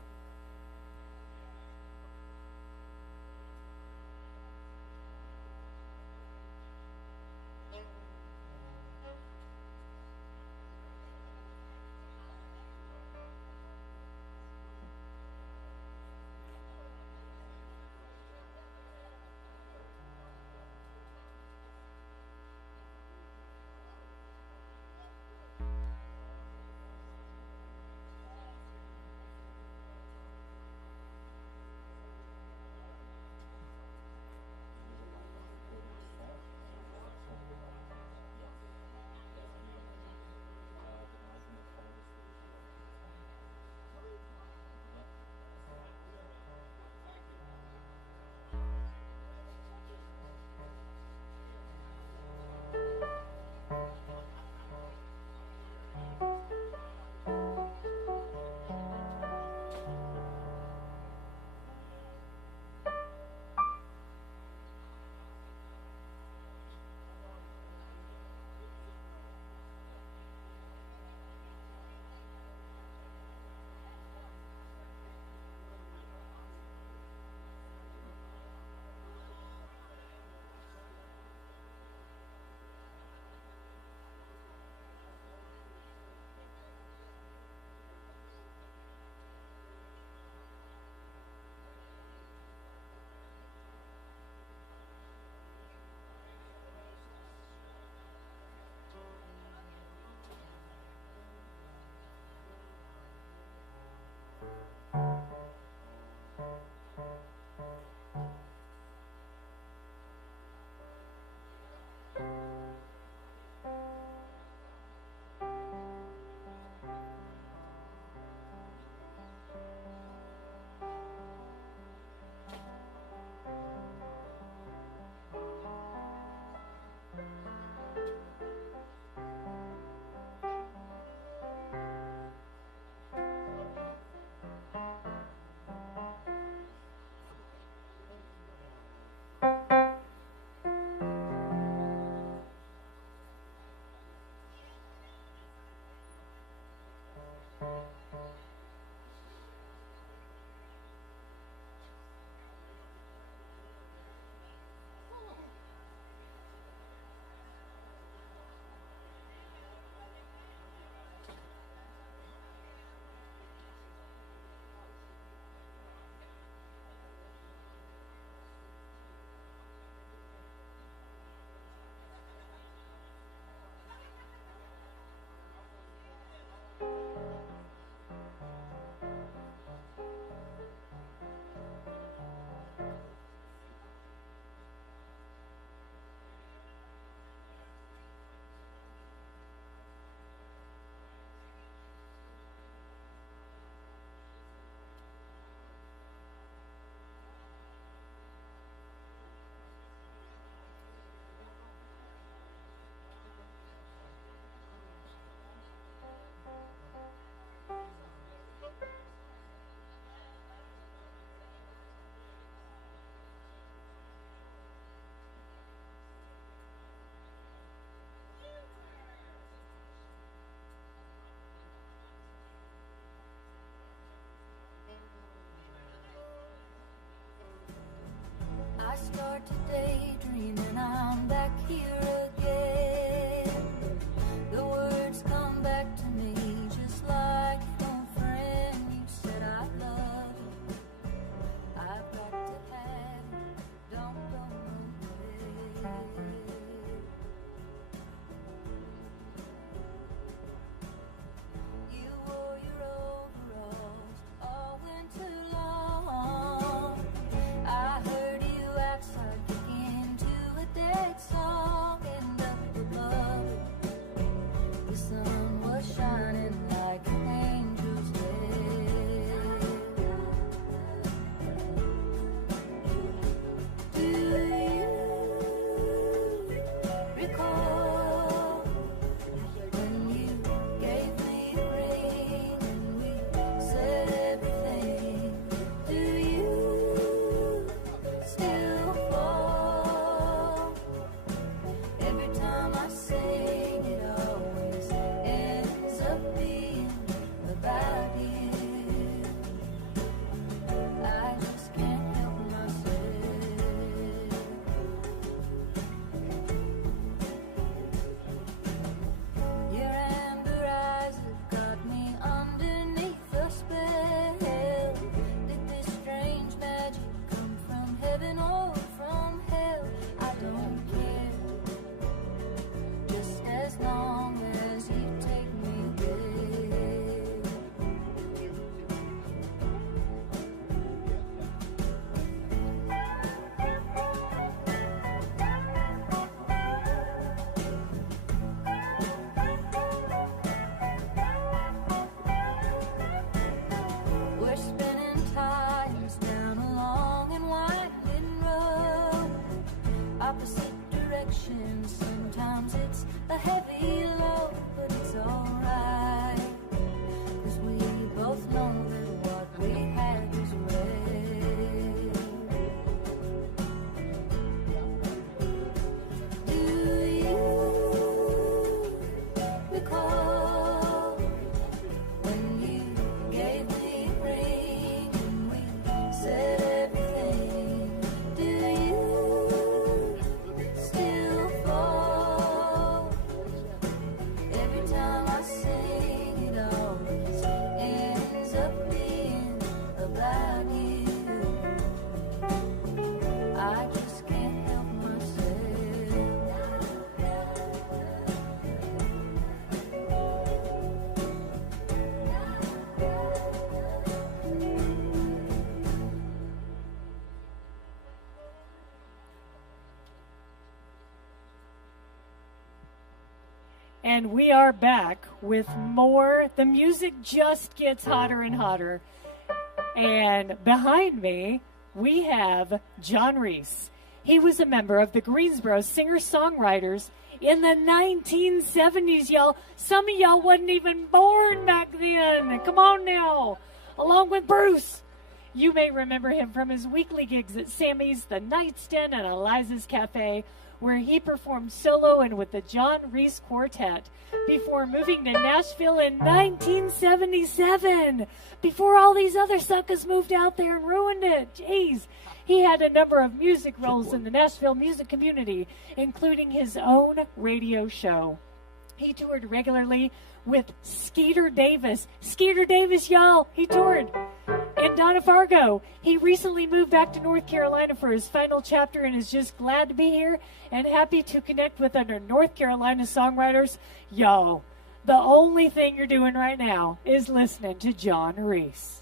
And we are back with more. The music just gets hotter and hotter. And behind me, we have John Reese. He was a member of the Greensboro singer-songwriters in the 1970s, y'all. Some of y'all wasn't even born back then. Come on now. Along with Bruce. You may remember him from his weekly gigs at Sammy's, the Nightstand, and Eliza's Cafe, where he performed solo and with the John Reese Quartet before moving to Nashville in 1977, before all these other suckers moved out there and ruined it. Jeez. He had a number of music roles in the Nashville music community, including his own radio show. He toured regularly with Skeeter Davis. Skeeter Davis, y'all, he toured in Donna Fargo. He recently moved back to North Carolina for his final chapter and is just glad to be here and happy to connect with other North Carolina songwriters. Yo, the only thing you're doing right now is listening to John Reese.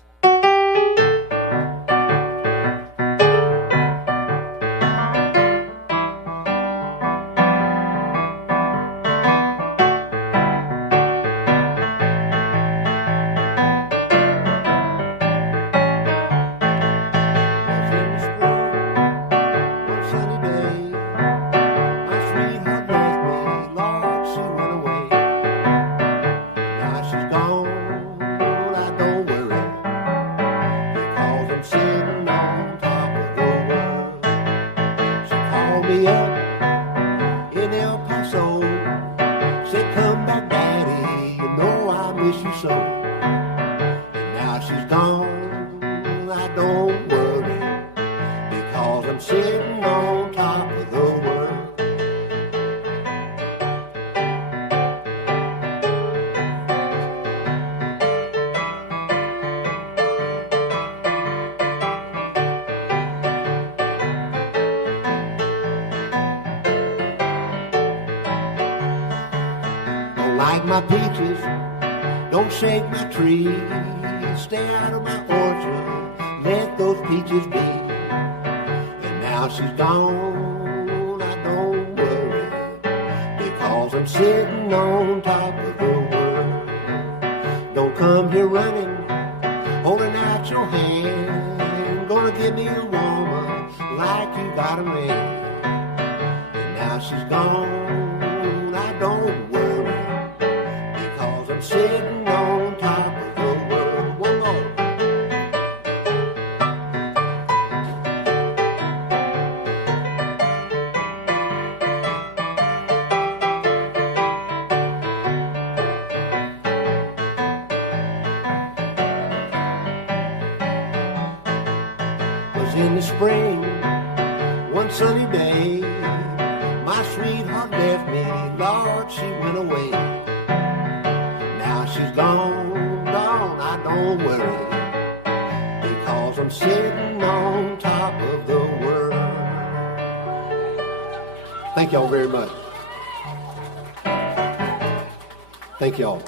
Like my peaches, don't shake my tree. Stay out of my orchard, let those peaches be. And now she's gone, I don't worry, because I'm sitting on top of the world. Don't come here running, holding out your hand, gonna give me a woman like you got a man. And now she's gone, I don't worry, sitting on top of the world. One more. Was in the spring, one sunny day, my sweetheart left me, Lord, she went away. She's gone, gone, I don't worry, because I'm sitting on top of the world. Thank y'all very much. Thank y'all.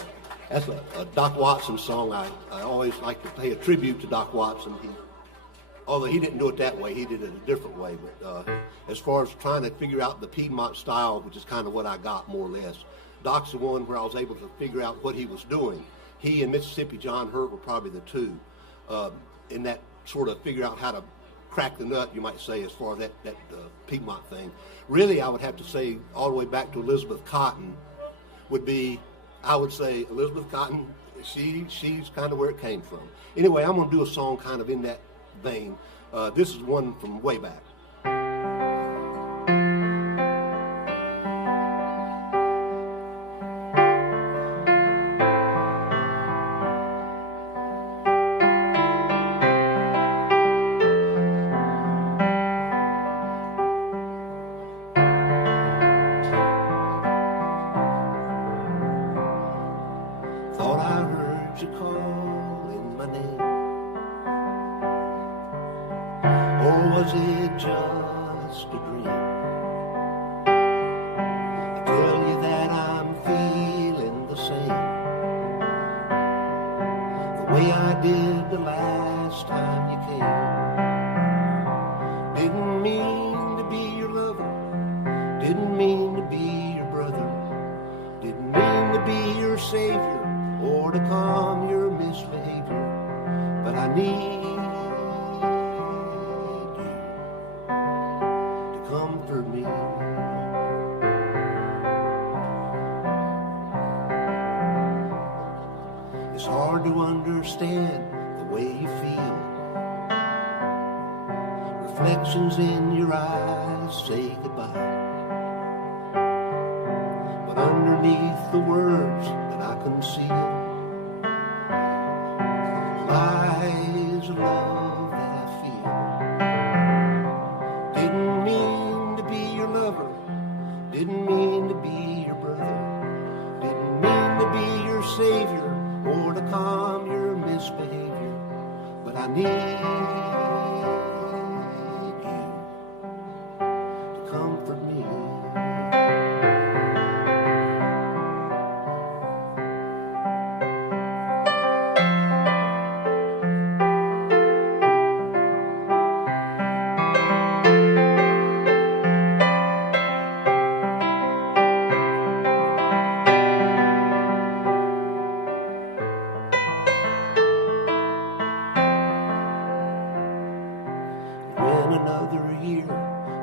That's a Doc Watson song. I always like to pay a tribute to Doc Watson. Although he didn't do it that way, he did it a different way. But as far as trying to figure out the Piedmont style, which is kind of what I got more or less, Doc's the one where I was able to figure out what he was doing. He and Mississippi John Hurt were probably the two in that sort of figure out how to crack the nut, you might say, as far as that Piedmont thing. Really, I would have to say all the way back to Elizabeth Cotton would be, I would say Elizabeth Cotton, she's kind of where it came from. Anyway, I'm going to do a song kind of in that vein. This is one from way back. Was it just a dream? I tell you that I'm feeling the same, the way I did the last time you came. Didn't mean to be your lover, didn't mean to be your brother, didn't mean savior or to calm your misbehavior, but I need you to comfort me. It's hard to understand the way you feel. Reflections in your eyes say goodbye, but underneath the words that I conceal lies a love that I feel. Didn't mean to be your lover, didn't mean to be your brother, didn't mean to be your savior or to calm your misbehavior, but I need you to comfort me. When another year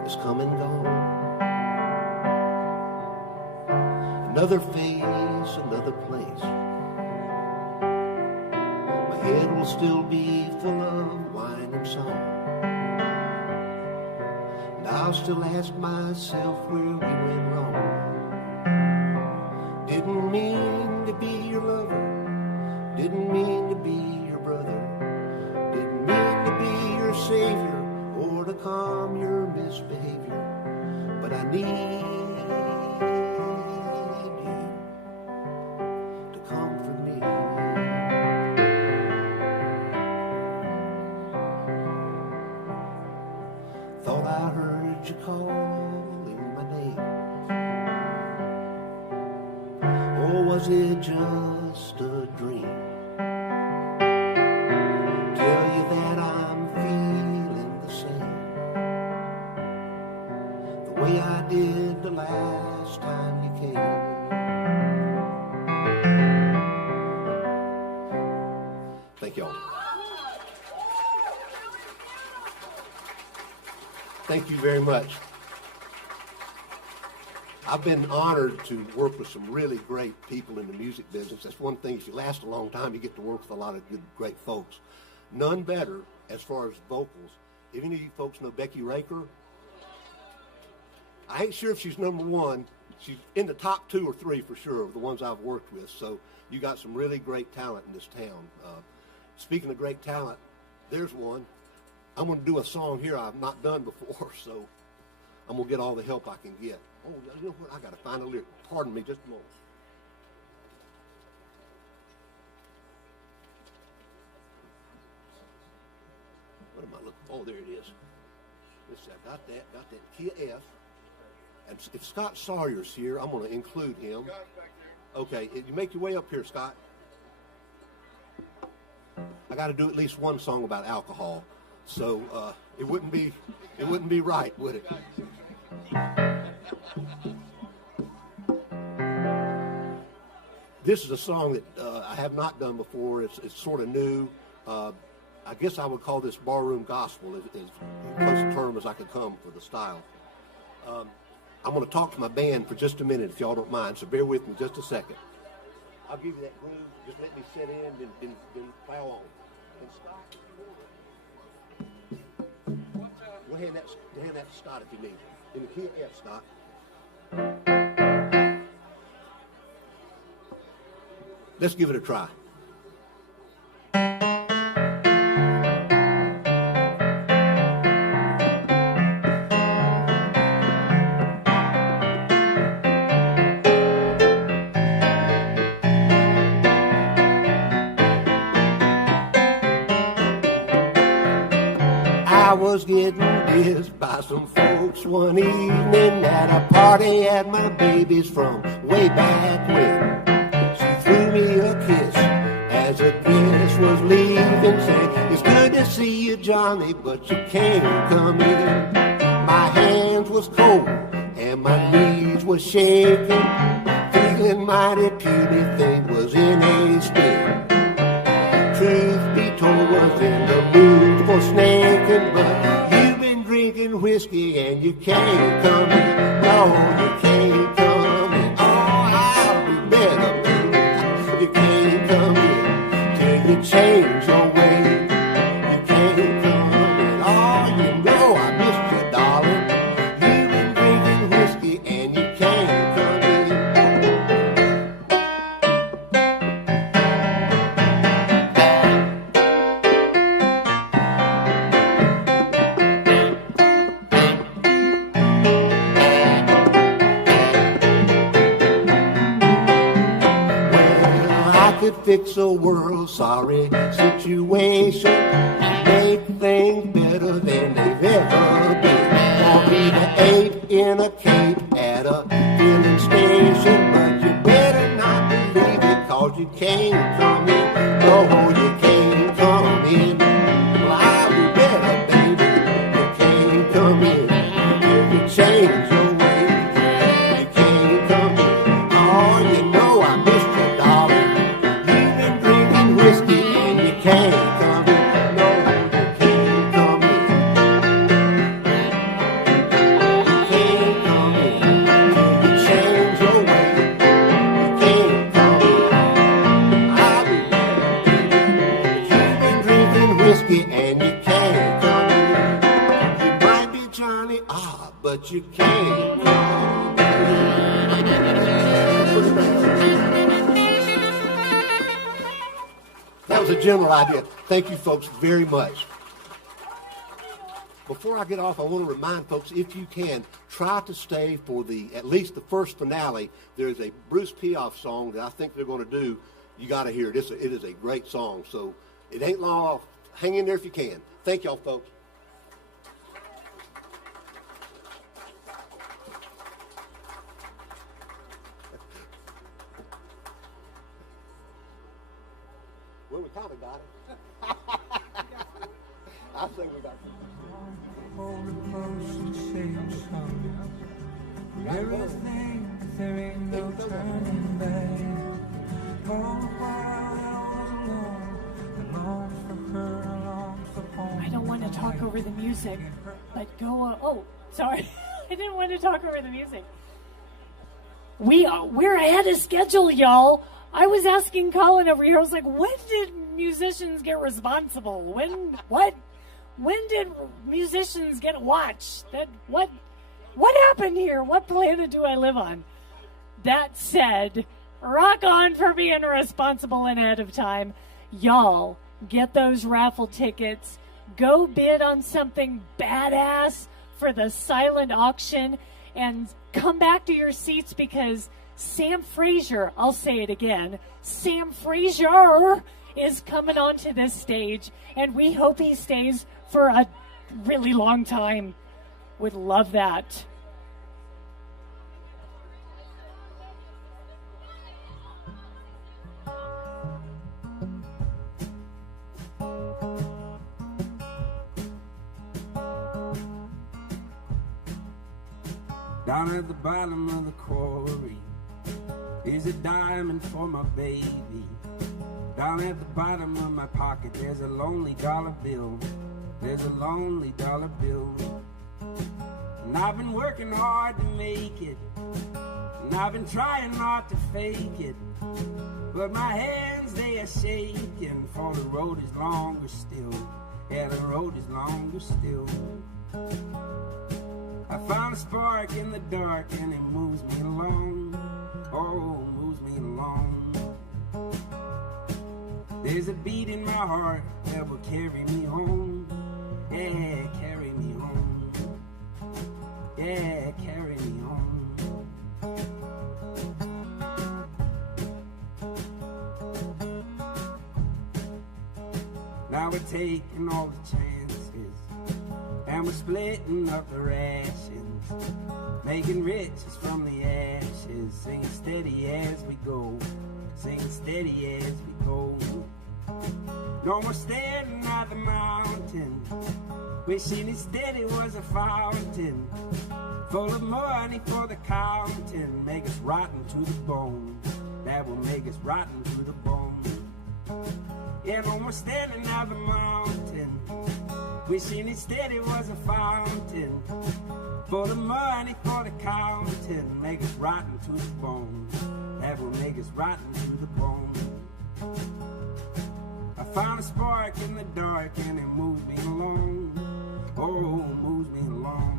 is come and gone, another face, another place, my head will still be full of wine and song, and I'll still ask myself where we went wrong. Didn't mean to be your lover, didn't mean to be your brother, didn't mean to be your savior or to calm your misbehavior, but I need you to comfort me. Thought I heard you calling my name, or was it just a dream? Tell you that I'm feeling the same, the way I did the last time you came. Thank y'all. Thank you very much. I've been honored to work with some really great people in the music business. That's one thing. If you last a long time, you get to work with a lot of good, great folks. None better as far as vocals. If any of you folks know Becky Raker, I ain't sure if she's number one. She's in the top 2 or 3 for sure of the ones I've worked with. So you got some really great talent in this town. Speaking of great talent, there's one. I'm going to do a song here I've not done before, so I'm going to get all the help I can get. Oh, you know what? I got to find a lyric. Pardon me just a moment. What am I looking for? Oh, there it is. Let's see, I got that key F. And if Scott Sawyer's here, I'm going to include him. Okay, you make your way up here, Scott. I got to do at least one song about alcohol, so it wouldn't be right, would it? This is a song that I have not done before. It's sort of new. I guess I would call this barroom gospel, as close a term as I could come for the style. I'm going to talk to my band for just a minute, if y'all don't mind, so bear with me just a second. I'll give you that groove. Just let me sit in and plow on. And Scott, go hand that to Scott if you need it. In the key of F, Scott. Let's give it a try. I was getting dissed by some folks one evening at a party at my baby's from way back when. She threw me a kiss as a guest was leaving, saying, "It's good to see you, Johnny, but you can't come in." My hands was cold and my knees was shaking, feeling when mighty puny thing was in a spin. Truth be told, was in the mood for snaking, but you've been drinking whiskey and you can't come in. No, you can't come in. Oh, I'll be better, baby. You can't come in till you change your way. You can't come in. Oh, you know I missed you, darling. You've been drinking whiskey and you can't come in. Could fix a world sorry situation, make things better than they've ever been. I'll be the 8 in a cape at a filling station, but you better not believe it, cause you can't come in. No, you can't come in. Well, I'll be better, baby. You can't come in. If you change your ways, you can't come in. Oh, you know I missed you, darling. Whiskey and you can't come in. No, you can't come in. You can't come in till you change your way. You can't come in. I'll be better, baby. You've been drinking whiskey and you can't come in. You might be Johnny but you can't come in. That was a general idea. Thank you folks very much. Before I get off, I want to remind folks, if you can, try to stay for at least the first finale. There is a Bruce Piephoff song that I think they're going to do. You got to hear it. It is a great song. So it ain't long off. Hang in there if you can. Thank y'all, folks. Well, we kind of got it. I think we got it. Everything, there ain't no turning back. All the while I was alone, I longed for her, I longed for home. I don't want to talk over the music, but go. Oh, sorry. I didn't want to talk over the music. We're ahead of schedule, y'all. I was asking Colin over here. I was like, when did musicians get responsible? When did musicians get watched? What happened here? What planet do I live on? That said, rock on for being responsible and ahead of time. Y'all, get those raffle tickets. Go bid on something badass for the silent auction and come back to your seats because Sam Frazier, I'll say it again, Sam Frazier is coming onto this stage, and we hope he stays for a really long time. Would love that. Down at the bottom of the quarry is a diamond for my baby. Down at the bottom of my pocket there's a lonely dollar bill. There's a lonely dollar bill. And I've been working hard to make it, and I've been trying not to fake it, but my hands, they are shaking, for the road is longer still. Yeah, the road is longer still. I found a spark in the dark and it moves me along. Oh, moves me along. There's a beat in my heart that will carry me home. Yeah, carry me home. Yeah, carry me home. Now we're taking all the chances, and we're splitting up the rations, making riches from the ashes, singing steady as we go, singing steady as we go. No more standing at the mountain, wishing instead it was a fountain, full of money for the counting, make us rotten to the bone. That will make us rotten to the bone. And when we're standing on the mountain, wishing instead it was a fountain, full of money for the counting, make us rotten to the bone. That will make us rotten to the bone. I found a spark in the dark and it moves me along. Oh, moves me along.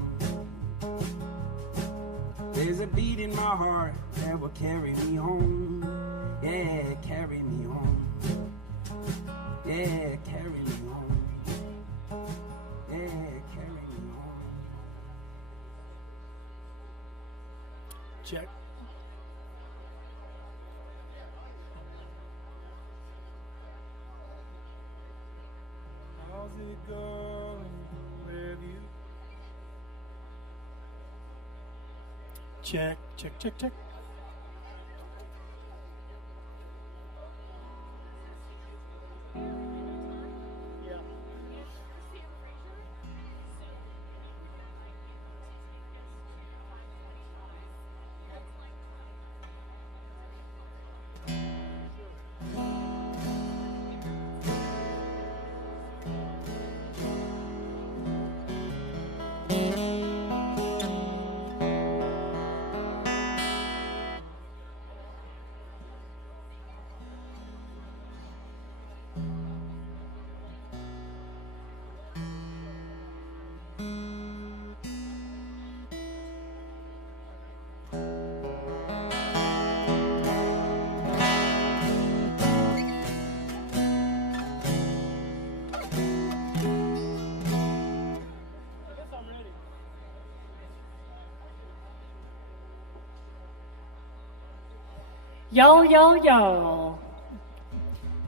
There's a beat in my heart that will carry me home. Yeah, carry me home. Yeah, carry me home. Yeah, carry me home. Check. How's it going with you? Check, check, check, check. Yo, yo, yo.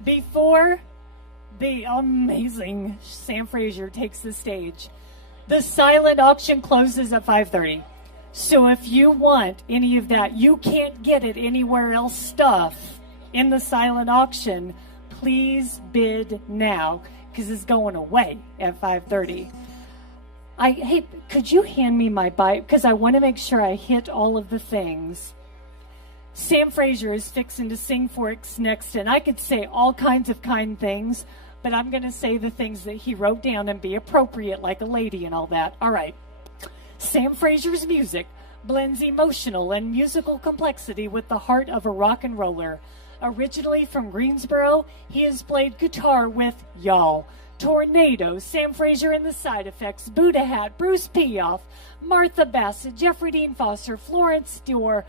Before the amazing Sam Frazier takes the stage, the silent auction closes at 5:30. So if you want any of that, you can't get it anywhere else stuff in the silent auction, please bid now because it's going away at 5:30. Hey, could you hand me my bike? Because I want to make sure I hit all of the things. Sam Frazier is fixing to sing for us next, and I could say all kinds of kind things, but I'm going to say the things that he wrote down and be appropriate like a lady and all that. All right. Sam Frazier's music blends emotional and musical complexity with the heart of a rock and roller. Originally from Greensboro, he has played guitar with Y'all, Tornado, Sam Frazier and the Side Effects, Buddha Hat, Bruce Piephoff, Martha Bassett, Jeffrey Dean Foster, Florence Dior,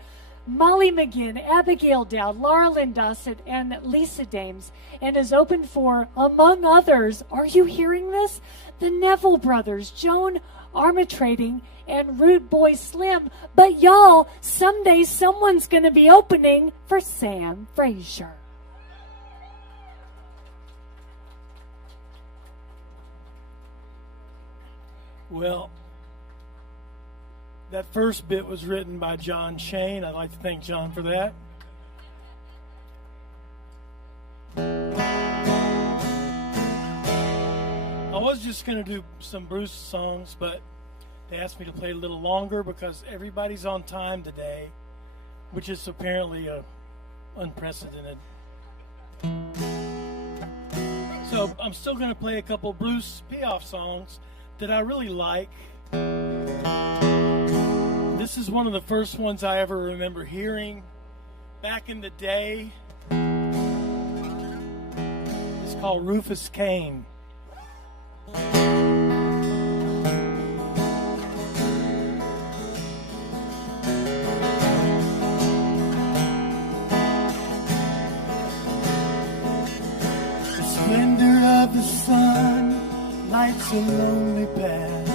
Molly McGinn, Abigail Dowd, Laura Lynn Dossett, and Lisa Dames, and is open for, among others, are you hearing this? The Neville Brothers, Joan Armatrading, and Rude Boy Slim. But y'all, someday someone's going to be opening for Sam Frazier. Well, that first bit was written by John Shane. I'd like to thank John for that. I was just going to do some Bruce songs, but they asked me to play a little longer because everybody's on time today, which is apparently unprecedented. So I'm still going to play a couple Bruce Piephoff songs that I really like. This is one of the first ones I ever remember hearing back in the day. It's called Rufus Cain. The splendor of the sun lights a lonely path.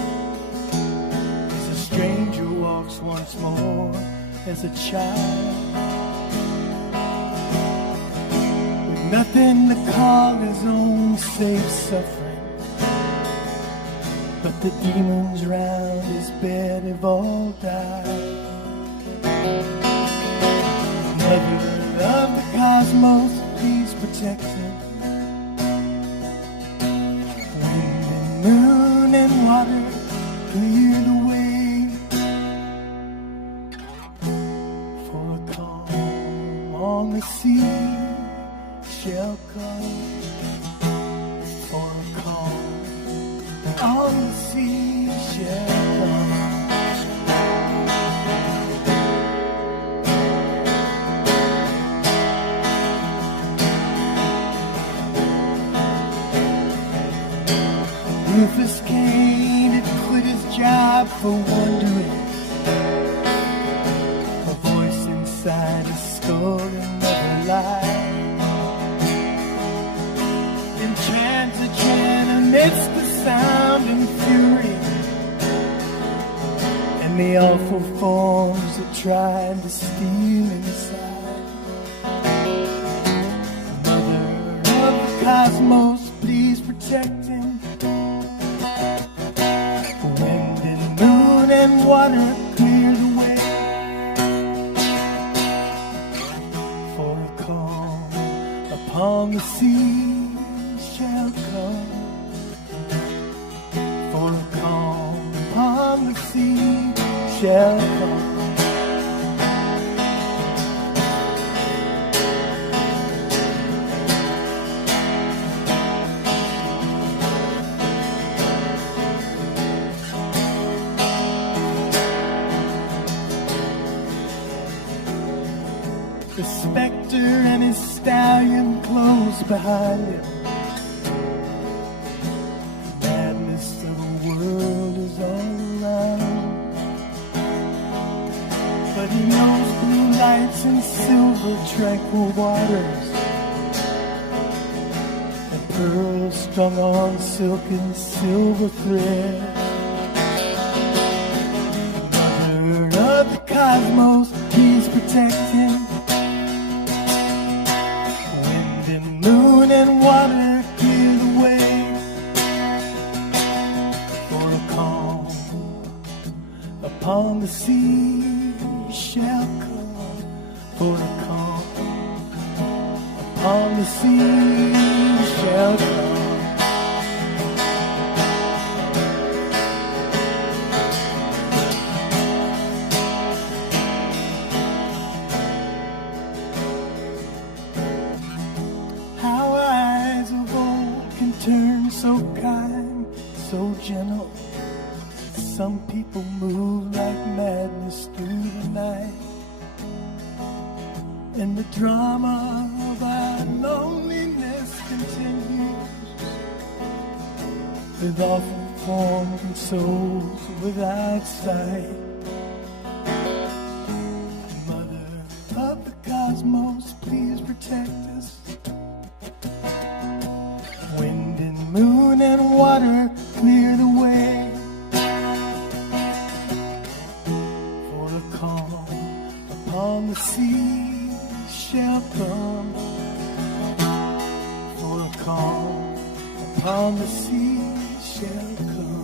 As a stranger walks once more as a child, with nothing to call his own safe suffering, but the demons round his bed have all died. Mother of the cosmos, please protect him. Wind and moon and water clear the way. Rufus Kane had quit his job for wondering. A voice inside his skull that never lied. Intransigent amidst the sound and fury, and the awful forms that tried to steal inside. Mother of the cosmos, please protect him. Wind and moon and water clear the way for a calm upon the sea shall come. For a calm upon the sea shall come. The specter and his stallion close behind him. The madness of the world is all around. But he knows blue lights and silver tranquil waters, and pearls strung on silken silver thread. Mother of the cosmos, please protect him. Moon and water clear the way for a calm upon the sea shall come. For a calm upon the sea shall come. So kind, so gentle. Some people move like madness through the night. And the drama of our loneliness continues, with awful forms and souls without sight. Mother of the cosmos, please protect us. Wind and moon and water clear the way for a calm upon the sea shall come. For a calm upon the sea shall come.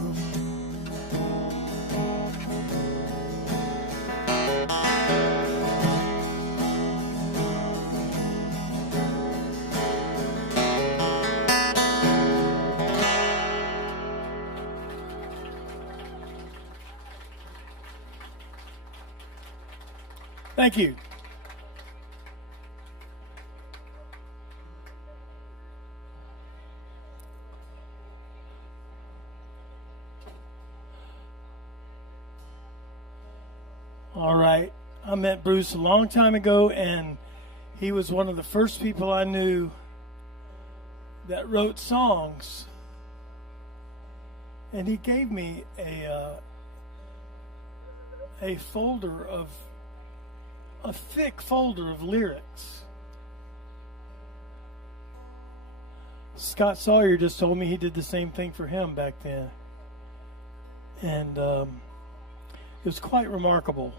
Thank you. All right. I met Bruce a long time ago, and he was one of the first people I knew that wrote songs. And he gave me a folder of a thick folder of lyrics. Scott Sawyer just told me he did the same thing for him back then. And it was quite remarkable.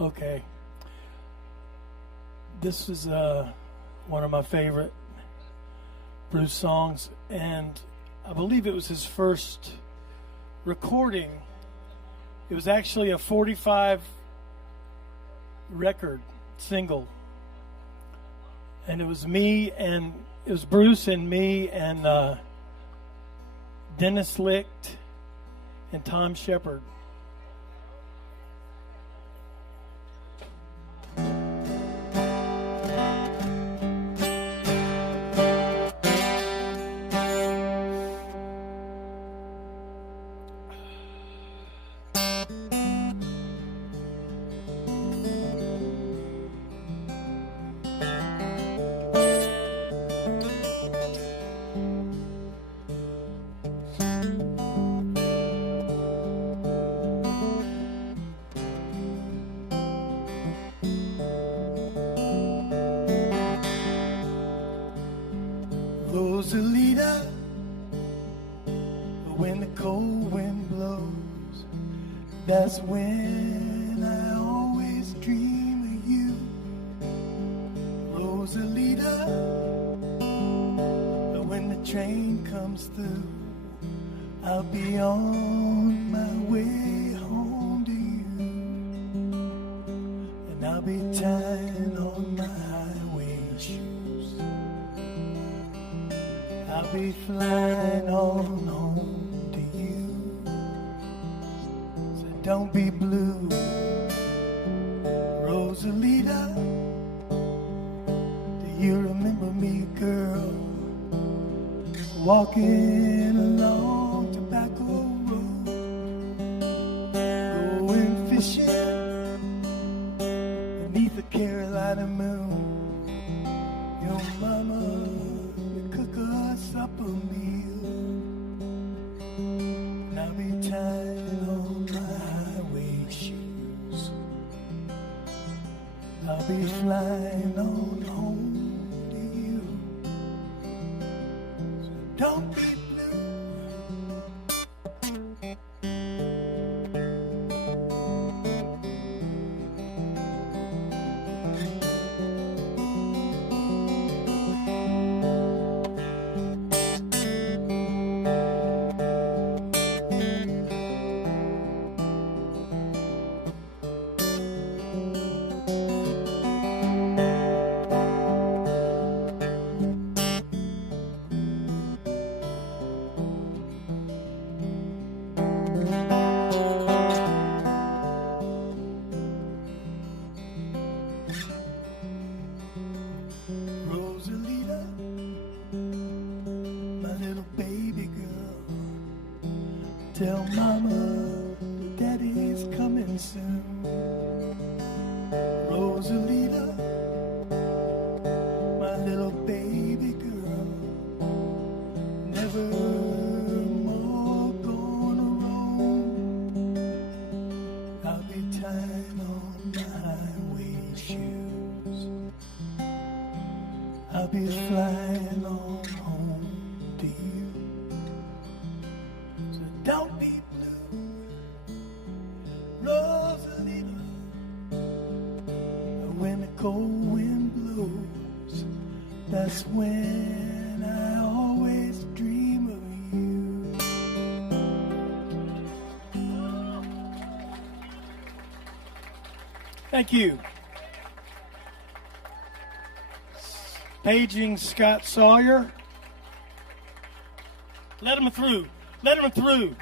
Okay. This is one of my favorite Bruce songs, and I believe it was his first recording. It was actually a 45 record single, and it was Bruce and me and Dennis Licht and Tom Shepard. That's when I always dream of you, Rosalita. But when the train comes through, I'll be on my way home to you, and I'll be tying on my highway shoes. I'll be flying on home to you. So don't be blue, Rosalita. Do you remember me, girl? Walking along Tobacco Road, going fishing beneath the Carolina moon. Your mama would cook us up a meal, and I'll be tying on my highway shoes. I'll be flying on home to you. So don't be Rosalita, my little baby girl. Tell mama that daddy's coming soon. Rosalita, my little baby girl. Never more gonna roam. I'll be tying on my highway shoes. I'll be flying on home to you. So don't be blue, Rosalita. When the cold wind blows, that's when I always dream of you. Thank you. Paging Scott Sawyer. Let him through. Let him through.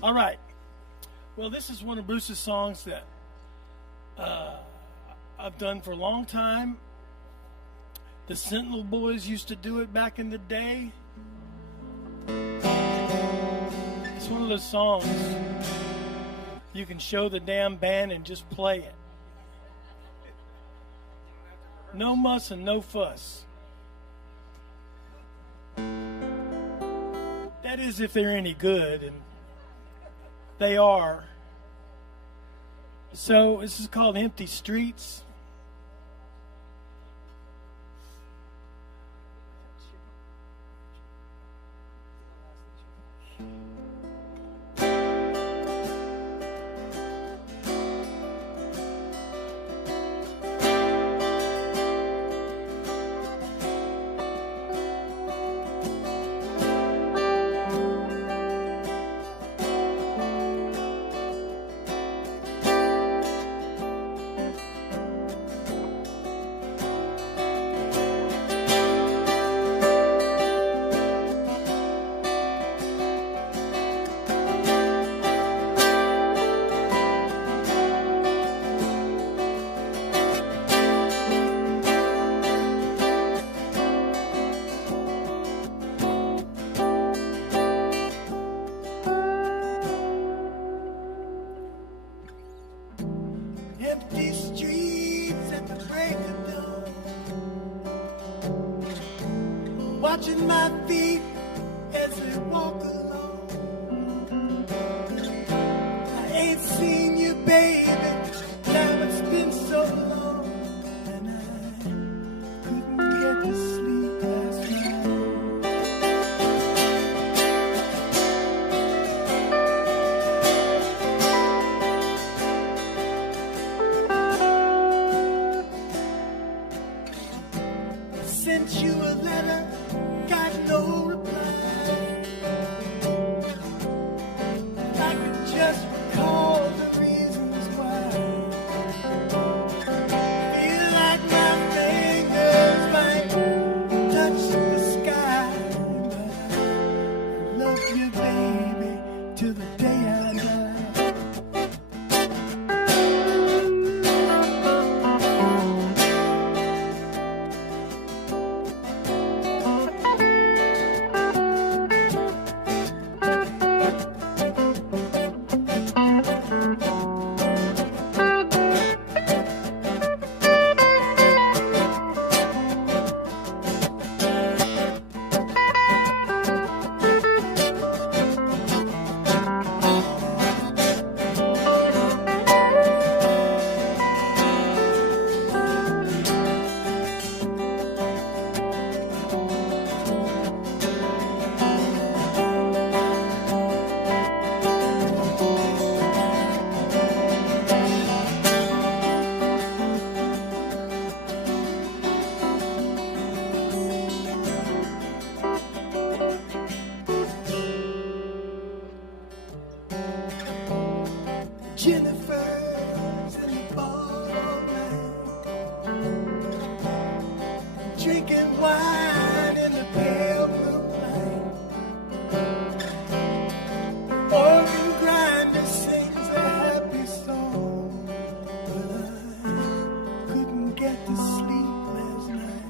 All right. Well, this is one of Bruce's songs that I've done for a long time. The Sentinel Boys used to do it back in the day. It's one of those songs you can show the damn band and just play it. No muss and no fuss. That is if they're any good, and they are. So this is called Empty Streets. Empty streets at the break of dawn, watching my feet as they walk along. baby. Now it's been so long, and I couldn't get to sleep last night. Sent you a letter, got no reply. I could just recall the reasons why. Feel like my fingers might touch the sky, but I love you, baby, till the day I die. Jennifer's in the bar night, drinking wine in the pale moonlight. Organ grinder sings a happy song, but I couldn't get to sleep last night.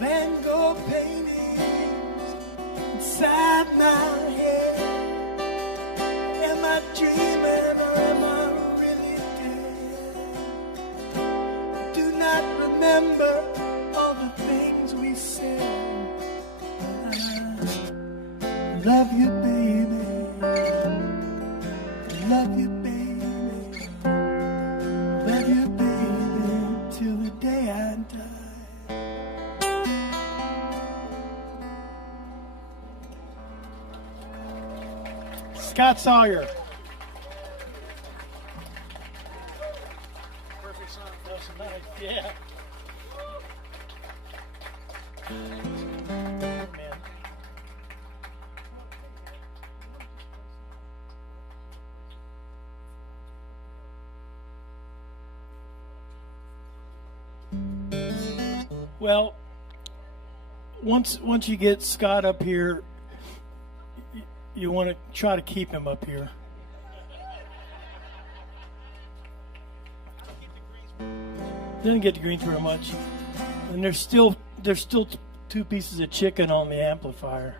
Van Gogh paintings inside my head. Am I dreaming or am I really dead? I do not remember all the things we said. But I love you, baby. Love you, baby. Love you, baby, till the day I die. Scott Sawyer. Perfect song for us tonight. Yeah. Well, once you get Scott up here, you want to try to keep him up here. Didn't get to Greensboro much, and there's still two pieces of chicken on the amplifier.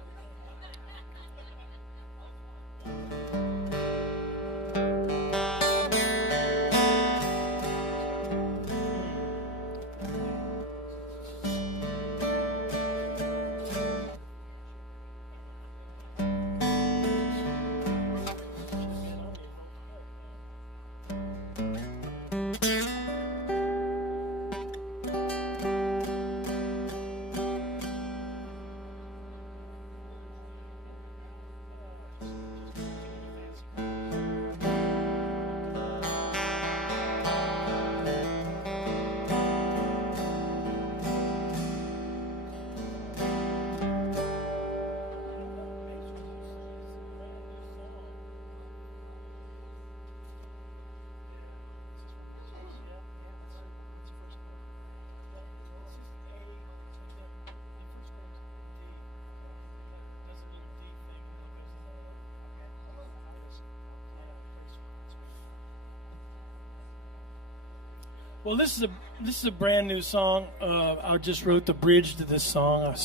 Well, this is a brand new song. I just wrote the bridge to this song.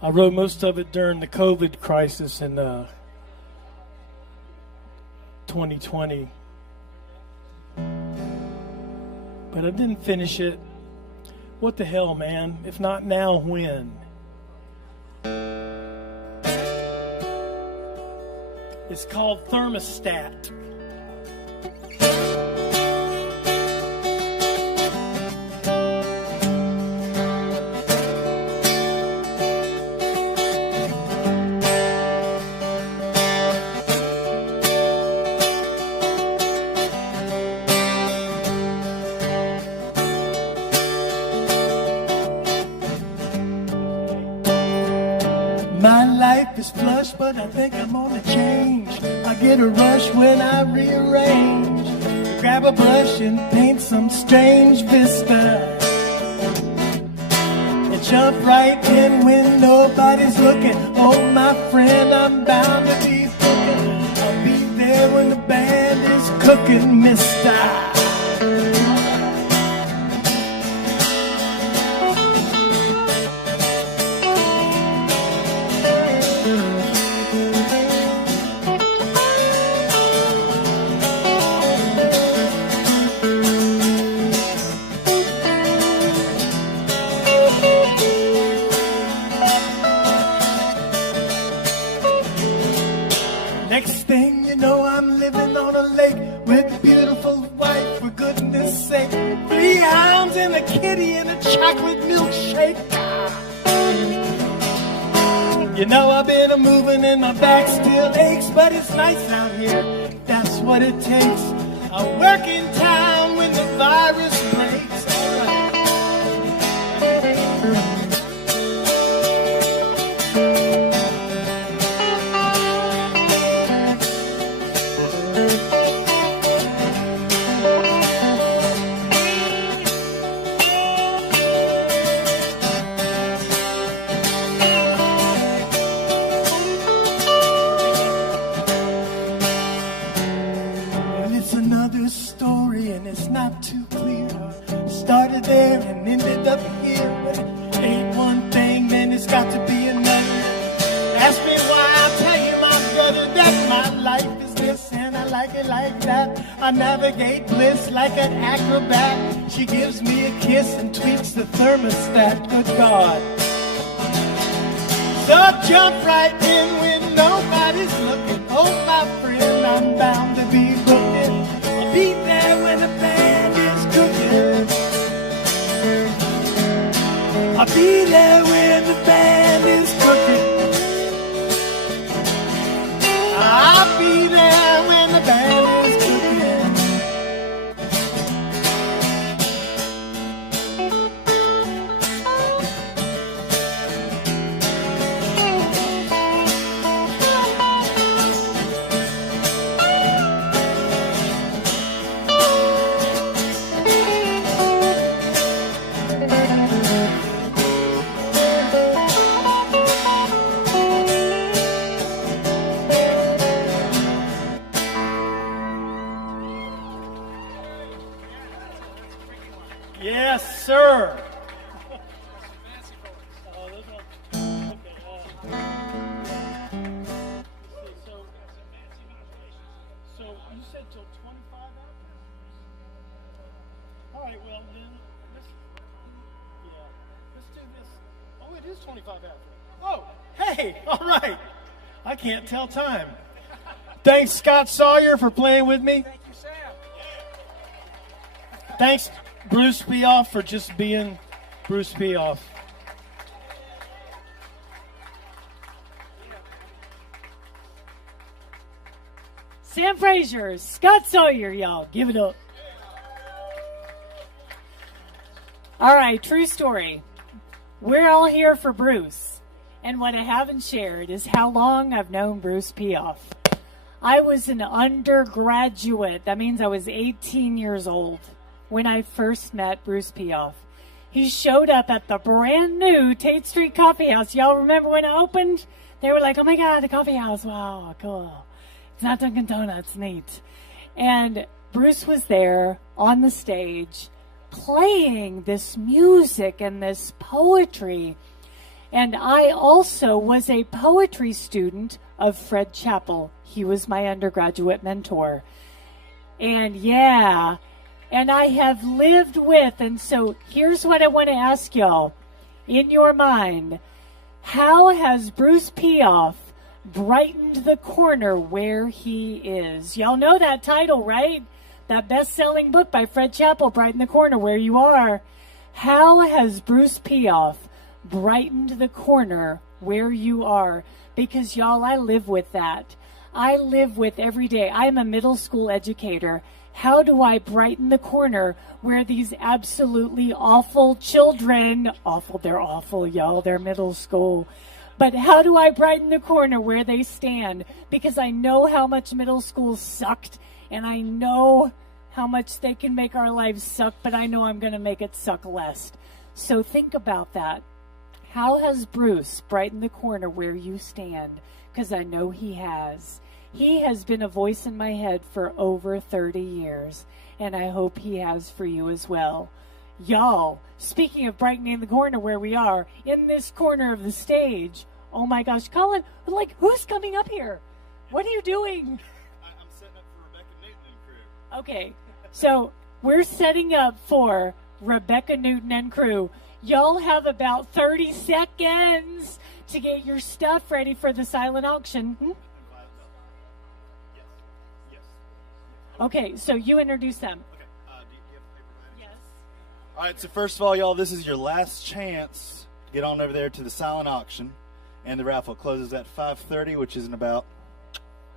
I wrote most of it during the COVID crisis in 2020, but I didn't finish it. What the hell, man? If not now, when? It's called Thermostat. My life is flush, but I think I'm on a change. I get a rush when I rearrange. Grab a brush and paint some strange vista. And jump right in when nobody's looking. Oh, my friend, I'm bound to be cooking. I'll be there when the band is cooking, mister. Next thing you know, I'm living on a lake with a beautiful wife, for goodness sake. 3 hounds and a kitty and a chocolate milkshake. You know I've been a-moving and my back still aches, but it's nice out here, that's what it takes. I work in town when the virus breaks. All right. It's not too clear. Started there and ended up here. But it ain't one thing, then it's got to be another. Ask me why, I'll tell you, my brother, that my life is this and I like it like that. I navigate bliss like an acrobat. She gives me a kiss and tweaks the thermostat. Good God. So jump right in when nobody's looking. Oh, my friend, I'm bound to be booking. I'll be there when the band is cooking. I'll be there when the band is cooking. I'll be there when the band is cooking. Yes, sir. So you said till 25 hours? All right, well then let's do this. Oh, it is 25 hours. Oh, hey, all right. I can't tell time. Thanks, Scott Sawyer, for playing with me. Thank you, Sam. Thanks, Bruce Piephoff, for just being Bruce Piephoff. Sam Frazier, Scott Sawyer, y'all. Give it up. All right, true story. We're all here for Bruce. And what I haven't shared is how long I've known Bruce Piephoff. I was an undergraduate. That means I was 18 years old when I first met Bruce Piephoff. He showed up at the brand new Tate Street Coffee House. Y'all remember when it opened? They were like, oh my God, the coffee house. Wow, cool. It's not Dunkin' Donuts, neat. And Bruce was there on the stage playing this music and this poetry. And I also was a poetry student of Fred Chappell. He was my undergraduate mentor. And yeah, and I have lived with, and so here's what I want to ask y'all. In your mind, how has Bruce Piephoff brightened the corner where he is? Y'all know that title, right? That best-selling book by Fred Chappell, Brighten the Corner Where You Are. How has Bruce Piephoff brightened the corner where you are? Because, y'all, I live with that. I live with every day. I'm a middle school educator. How do I brighten the corner where these absolutely awful children, they're awful, y'all, they're middle school. But how do I brighten the corner where they stand? Because I know how much middle school sucked, and I know how much they can make our lives suck, but I know I'm going to make it suck less. So think about that. How has Bruce brightened the corner where you stand? Because I know he has. He has been a voice in my head for over 30 years, and I hope he has for you as well. Y'all, speaking of brightening the corner where we are, in this corner of the stage, oh my gosh, Colin, who's coming up here? What are you doing? I'm setting up for Rebecca Newton and crew. Okay, so we're setting up for Rebecca Newton and crew. Y'all have about 30 seconds to get your stuff ready for the silent auction. Okay, so you introduce them. Okay. Do you have paper? Yes. All right, so first of all, y'all, this is your last chance to get on over there to the silent auction, and the raffle closes at 5:30, which is in about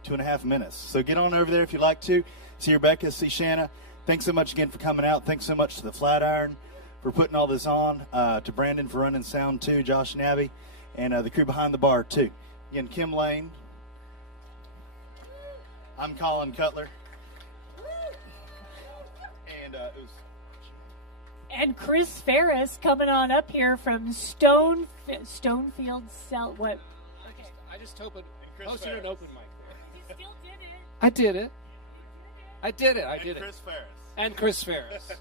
2.5 minutes. So get on over there if you'd like to. See Rebecca, see Shanna. Thanks so much again for coming out. Thanks so much to the Flatiron for putting all this on, to Brandon for running sound too, Josh and Abby, and the crew behind the bar too. Again, Kim Lane. I'm Colin Cutler. And Chris Ferris coming on up here from Stonefield South. What? Okay. I just opened an open mic there. You still did it. I did it. I did it. And Chris Ferris. And Chris Ferris.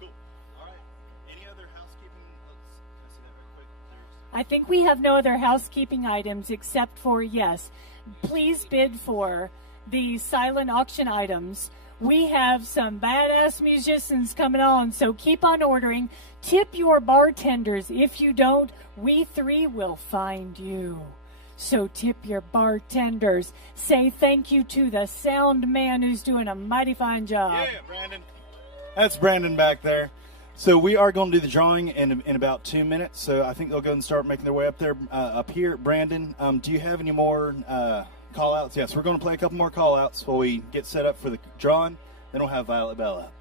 Cool. All right. Any other housekeeping? Can I see that very quick? I think we have no other housekeeping items except for, yes, please bid for the silent auction items. We have some badass musicians coming on, so keep on ordering. Tip your bartenders. If you don't, we three will find you. So tip your bartenders. Say thank you to the sound man who's doing a mighty fine job. Yeah, Brandon. That's Brandon back there. So we are going to do the drawing in about 2 minutes, so I think they'll go and start making their way up there, up here. Brandon, do you have any more call-outs? Yes, we're going to play a couple more call-outs while we get set up for the drawing. Then we'll have Violet Bell up.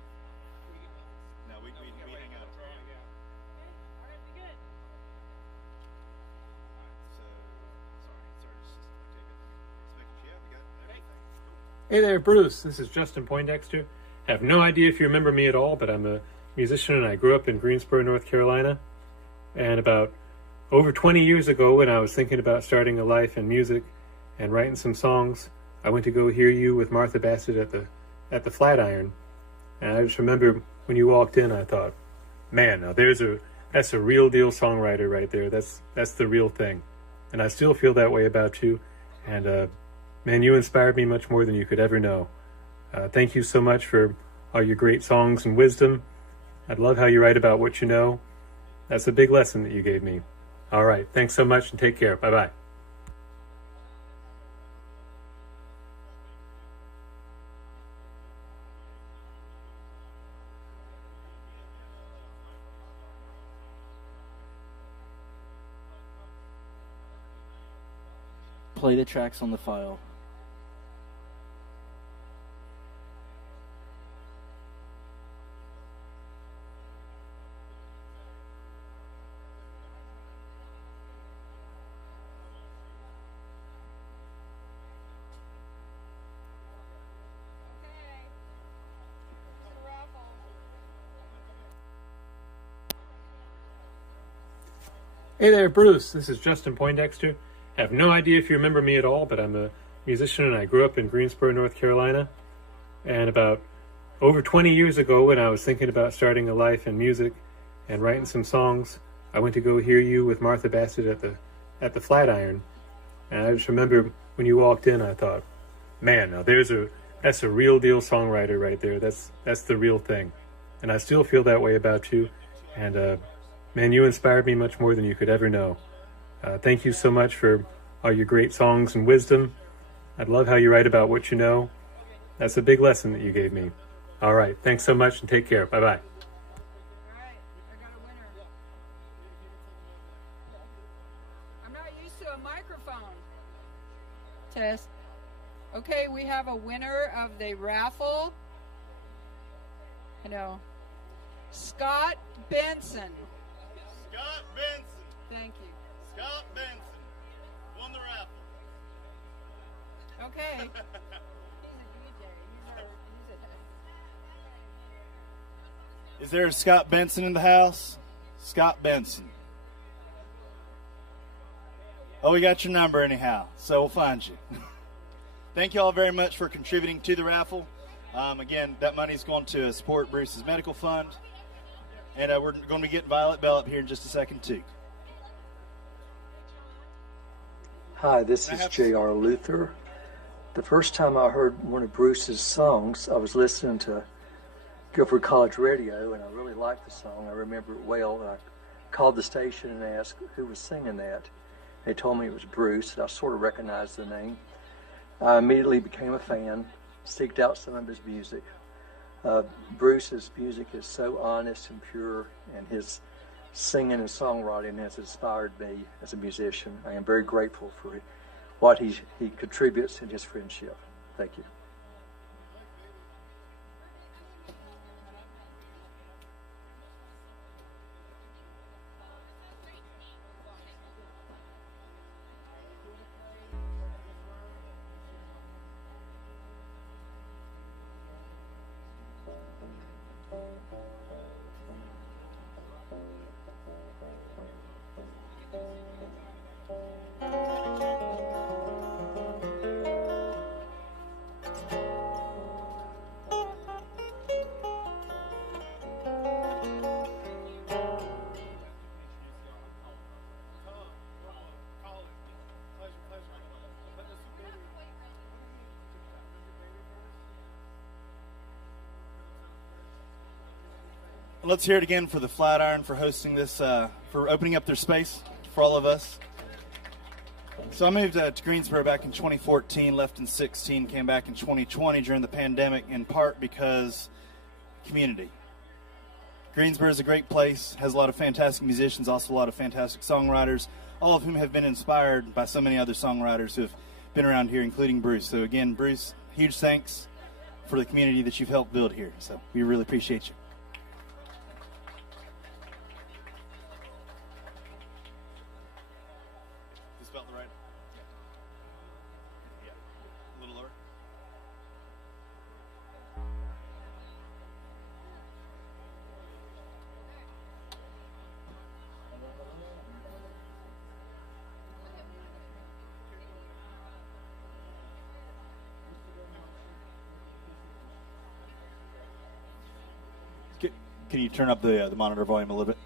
No, we hang out. Hey there, Bruce. This is Justin Poindexter. I have no idea if you remember me at all, but I'm a musician and I grew up in Greensboro, North Carolina. And about over 20 years ago, when I was thinking about starting a life in music and writing some songs, I went to go hear you with Martha Bassett at the Flatiron. And I just remember when you walked in, I thought, man, now that's a real deal songwriter right there. That's the real thing. And I still feel that way about you. And man, you inspired me much more than you could ever know. Thank you so much for all your great songs and wisdom. I love how you write about what you know. That's a big lesson that you gave me. All right, thanks so much and take care. Bye-bye. Play the tracks on the file. Hey there, Bruce. This is Justin Poindexter. I have no idea if you remember me at all, but I'm a musician and I grew up in Greensboro, North Carolina. And about over 20 years ago, when I was thinking about starting a life in music and writing some songs, I went to go hear you with Martha Bassett at the Flatiron, and I just remember when you walked in, I thought, man, now that's a real deal songwriter right there. That's the real thing, and I still feel that way about you. And man, you inspired me much more than you could ever know. Thank you so much for all your great songs and wisdom. I love how you write about what you know. That's a big lesson that you gave me. All right, thanks so much and take care. Bye-bye. I'm not used to a microphone. Test. Okay, we have a winner of the raffle. Scott Benson. Scott Benson. Thank you. Scott Benson won the raffle. Okay. He's a DJ. Is there a Scott Benson in the house? Scott Benson. Oh, we got your number anyhow, so we'll find you. Thank you all very much for contributing to the raffle. Again, that money's going to support Bruce's medical fund. And we're going to be getting Violet Bell up here in just a second, too. Hi, this is J.R. Luther. The first time I heard one of Bruce's songs, I was listening to Guilford College Radio, and I really liked the song. I remember it well. I called the station and asked who was singing that. They told me it was Bruce, and I sort of recognized the name. I immediately became a fan, seeked out some of his music. Bruce's music is so honest and pure, and his singing and songwriting has inspired me as a musician. I am very grateful for what he contributes in his friendship. Thank you. Let's hear it again for the Flatiron for hosting this, for opening up their space for all of us. So I moved to Greensboro back in 2014, left in 16, came back in 2020 during the pandemic, in part because community. Greensboro is a great place, has a lot of fantastic musicians, also a lot of fantastic songwriters, all of whom have been inspired by so many other songwriters who have been around here, including Bruce. So again, Bruce, huge thanks for the community that you've helped build here. So we really appreciate you. Can you turn up the monitor volume a little bit?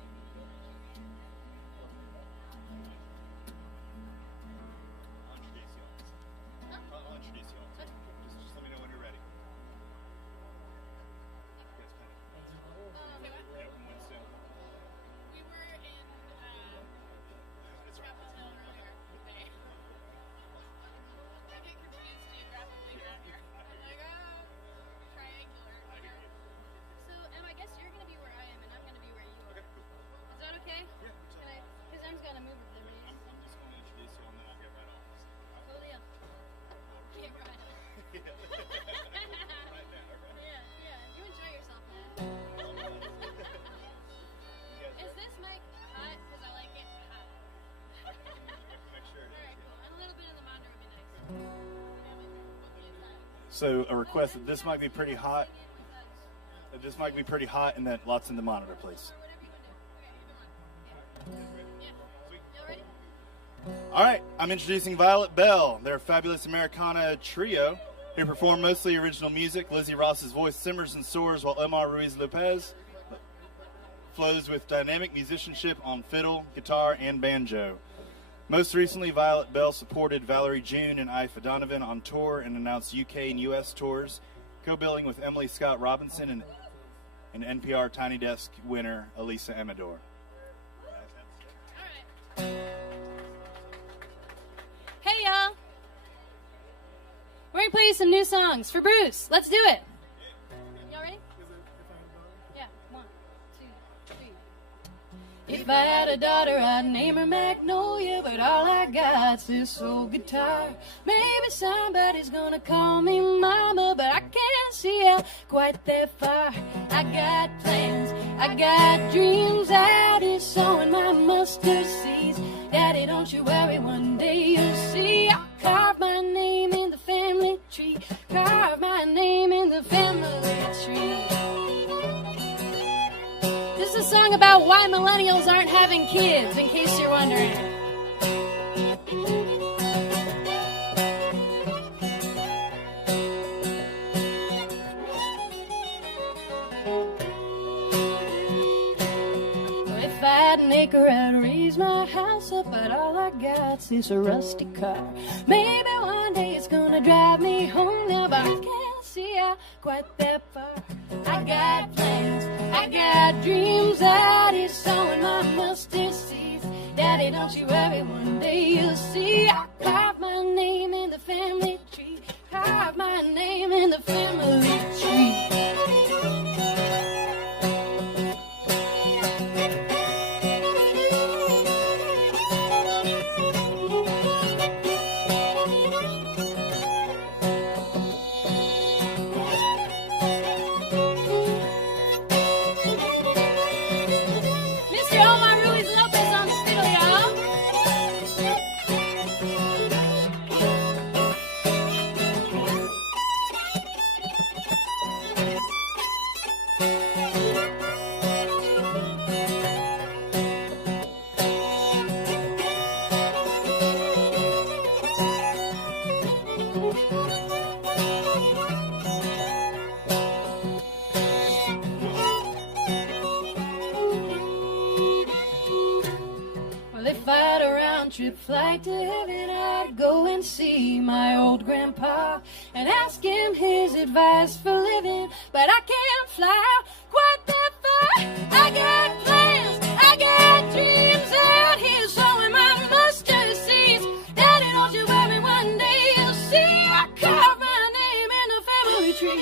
So a request that this might be pretty hot. And that lots in the monitor, please. All right, I'm introducing Violet Bell. They're a fabulous Americana trio He performed mostly original music. Lizzie Ross's voice simmers and soars while Omar Ruiz Lopez flows with dynamic musicianship on fiddle, guitar, and banjo. Most recently, Violet Bell supported Valerie June and Ifa Donovan on tour and announced UK and US tours, co-billing with Emily Scott Robinson and NPR Tiny Desk winner Elisa Amador. Hey, y'all. We're going to play you some new songs for Bruce. Let's do it. Y'all ready? Yeah. 1, 2, 3. If I had a daughter, I'd name her Magnolia, but all I got's this old guitar. Maybe somebody's gonna call me mama, but I can't see out quite that far. I got plans, I got dreams out here sowing my mustard seeds. Daddy, don't you worry, one day you'll see. I'll carve my name in the family tree. Carve my name in the family tree. This is a song about why millennials aren't having kids, in case you're wondering. If I had an acre, I'd raise my house up, but all I got's is a rusty car. Maybe one day it's gonna drive me home now, but I can't see out quite that far. I got plans, I got dreams out here sowing my mustard seeds. Daddy, don't you worry, one day you'll see. I carve my name in the family tree. Carve my name in the family tree. Trip flight to heaven, I'd go and see my old grandpa and ask him his advice for living, but I can't fly quite that far. I got plans, I got dreams out here sowing my mustard seeds. Daddy, don't you worry, one day you'll see. I carve my name in the family tree.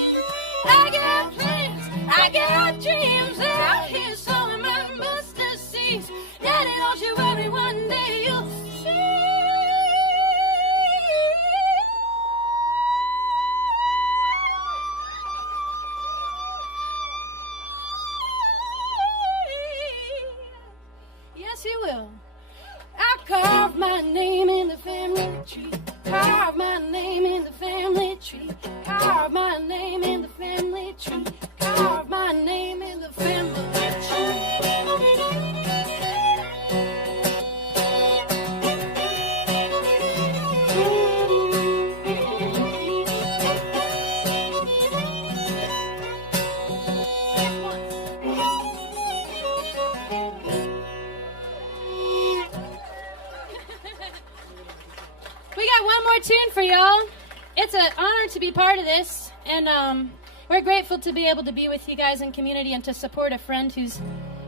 I got plans, I got dreams out here sowing my mustard seeds. Daddy, don't you worry, one day you'll see. Yes, he will. I carve my name in the family tree. Carve my name in the family tree. Carve my name in the family tree. Carve my name in the family tree. Tune for y'all. It's an honor to be part of this, and we're grateful to be able to be with you guys in community and to support a friend who's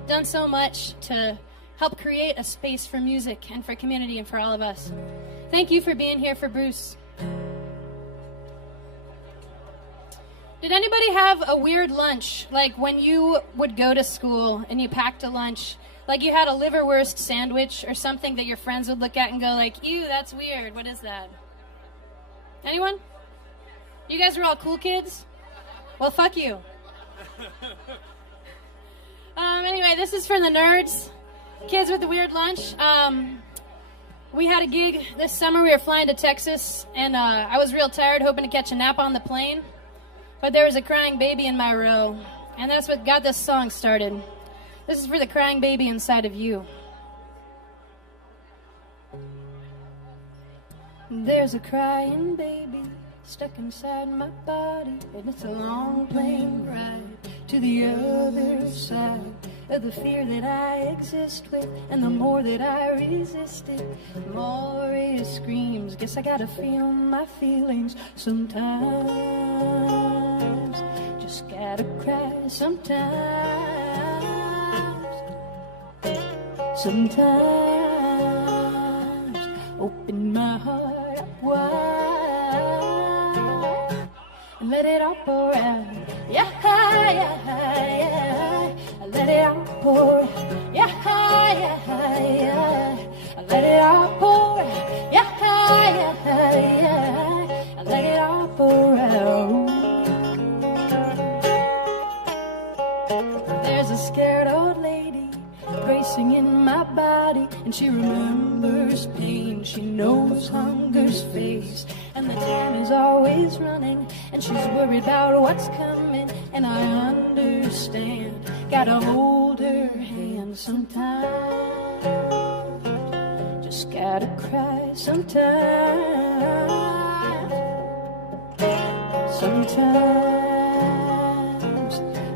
done so much to help create a space for music and for community and for all of us. Thank you for being here for Bruce. Did anybody have a weird lunch, like when you would go to school and you packed a lunch, like you had a liverwurst sandwich or something that your friends would look at and go like, ew, that's weird, what is that? Anyone? You guys are all cool kids? Well, fuck you. Anyway, this is for the nerds. Kids with the weird lunch. We had a gig this summer. We were flying to Texas, and I was real tired, hoping to catch a nap on the plane. But there was a crying baby in my row, and that's what got this song started. This is for the crying baby inside of you. There's a crying baby stuck inside my body, and it's a long plane ride to the other side of the fear that I exist with. And the more that I resist it, the more it screams. Guess I gotta feel my feelings sometimes. Just gotta cry sometimes. Sometimes open my heart up wide and let it all pour out. Yeah, yeah, yeah. I let it all pour. Yeah, yeah, yeah. I let it all pour. Yeah, yeah, yeah. I let it all pour out. There's a scared old lady racing in my body, and she remembers pain. She knows hunger's face, and the time is always running, and she's worried about what's coming. And I understand, gotta hold her hand sometimes. Just gotta cry sometimes. Sometimes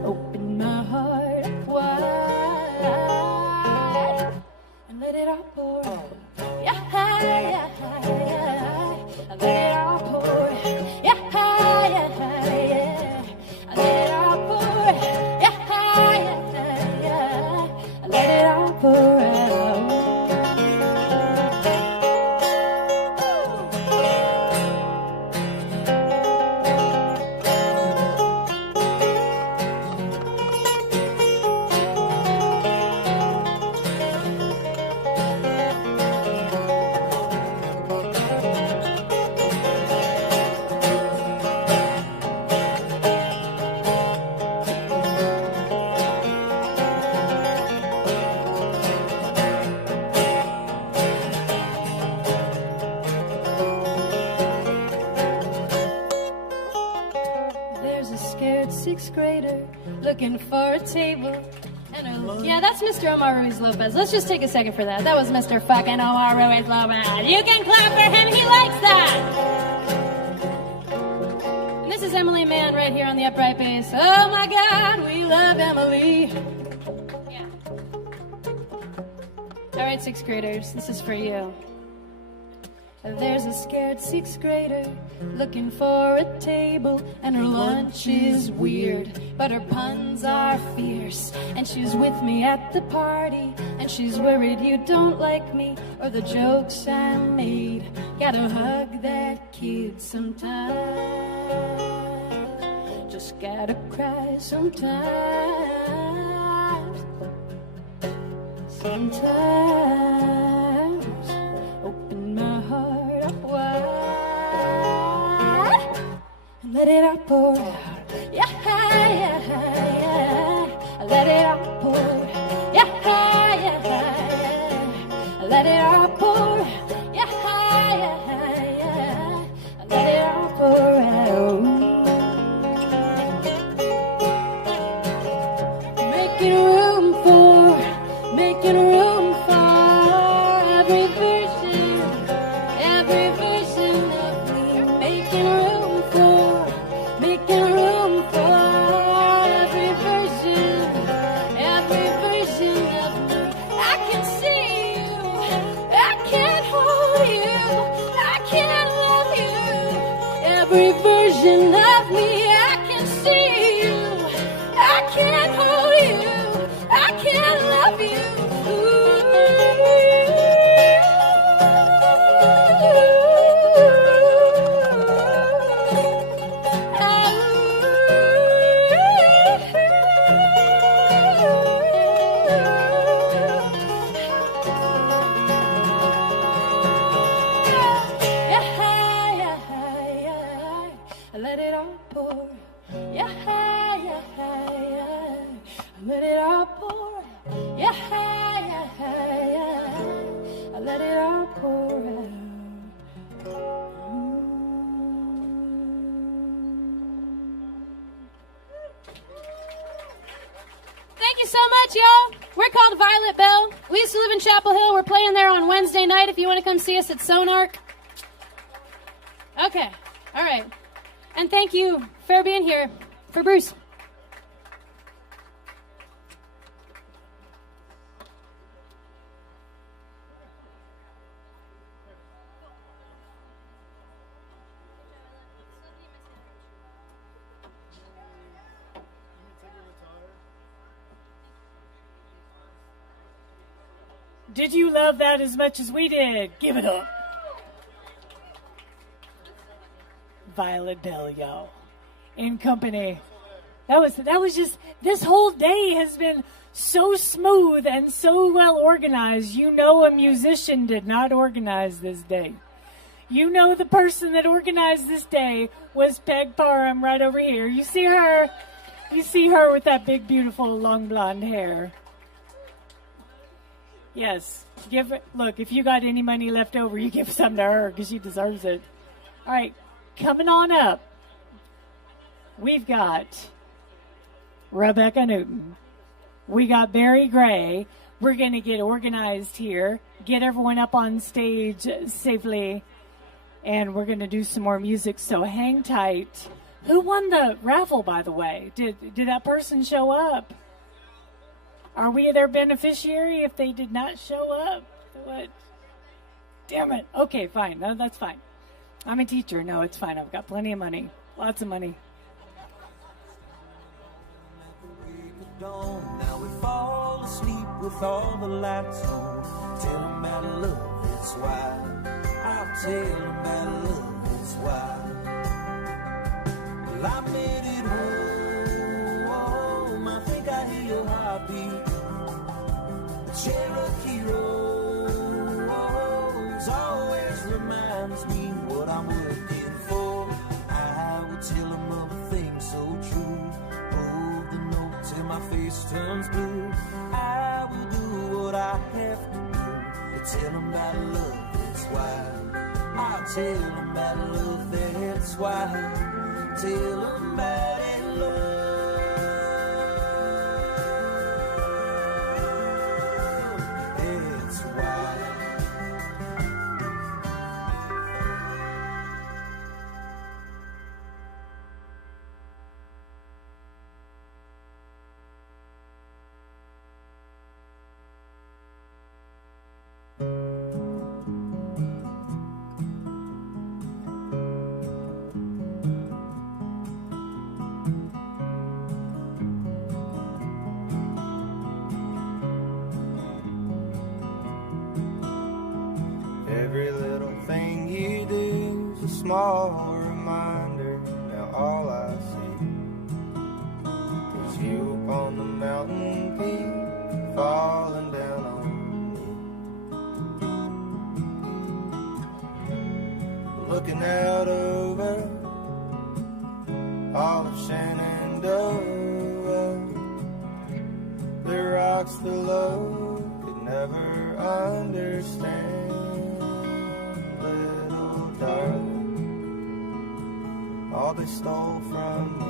open my heart up wide and let it all pour. Yeah, yeah, yeah. I let it all pour. Yeah, yeah, yeah. I let it all pour. Yeah, yeah. I let it all pour out. Sixth grader looking for a table and a... Yeah, that's Mr. Omar Ruiz Lopez. Let's just take a second for that. That was Mr. fucking Omar Ruiz Lopez. You can clap for him. He likes that. And this is Emily Mann right here on the upright bass. Oh my God, we love Emily. Yeah. All right, sixth graders, this is for you. There's a scared sixth grader looking for a table, and her lunch is weird, but her puns are fierce. And she's with me at the party, and she's worried you don't like me or the jokes I made. Gotta hug that kid sometimes. Just gotta cry sometimes. Sometimes open my heart up wide and let it all pour out. Yeah, yeah, yeah. I let it all pour. Yeah, yeah, yeah. I let it all pour. Yeah, yeah, yeah. I let it all pour out. Making room for every version of me. Making room for every version of me. I can see you, I can't hold you, I can't love you. Every version of me, I can see you, I can't hold you, I can't love you. I let it all pour. Yeah, yeah, yeah. I let it all pour. Yeah, yeah, yeah. I let it all pour out. Thank you so much, y'all. We're called Violet Bell. We used to live in Chapel Hill. We're playing there on Wednesday night if you want to come see us at Sonark. Okay. All right. And thank you for being here for Bruce. Did you love that as much as we did? Give it up. Violet Bell, y'all. In company. That was just, this whole day has been so smooth and so well organized. You know a musician did not organize this day. You know the person that organized this day was Peg Parham right over here. You see her? You see her with that big, beautiful, long blonde hair. Yes. Look, if you got any money left over, you give some to her because she deserves it. All right. Coming on up, we've got Rebecca Newton. We got Barry Gray. We're going to get organized here, get everyone up on stage safely, and we're going to do some more music, so hang tight. Who won the raffle, by the way? Did that person show up? Are we their beneficiary if they did not show up? What? Damn it. Okay, fine. No, that's fine. I'm a teacher. No, it's fine. I've got plenty of money. Lots of money. Now we fall asleep with all the lights on. Tell them about love, it's why. I'll tell them about love, it's why. Well, I made it home. I think I hear your heartbeat. Cherokee Rose always reminds me what I'm working for. I will tell them of a thing so true. Hold the note till my face turns blue. I will do what I have to do. But tell them about love, that's why. I'll tell them about love, that's why. Tell them about it, love. That's why. Every little thing you do is a small reminder. Now all I see is you upon the mountain peak, falling down on me. Looking out over all of Shenandoah, the rocks below could never understand. Darling, all they stole from me.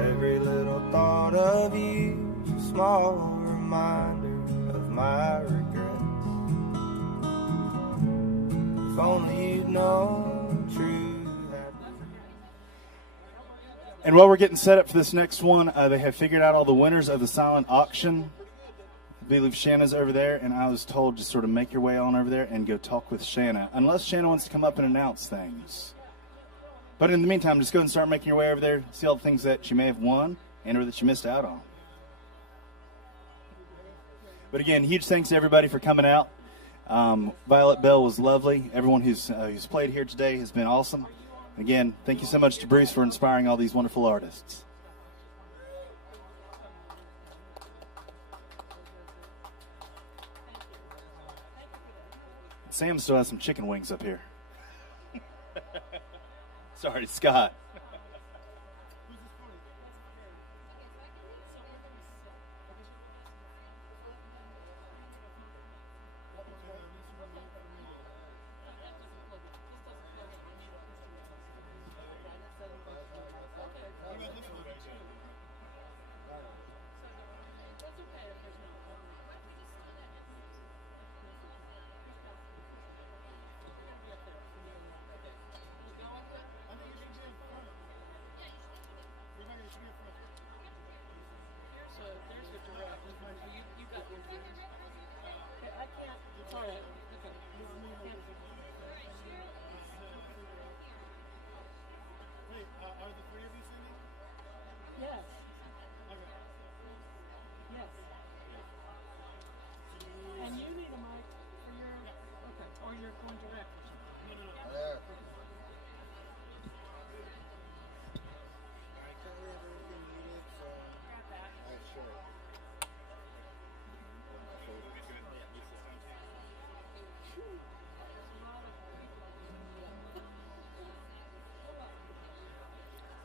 Every little thought of you is a small reminder of my regrets. If only you'd known true. And while we're getting set up for this next one, they have figured out all the winners of the silent auction. I believe Shanna's over there, and I was told to sort of make your way on over there and go talk with Shanna, unless Shanna wants to come up and announce things. But in the meantime, just go and start making your way over there, see all the things that you may have won and or that you missed out on. But again, huge thanks to everybody for coming out. Violet Bell was lovely. Everyone who's played here today has been awesome. Again, thank you so much to Bruce for inspiring all these wonderful artists. Sam still has some chicken wings up here. Sorry, Scott.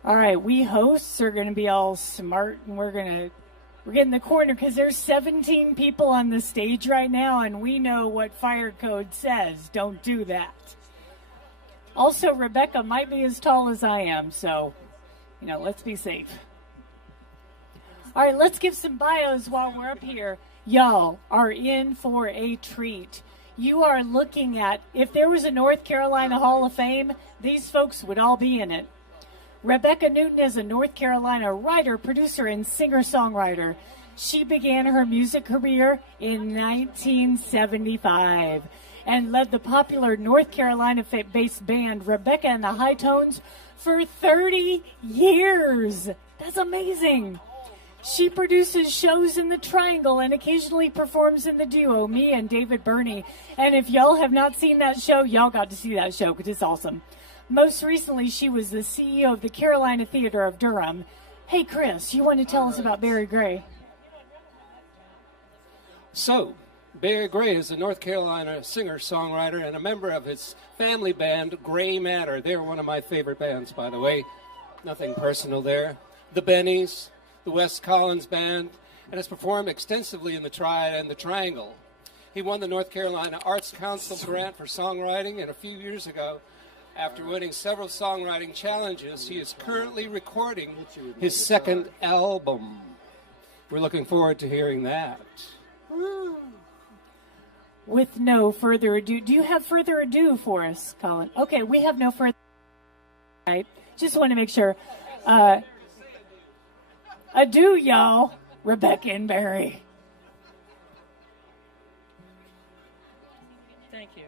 All right, we hosts are going to be all smart, and we're getting in the corner because there's 17 people on the stage right now, and we know what fire code says. Don't do that. Also, Rebecca might be as tall as I am, so, let's be safe. All right, let's give some bios while we're up here. Y'all are in for a treat. You are looking at, if there was a North Carolina Hall of Fame, these folks would all be in it. Rebecca Newton is a North Carolina writer, producer, and singer-songwriter. She began her music career in 1975 and led the popular North Carolina-based band Rebecca and the High Tones for 30 years. That's amazing. She produces shows in the Triangle and occasionally performs in the duo, me and David Burney. And if y'all have not seen that show, y'all got to see that show because it's awesome. Most recently, she was the CEO of the Carolina Theater of Durham. Hey, Chris, you want to tell us about Barry Gray? So, Barry Gray is a North Carolina singer-songwriter and a member of his family band, Gray Matter. They're one of my favorite bands, by the way. Nothing personal there. The Bennies, the Wes Collins Band, and has performed extensively in the Triad and the Triangle. He won the North Carolina Arts Council grant for songwriting, and a few years ago, after winning several songwriting challenges, he is currently recording his second album. We're looking forward to hearing that. With no further ado, do you have further ado for us, Colin? Okay, we have no further ado. Right. Just want to make sure. Adieu, y'all. Rebecca and Barry. Thank you.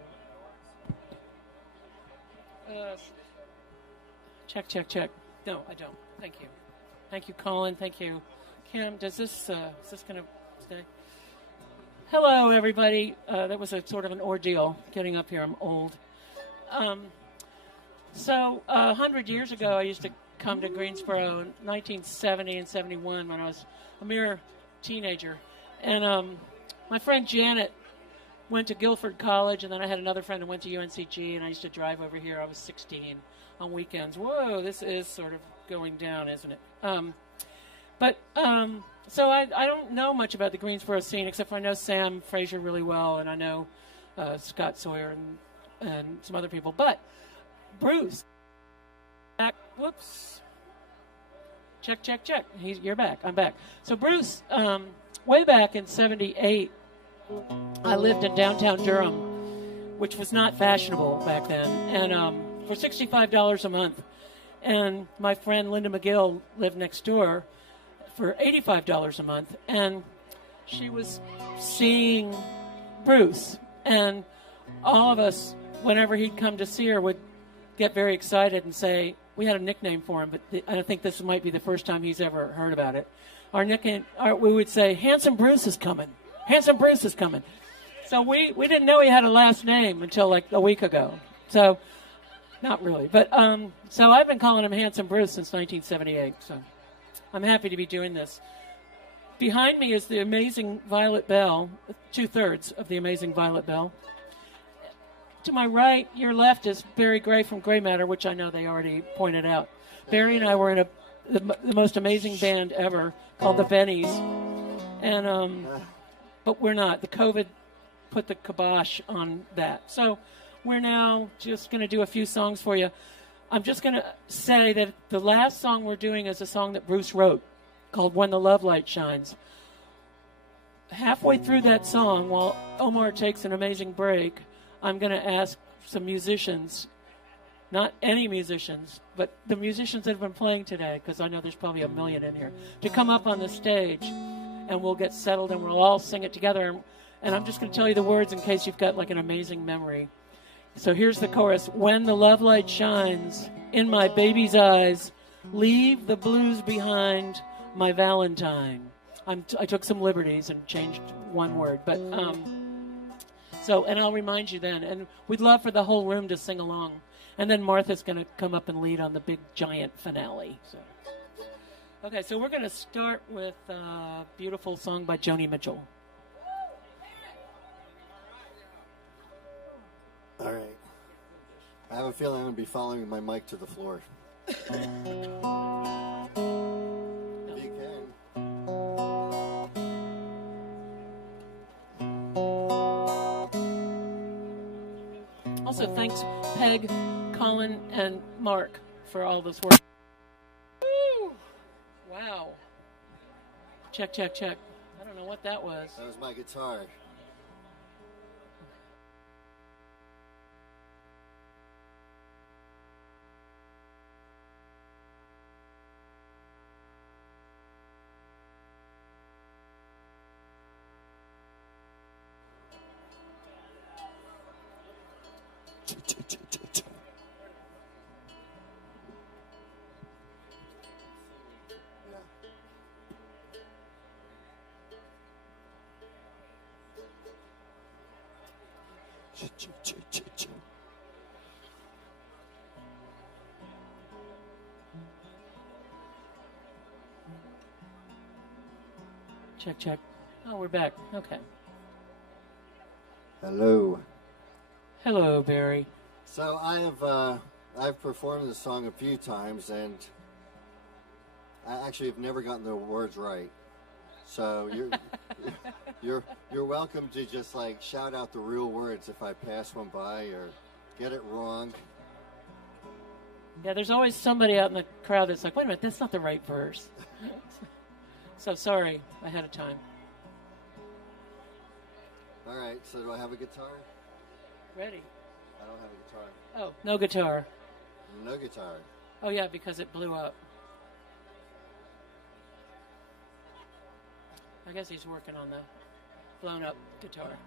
Check. No, I don't. Thank you. Thank you, Colin. Thank you, Kim. Is this going to stay? Hello, everybody. That was a sort of an ordeal getting up here. I'm old. So 100 years ago, I used to come to Greensboro in 1970 and 71 when I was a mere teenager. And my friend Janet went to Guilford College, and then I had another friend who went to UNCG, and I used to drive over here. I was 16 on weekends. Whoa, this is sort of going down, isn't it? So I don't know much about the Greensboro scene, except for I know Sam Frazier really well, and I know Scott Sawyer and some other people. But Bruce, whoops. Check. You're back. I'm back. So Bruce, way back in 78, I lived in downtown Durham, which was not fashionable back then, and for $65 a month. And my friend Linda McGill lived next door for $85 a month, and she was seeing Bruce. And all of us, whenever he'd come to see her, would get very excited and say, we had a nickname for him, but I think this might be the first time he's ever heard about it. Our nickname, we would say, Handsome Bruce is coming. Handsome Bruce is coming. So we didn't know he had a last name until like a week ago. So, not really. But so I've been calling him Handsome Bruce since 1978. So I'm happy to be doing this. Behind me is the amazing Violet Bell, 2/3 of the amazing Violet Bell. To my right, your left, is Barry Gray from Gray Matter, which I know they already pointed out. Barry and I were in the most amazing band ever called the Bennies. And but we're not. The COVID put the kibosh on that. So we're now just going to do a few songs for you. I'm just going to say that the last song we're doing is a song that Bruce wrote called When the Love Light Shines. Halfway through that song, while Omar takes an amazing break, I'm going to ask some musicians, not any musicians, but the musicians that have been playing today, because I know there's probably a million in here, to come up on the stage, and we'll get settled and we'll all sing it together. And I'm just going to tell you the words in case you've got like an amazing memory. So here's the chorus. When the love light shines in my baby's eyes, leave the blues behind, my Valentine. I took some liberties and changed one word, but so, and I'll remind you then, and we'd love for the whole room to sing along. And then Martha's going to come up and lead on the big giant finale. So. Okay, so we're going to start with a beautiful song by Joni Mitchell. All right. I have a feeling I'm going to be following my mic to the floor. Also, thanks, Peg, Colin, and Mark for all this work. Woo! Wow. Check, check, check. I don't know what that was. That was my guitar. Check, check. Oh, we're back. Okay. Hello. Hello, Barry. So I've performed this song a few times, and I actually have never gotten the words right. So you're welcome to just like shout out the real words if I pass one by or get it wrong. Yeah, there's always somebody out in the crowd that's like, wait a minute, that's not the right verse. So sorry ahead of time. All right, so do I have a guitar? Ready. I don't have a guitar. Oh, no guitar. No guitar. Oh, yeah, because it blew up. I guess he's working on the blown up guitar.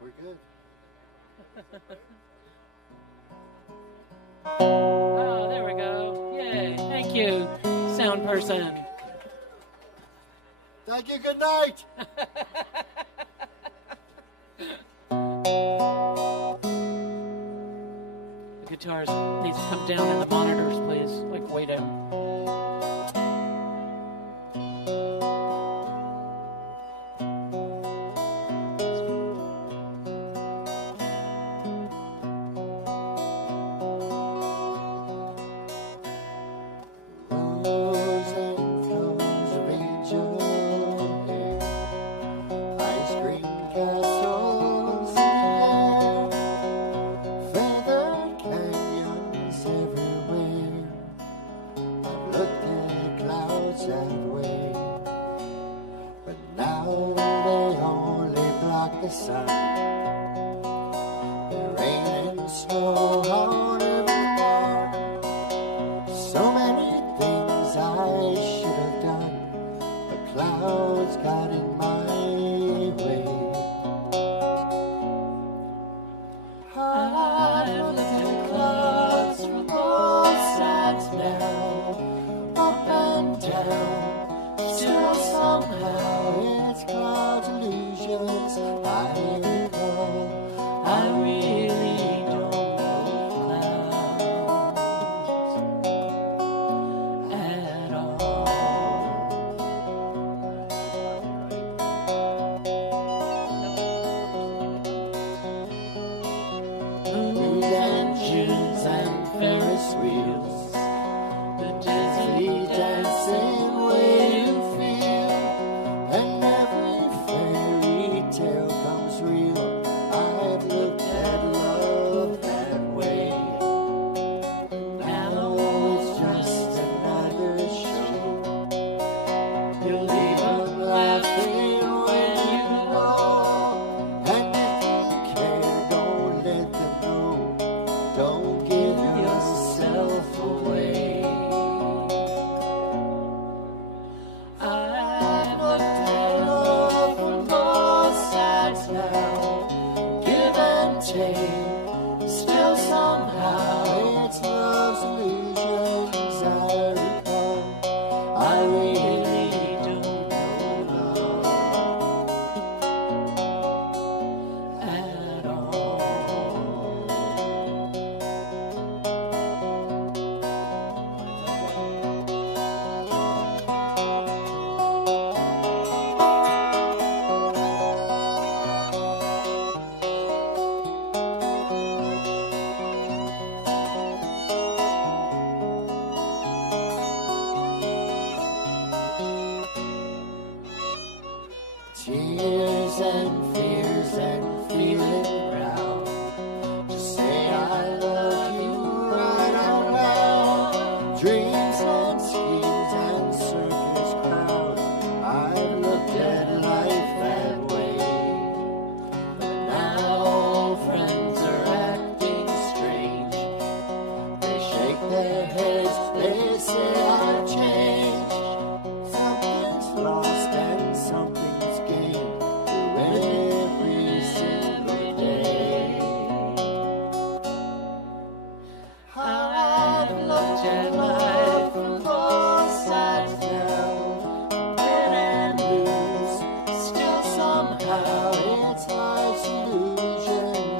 We're good. Oh, there we go. Yay. Thank you, sound person. Thank you. Good night. The guitars needs to come down in the monitors, please. Like way down.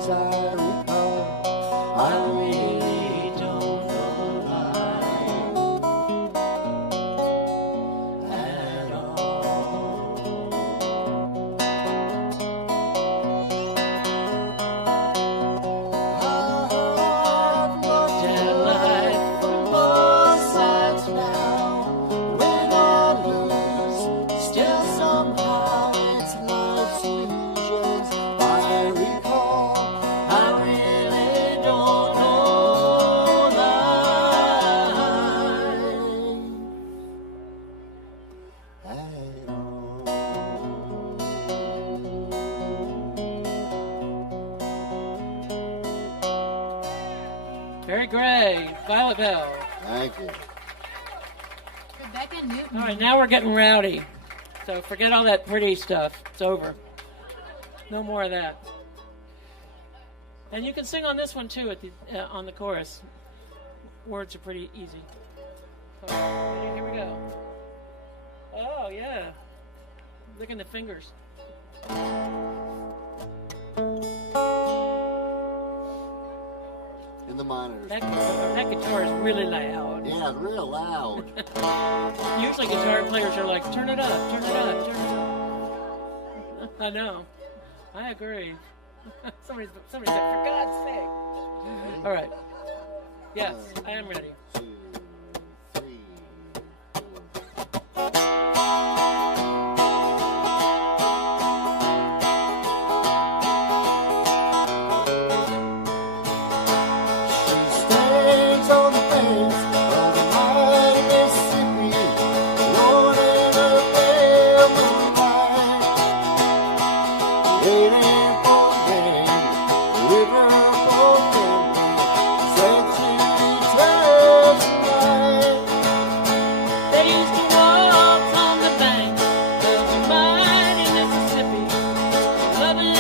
as I recall, I really don't know life at all. I've looked at life from both sides now. When I lose, still somehow it's life's illusions I recall. I really don't know life at Very great. Violet Bell. Thank you. Rebecca Newton. All right, now we're getting rowdy. So forget all that pretty stuff. It's over. No more of that. And you can sing on this one too at the on the chorus. Words are pretty easy. So, ready? Here we go. Oh yeah. Licking the fingers. In the monitors. That guitar is really loud. Yeah, real loud. Usually guitar players are like, turn it up, turn it up, turn it up. I know. I agree. Somebody's like, for God's sake. All right. Yes, I am ready. Stays on the banks of the mighty Mississippi, rolling up there moonlight, waiting for game, river for memory, said to return tonight. They used to walk on the banks of the mighty Mississippi, loving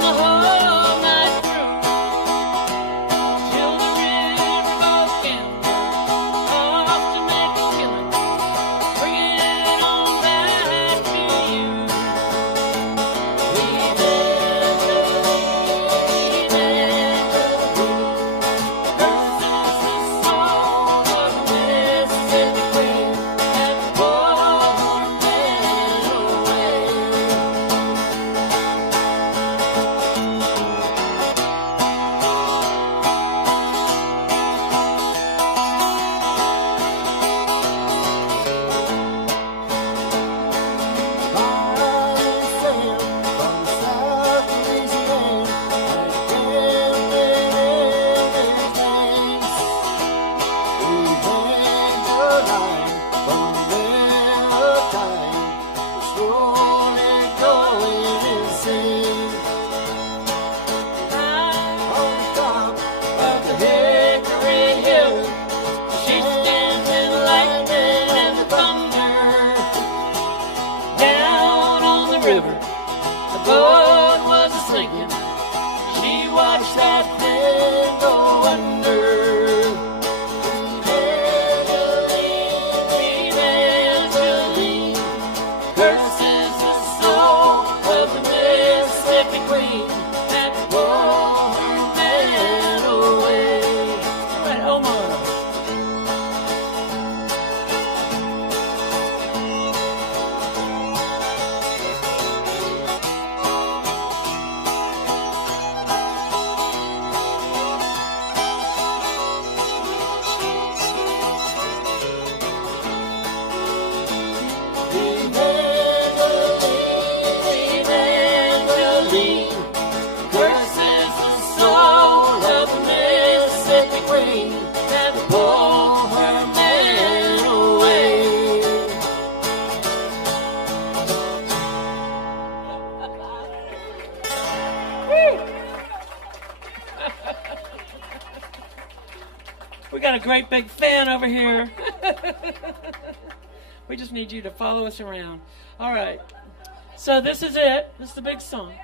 the whole night through, till the river goes gambling off to make a killing, bringing it on back to you. River, the boat was a sinking. She watched that thing go under. Evangeline curses the soul of the Mississippi Queen that bore her man away. All right, Omar. Evangeline curses the soul of the Mississippi Queen that bore her man away. We got a great big fan over here. We just need you to follow us around. All right. So this is it. This is the big song.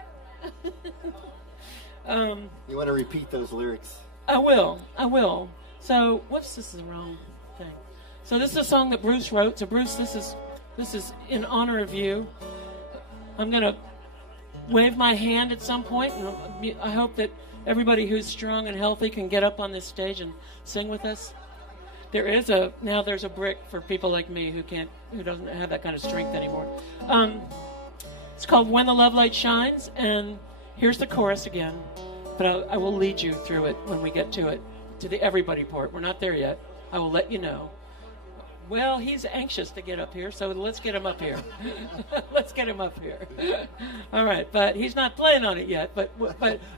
You want to repeat those lyrics? I will. So, whoops, this is the wrong thing. So this is a song that Bruce wrote. So Bruce, this is in honor of you. I'm gonna wave my hand at some point, and I hope that everybody who's strong and healthy can get up on this stage and sing with us. There's a brick for people like me who doesn't have that kind of strength anymore. It's called When the Love Light Shines, and here's the chorus again, but I will lead you through it when we get to it, to the everybody part. We're not there yet. I will let you know. Well, he's anxious to get up here, so let's get him up here. Let's get him up here. All right, but he's not playing on it yet, but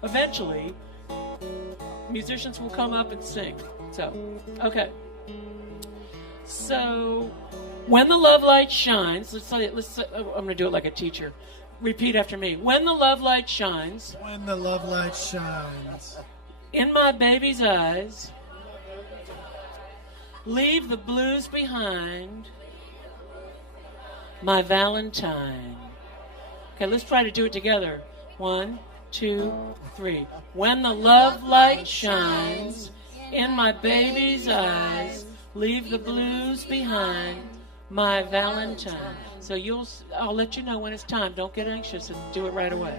eventually musicians will come up and sing. So, okay. So, when the love light shines, I'm going to do it like a teacher. Repeat after me. When the love light shines. When the love light shines. In my baby's eyes. Leave the blues behind. My Valentine. Okay, let's try to do it together. 1, 2, 3. When the love light shines in my baby's eyes, leave the blues behind. My Valentine. So I'll let you know when it's time. Don't get anxious and do it right away.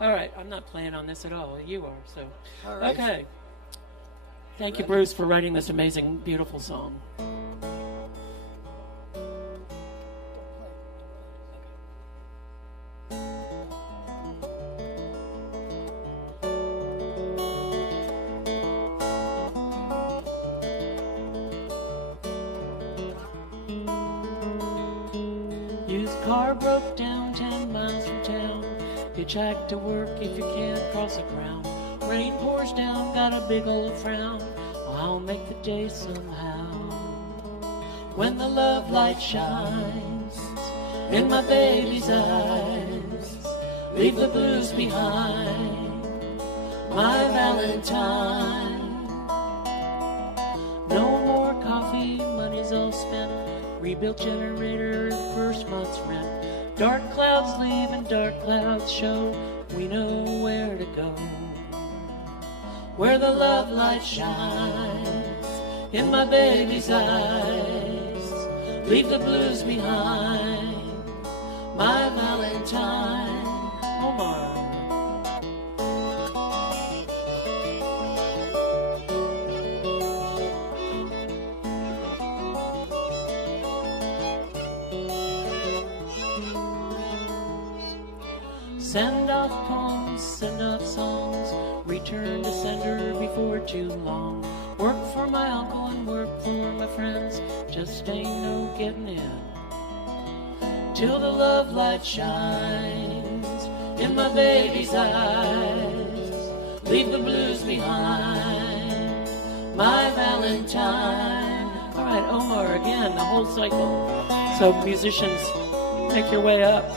All right, I'm not playing on this at all. You are, so. All right. Okay. Thank you, Bruce, for writing this amazing, beautiful song. Used car broke down 10 miles from town. Hitchhike to work if you can't cross a crown. Rain pours down, got a big old frown. I'll make the day somehow. When the love light shines in my baby's eyes, leave the blues behind. My Valentine. No more coffee, money's all spent. Rebuilt generator, first month's rent. Dark clouds leave and dark clouds show. We know where to go. Where the love light shines in my baby's eyes, leave the blues behind. My Valentine. Omar. Send off poems, send off songs, return to sender before too long. Work for my uncle and work for my friends, just ain't no getting in. Till the love light shines in my baby's eyes, leave the blues behind. My Valentine. All right, Omar again, the whole cycle. So musicians, make your way up,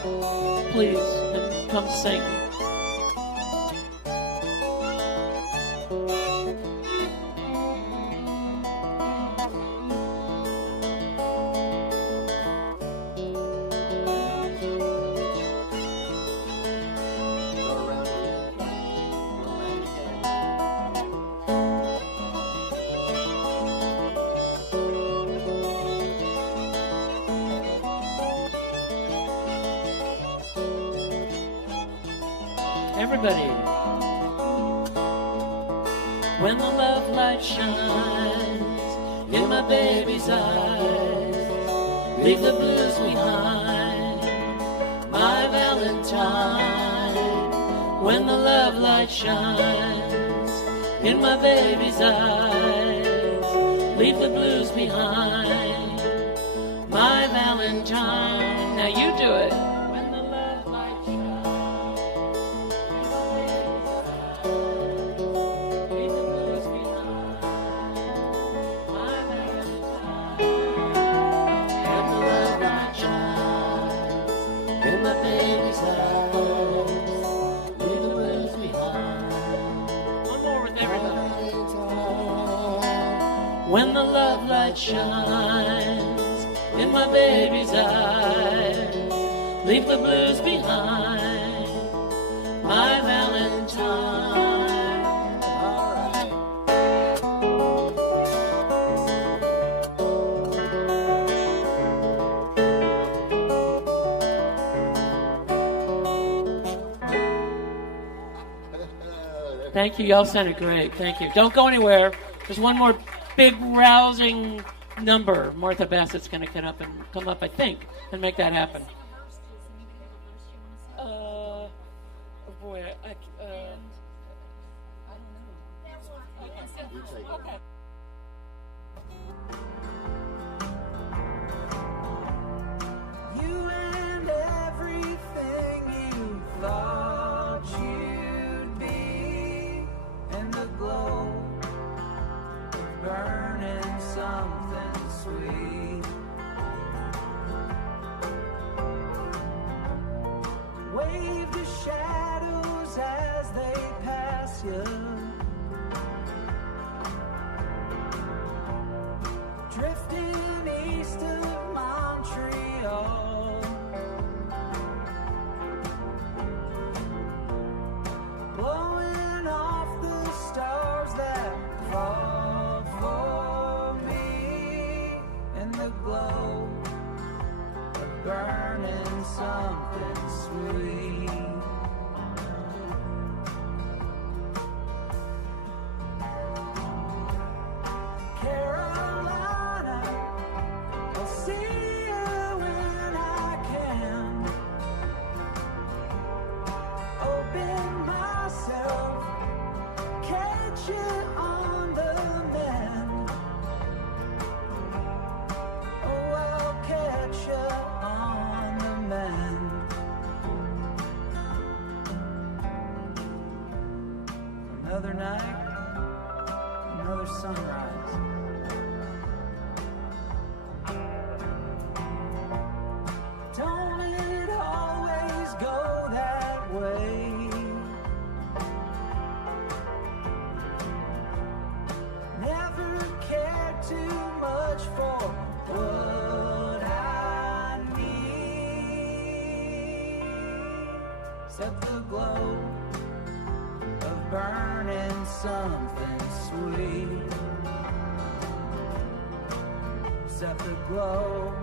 please, and come sing. Everybody. When the love light shines in my baby's eyes, leave the blues behind. My Valentine. When the love light shines in my baby's eyes, leave the blues behind. My Valentine. Now you do it. When the love light shines in my baby's eyes, leave the blues behind. My Valentine. Thank you. Y'all sounded great. Thank you. Don't go anywhere. There's one more big rousing number. Martha Bassett's going to come up, I think, and make that happen. Oh boy, I don't know. Okay. You and everything you thought you'd be, and the glow of burning something sweet. Wave the shadows as they pass you, drifting east of Montreal, blowing off the stars that fall for me, and the glow of burning something sweet. Carolina, I'll see you when I can. Open myself, catch you on the mend. Oh, I'll catch you on the mend. Another night, another sunrise. Don't it always go that way? Never cared too much for what I need, except the glow of burning something sweet, except the glow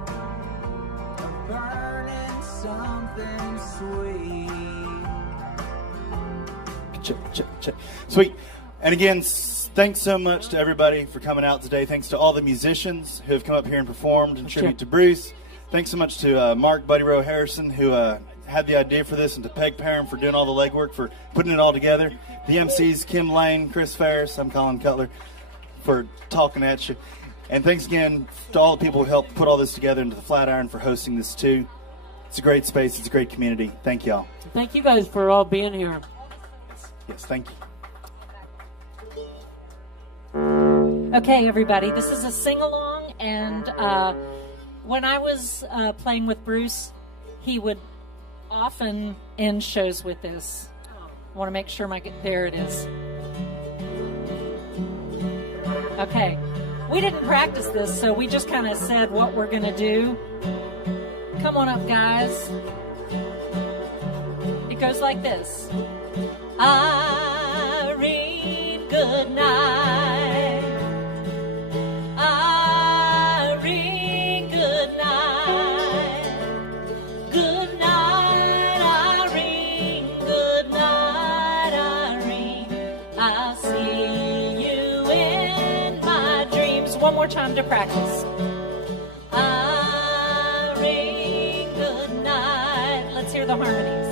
of burning something sweet. Check. Sweet. And again, thanks so much to everybody for coming out today. Thanks to all the musicians who have come up here and performed in tribute to Bruce. Thanks so much to Mark Buddy Rowe Harrison, who had the idea for this, and to Peg Parham for doing all the legwork, for putting it all together. The MCs, Kim Lane, Chris Ferris, I'm Colin Cutler, for talking at you. And thanks again to all the people who helped put all this together, and to the Flatiron for hosting this too. It's a great space. It's a great community. Thank y'all. Thank you guys for all being here. Yes, thank you. Okay, everybody, this is a sing-along, and when I was playing with Bruce, he would often end shows with this. I want to make sure there it is. Okay, we didn't practice this, so we just kind of said what we're going to do. Come on up, guys. It goes like this. Irene, good night. Irene, good night. Good night, Irene. Good night, Irene. I see you in my dreams. One more time to practice. Irene, good night. Let's hear the harmonies.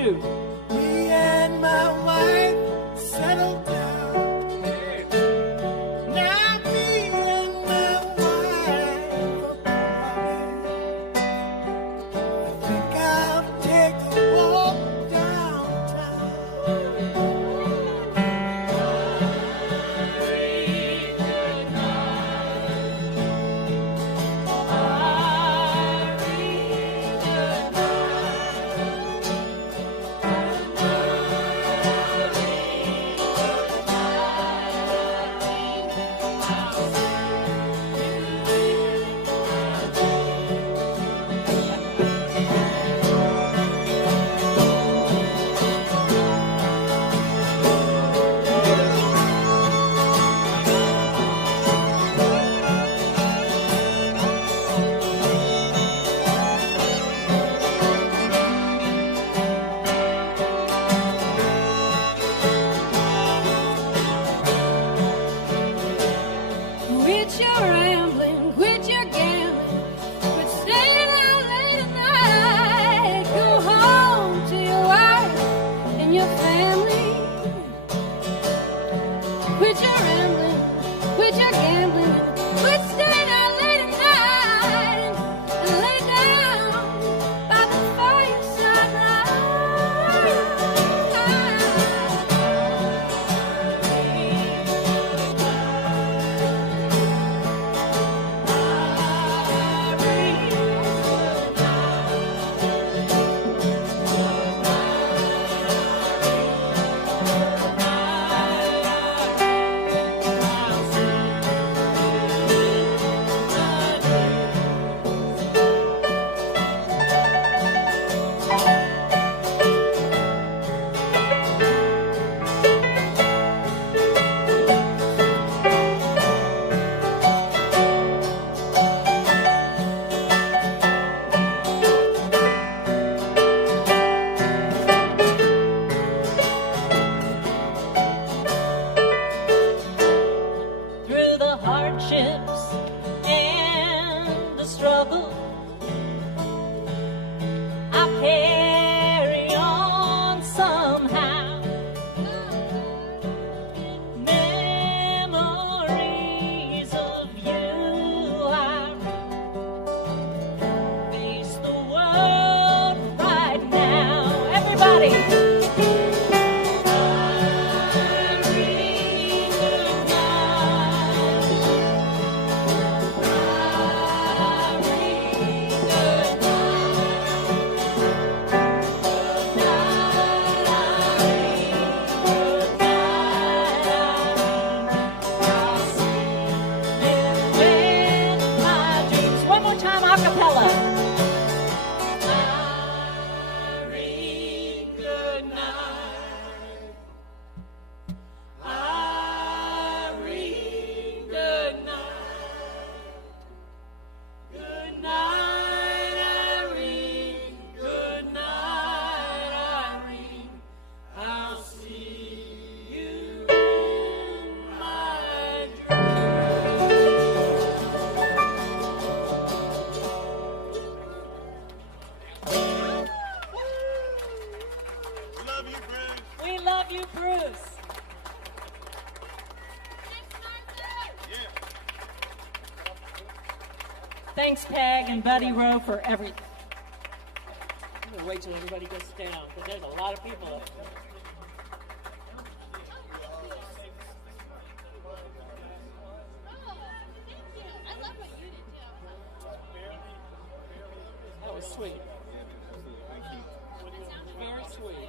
2. Me and my wife settled down. Now me and my wife are parted. I think I'll take a walk downtown. Quit your rambling, quit your gambling, quit staying out late at night. Go home to your wife and your family. Quit your rambling, quit your gambling, quit staying out late at night and lay down by the fireside Through the hardships and the struggle, I carry on somehow. Memories of you, I face the world right now. Everybody! One more time, a cappella. Good night. Irene, good night. Good night, Irene. Good night, Irene. I'll see you in my We love you, Bruce. Thanks, Peg and Buddy Rowe, for everything. I'm going to wait till everybody gets down, because there's a lot of people up there. That was sweet. Very sweet.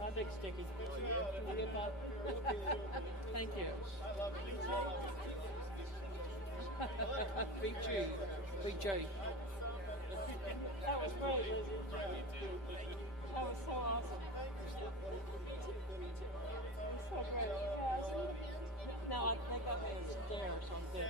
My big sticky. Thank you. Big G. Big J. That was great, Lizzie. That was so awesome. So great. No, I think I was there or something.